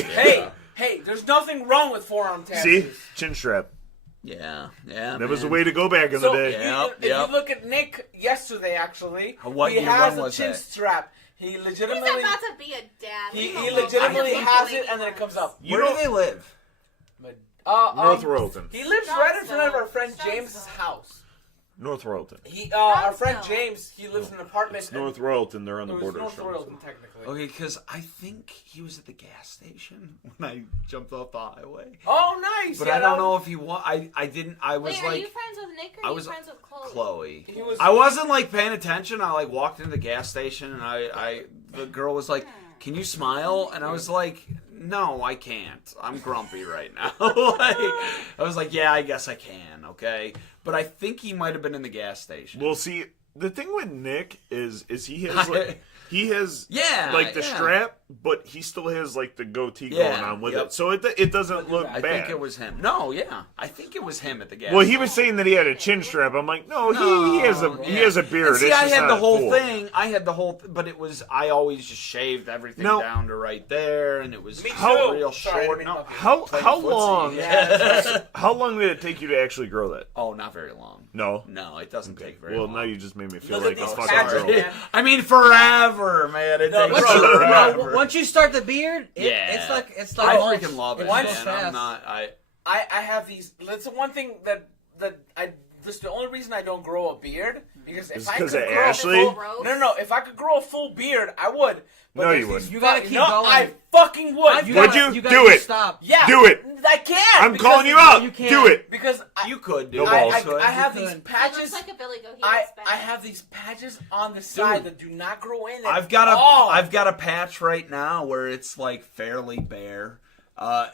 Hey, there's nothing wrong with forearm tattoos. See? Chin strap. Yeah. That was the way to go back in So the day. if you look at Nick yesterday, actually, What he year has one a was chin that? strap. He He's legitimately, about to be a dad. he Leave him legitimately alone. has it, and then it comes up. Where do they live? North Royalton. He lives right in front of our friend James's house. North Royalton. Our friend Brownsville. James, he lives in an apartment. It's North Royalton. They're on the It was border. North of Royalton, Shelbyville. technically. Okay, because I think he was at the gas station when I jumped off the highway. Oh, nice. But yeah, I don't that know if he was. I didn't. I was Wait, are like you friends with Nick or I are was- you friends with Chloe? Chloe. He was. I wasn't like paying attention. I like walked into the gas station and the girl was like, "Can you smile?" And I was like, "No, I can't. I'm grumpy right now." Like, I was like, "Yeah, I guess I can." Okay, but I think he might have been in the gas station. Well, see, the thing with Nick is he has like he has Yeah, like the yeah. strap, but he still has like the goatee Yeah, going on with yep. it, so it doesn't look I bad. think it was him. No, yeah, I think it was him at the gas. Well, he station. was saying that he had a chin strap. I'm like, no, he has a he yeah. has a beard. And see, It's I just had the not whole full. thing. I had the whole, but it was. I always just shaved everything No. down to right there, and it was Me How- too. real Sorry, I short. didn't No, mean to How playing how footsie. long? Yeah. How long did it take you to actually grow that? Oh, not very long. No. No, it doesn't take very Well, long. now you just made me feel Look at like a these fucking patches, girl. man. I mean, forever, man. It No, takes bro, forever. Once you start the beard, Yeah. it's I like freaking love it, Once man. fast. I'm not. I have these. That's the one thing that I this is the only reason I don't grow a beard because if I could 'cause of grow Ashley? a full, no, if I could grow a full beard, I would. But No, there's you these wouldn't. You gotta keep no, going. I fucking would. Would you? gotta Do it. Stop. Yeah, Do it. I can't. I'm because calling you it's- out. you can't. Do it. because You could do No it. balls. I have You these could. He patches. looks like a Billy Goat. He I looks bad. have these patches on the side that do not grow in. I've got a patch right now where it's like fairly bare.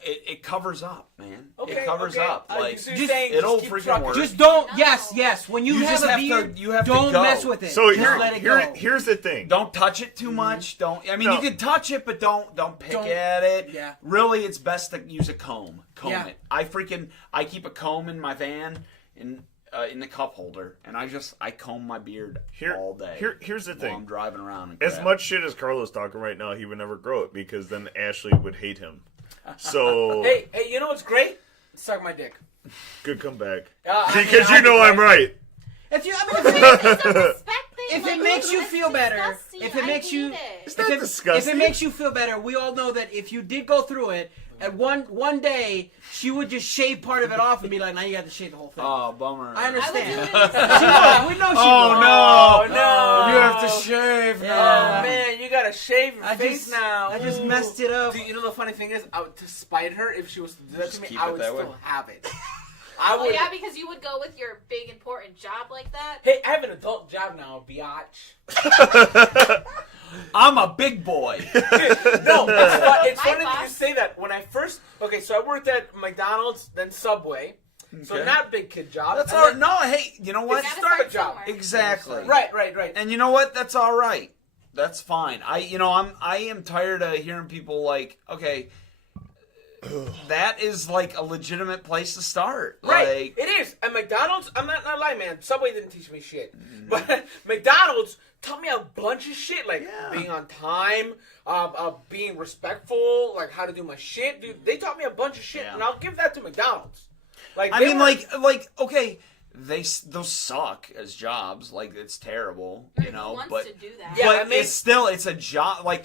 It covers up, man. It covers up. Like so you're saying it'll just keep freaking trucking. work. Just don't. No. Yes. When you, You have just a have to- beard, you have to don't go. mess with it. So just let it go. here's the thing. Don't touch it too much. Don't. I mean, No. you can touch it, but don't pick Don't- at it. Yeah. Really, it's best to use a comb. Comb Yeah. it. I keep a comb in my van in the cup holder, and I comb my beard all day. Here's the while thing. I'm driving around. And As crap. much shit as Carlos talking right now, he would never grow it because then Ashley would hate him. So Hey, you know what's great? Suck my dick. good comeback. I mean, Because I you know think I'm right. If you, I mean, It's a respect thing. if Like, it makes you that's feel better, disgusting. if it I makes you, hate it. It's not if disgusting. it makes you feel better, we all know that if you did go through it, at one day she would just shave part of it off and be like, "Now you got to shave the whole thing." Oh, bummer. I understand. I would do She it. would. We know she Oh, would. no. no. You have to shave Yeah. now. Oh man, you gotta shave your I face just now. I just Ooh. messed it up. Dude, you know the funny thing is, to spite her, if she was to do that Just to me, keep I it would that still way. have it. I Oh would. yeah, because you would go with your big important job like that. Hey, I have an adult job now, biatch. I'm a big boy. No, it's My funny that you boss- say that. When I first, so I worked at McDonald's, then Subway, so Okay. not big kid job. That's and all. then- No, hey, you know what? It's Gotta start a start job. somewhere. Exactly. Right. And you know what? That's all right. That's fine. I am tired of hearing people like, okay, that is like a legitimate place to start. Right, Like, it is. At McDonald's, I'm not lying, man. Subway didn't teach me shit, but McDonald's taught me a bunch of shit, like Yeah. being on time, being respectful, like how to do my shit. Dude, they taught me a bunch of shit, Yeah. and I'll give that to McDonald's. Like, I they mean, were- like, okay, those suck as jobs. Like, it's terrible, you Who know. wants But to do that? Yeah, but I mean- it's a job. Like,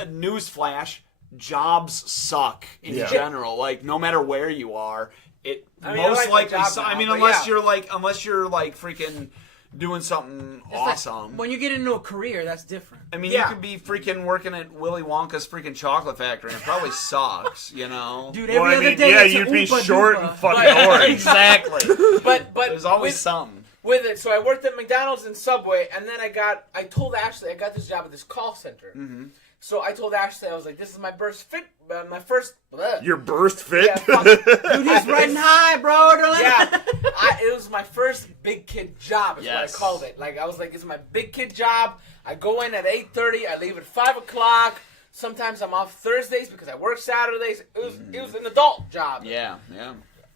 a newsflash: jobs suck in Yeah. general. Like, no matter where you are, it I mean, I most like my likely. job I now, mean, but unless yeah. you're like freaking doing something It's like, awesome. when you get into a career, that's different. I mean, Yeah. you could be freaking working at Willy Wonka's freaking chocolate factory, and it probably sucks, you know. Dude, every Well, I other mean, day yeah, it's a you'd be Oompa short Doompa. and fucking orange. Exactly. but There's always with, something. with it. So I worked at McDonald's and Subway, and then I told Ashley I got this job at this call center. Mm-hmm. So I told Ashley, I was like, this is my first fit, my first. Bleh. Your burst fit. Yeah, fuck. Dude, he's riding high, bro. Don't let Yeah, it was my first big kid job. Is Yes. what I called it. Like I was like, it's my big kid job. I go in at 8:30. I leave at 5 o'clock. Sometimes I'm off Thursdays because I work Saturdays. It was an adult job. Yeah.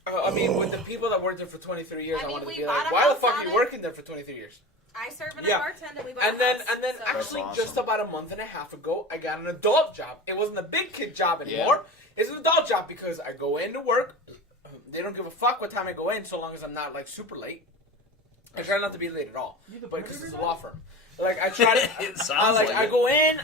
I mean, with the people that worked there for 23 years, I I mean, wanted to we be bought like, a why the house fuck on are you it. working there for 23 years? I serve and Yeah. I bartend, and we bought And a then house, and then so. actually awesome. just about a month and a half ago, I got an adult job. It wasn't a big kid job anymore. It's an adult job because I go into work. They don't give a fuck what time I go in, so long as I'm not like super late. I try not to be late at all, but because it's a law firm. Like I try to, It sounds like I it. go in,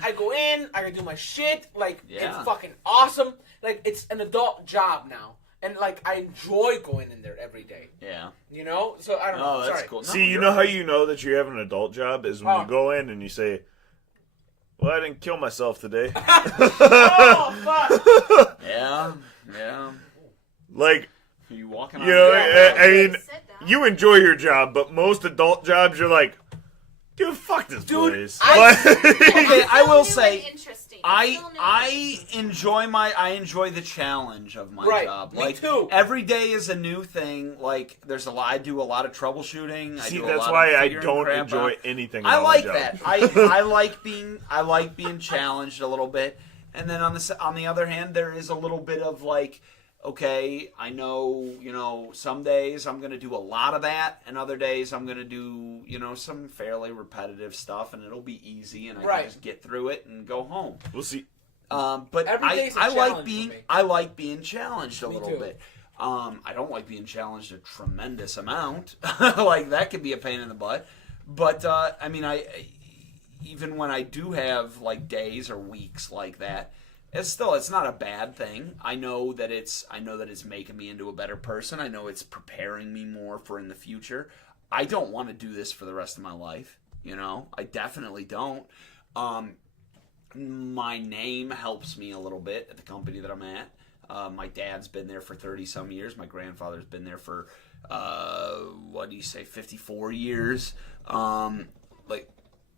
I can do my shit. Like Yeah. it's fucking awesome. Like it's an adult job now, and like I enjoy going in there every day. Yeah. You know, so I don't know. Oh, that's Sorry. cool. No, See, you you're know how right. you know that you have an adult job is when Oh. you go in and you say, "Well, I didn't kill myself today." Oh fuck! Yeah. Like, Are you walking you know, Yeah. I mean, Sit down. you enjoy your job, but most adult jobs, you're like, "Dude, fuck this Dude, place." Okay, I Still will new say, and interesting. I Still new and I enjoy the challenge of my Right, job. me Like too. every day is a new thing. Like there's I do a lot of troubleshooting. See, I do a that's lot why of I figuring don't crap enjoy out. anything. I about like my that. job. I like being challenged a little bit. And then on the other hand, there is a little bit of like, okay, I know, some days I'm going to do a lot of that, and other days I'm going to do, some fairly repetitive stuff, and it'll be easy, and I Right. can just get through it and go home. We'll see. But Every day's a I like challenge being for me. I like being challenged a Me little too. bit. I don't like being challenged a tremendous amount. Like that could be a pain in the butt. But I mean, I even when I do have like days or weeks like that, it's not a bad thing. I know that it's making me into a better person. I know it's preparing me more for in the future. I don't want to do this for the rest of my life. I definitely don't. My name helps me a little bit at the company that I'm at. My dad's been there for 30-some years. My grandfather's been there for, 54 years.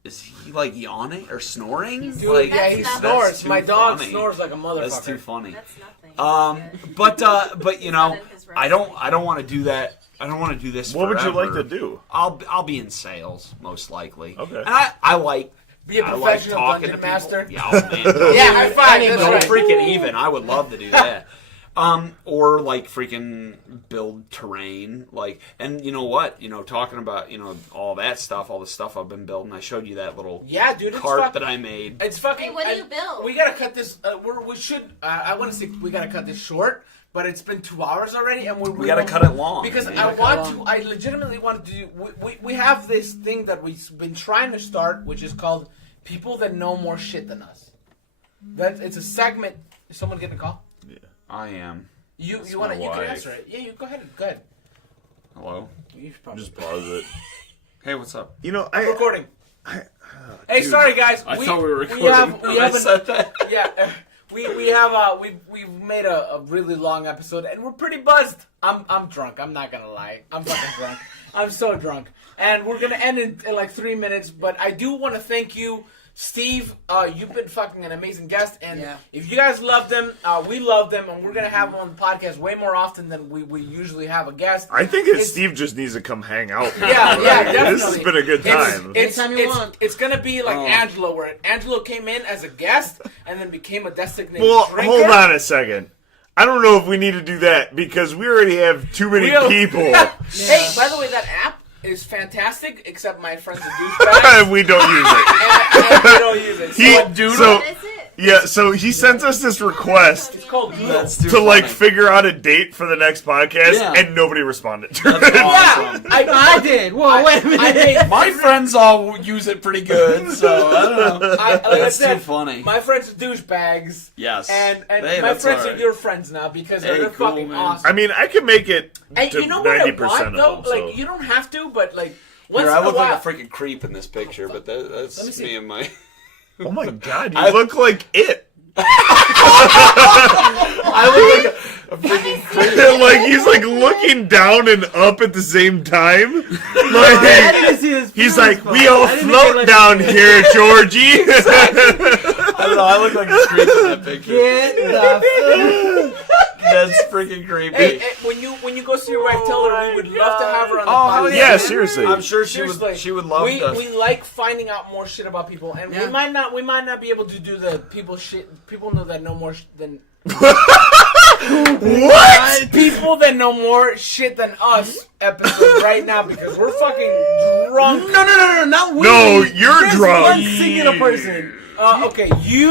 Is he, yawning or snoring? Dude, yeah, he snores. My dog snores like a motherfucker. That's too funny. That's nothing. But I don't want to do that. I don't want to do this What forever. would you like to do? I'll be in sales, most likely. Okay. And I like... Be a professional talking dungeon to master. people. Yeah, oh, man. Yeah, high five. That's No, right. freaking even. I would love to do that. Or freaking build terrain, and you know what? Talking about all that stuff, all the stuff I've been building. I showed you that little Dude, cart that I made. It's fucking. Hey, what do you build? We gotta cut this. We should. I want to say we gotta cut this short, but it's been 2 hours already, and we gotta cut it long because man. I legitimately want to do. We have this thing that we've been trying to start, which is called "People That Know More Shit Than Us." It's a segment. Is someone getting a call? I am. You That's want to? my You can wife. answer it. Yeah, you go ahead. Go ahead. Hello. You should probably Just pause it. Hey, what's up? I'm recording. Hey, dude, sorry guys. I thought we were recording. We have I said that. Yeah, we've made a really long episode and we're pretty buzzed. I'm drunk. I'm not gonna lie. I'm fucking drunk. I'm so drunk. And we're gonna end in like 3 minutes. But I do want to thank you, Steve. You've been fucking an amazing guest. And if you guys love them, we love them, and we're gonna have them on the podcast way more often than we usually have a guest. I think Steve just needs to come hang out. Now. Yeah, definitely. This has been a good time. Anytime you want. It's gonna be like Angelo, where Angelo came in as a guest and then became a designated Well, drinker. hold on a second. I don't know if we need to do that because we already have too many people. Hey, by the way, that app is fantastic, except my friend's a douchebag. We don't use it. and we don't use it. So, What is it? yeah, so he sent us this request It's called Google. That's too to like funny. figure out a date for the next podcast, Yeah. and nobody responded to That's it. awesome. I did. Whoa, wait a minute. My friends all use it pretty good, so I don't know. Like That's I said, too funny. My friends are douchebags. Yes. And Hey, my that's friends all are right. your friends now because Hey, they're cool, fucking man. awesome. I mean, I can make it And to you know what I 90% want, of though? them. So. Like, you don't have to, but like, once Here, in I a look while. like a freaking creep in this picture, but Let me that's see. me and my... Oh my god, you look like it. I look like a freaking creep. Like he's like looking down and up at the same time. I Like didn't see his he's feelings, like, bro. we all I didn't float think down here, Georgie. I don't know, I look like a creep in that picture. Get the That's freaking creepy. Hey, when you go see your wife, tell her we would love to have her on the Oh, podcast. Yeah, seriously. I'm sure Seriously, she would love we, to. We like finding out more shit about people, and Yeah. we might not be able to do the people know that know more than What? people that know more shit than us episode right now because we're fucking drunk. No, not we. No, you're There's drunk. one singular person. Okay, you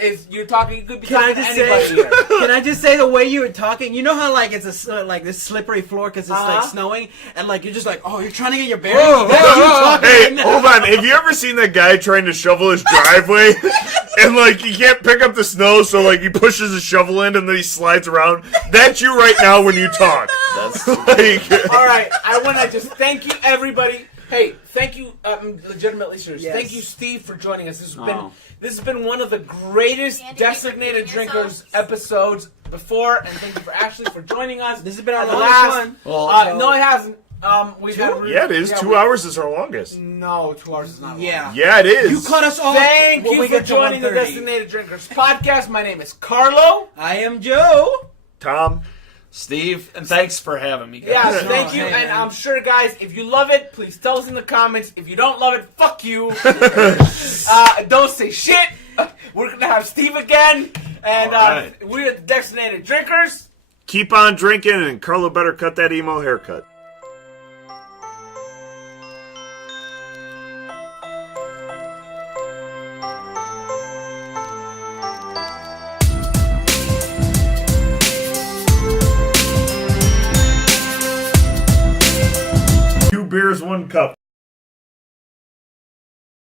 is you're talking. You could be Can I talking to just anybody say? here. Can I just say the way you were talking? You know how like it's a like this slippery floor because it's like Uh-huh. snowing and like you're just like you're trying to get your bearings. Whoa, That's whoa, you whoa. talking Hey, right now. hold on. Have you ever seen that guy trying to shovel his driveway? And like he can't pick up the snow, so like he pushes his shovel in and then he slides around. That's you right now when you talk. That's Like, All right, I want to just thank you, everybody. Hey, thank you, legitimately serious. Yes. Thank you, Steve, for joining us. Oh. This has been one of the greatest Andy, designated thank you for doing drinkers episodes before, and thank you for Ashley for joining us. This has been our At longest last. one. well, No, it hasn't. We've had yeah, it is. 2 hours is our longest. No, 2 hours is not. long. Yeah. Yeah, it is. You cut us off. Thank when you we for get to joining the 1:30. Designated Drinkers podcast. My name is Carlo. I am Joe. Tom. Steve, and thanks for having me, guys. Yeah, No, thank you. hey, And man. I'm sure, guys, if you love it, please tell us in the comments. If you don't love it, fuck you. Don't say shit. We're going to have Steve again. And All right. we're the Designated Drinkers. Keep on drinking, and Carlo better cut that emo haircut. Two beers, 1 cup.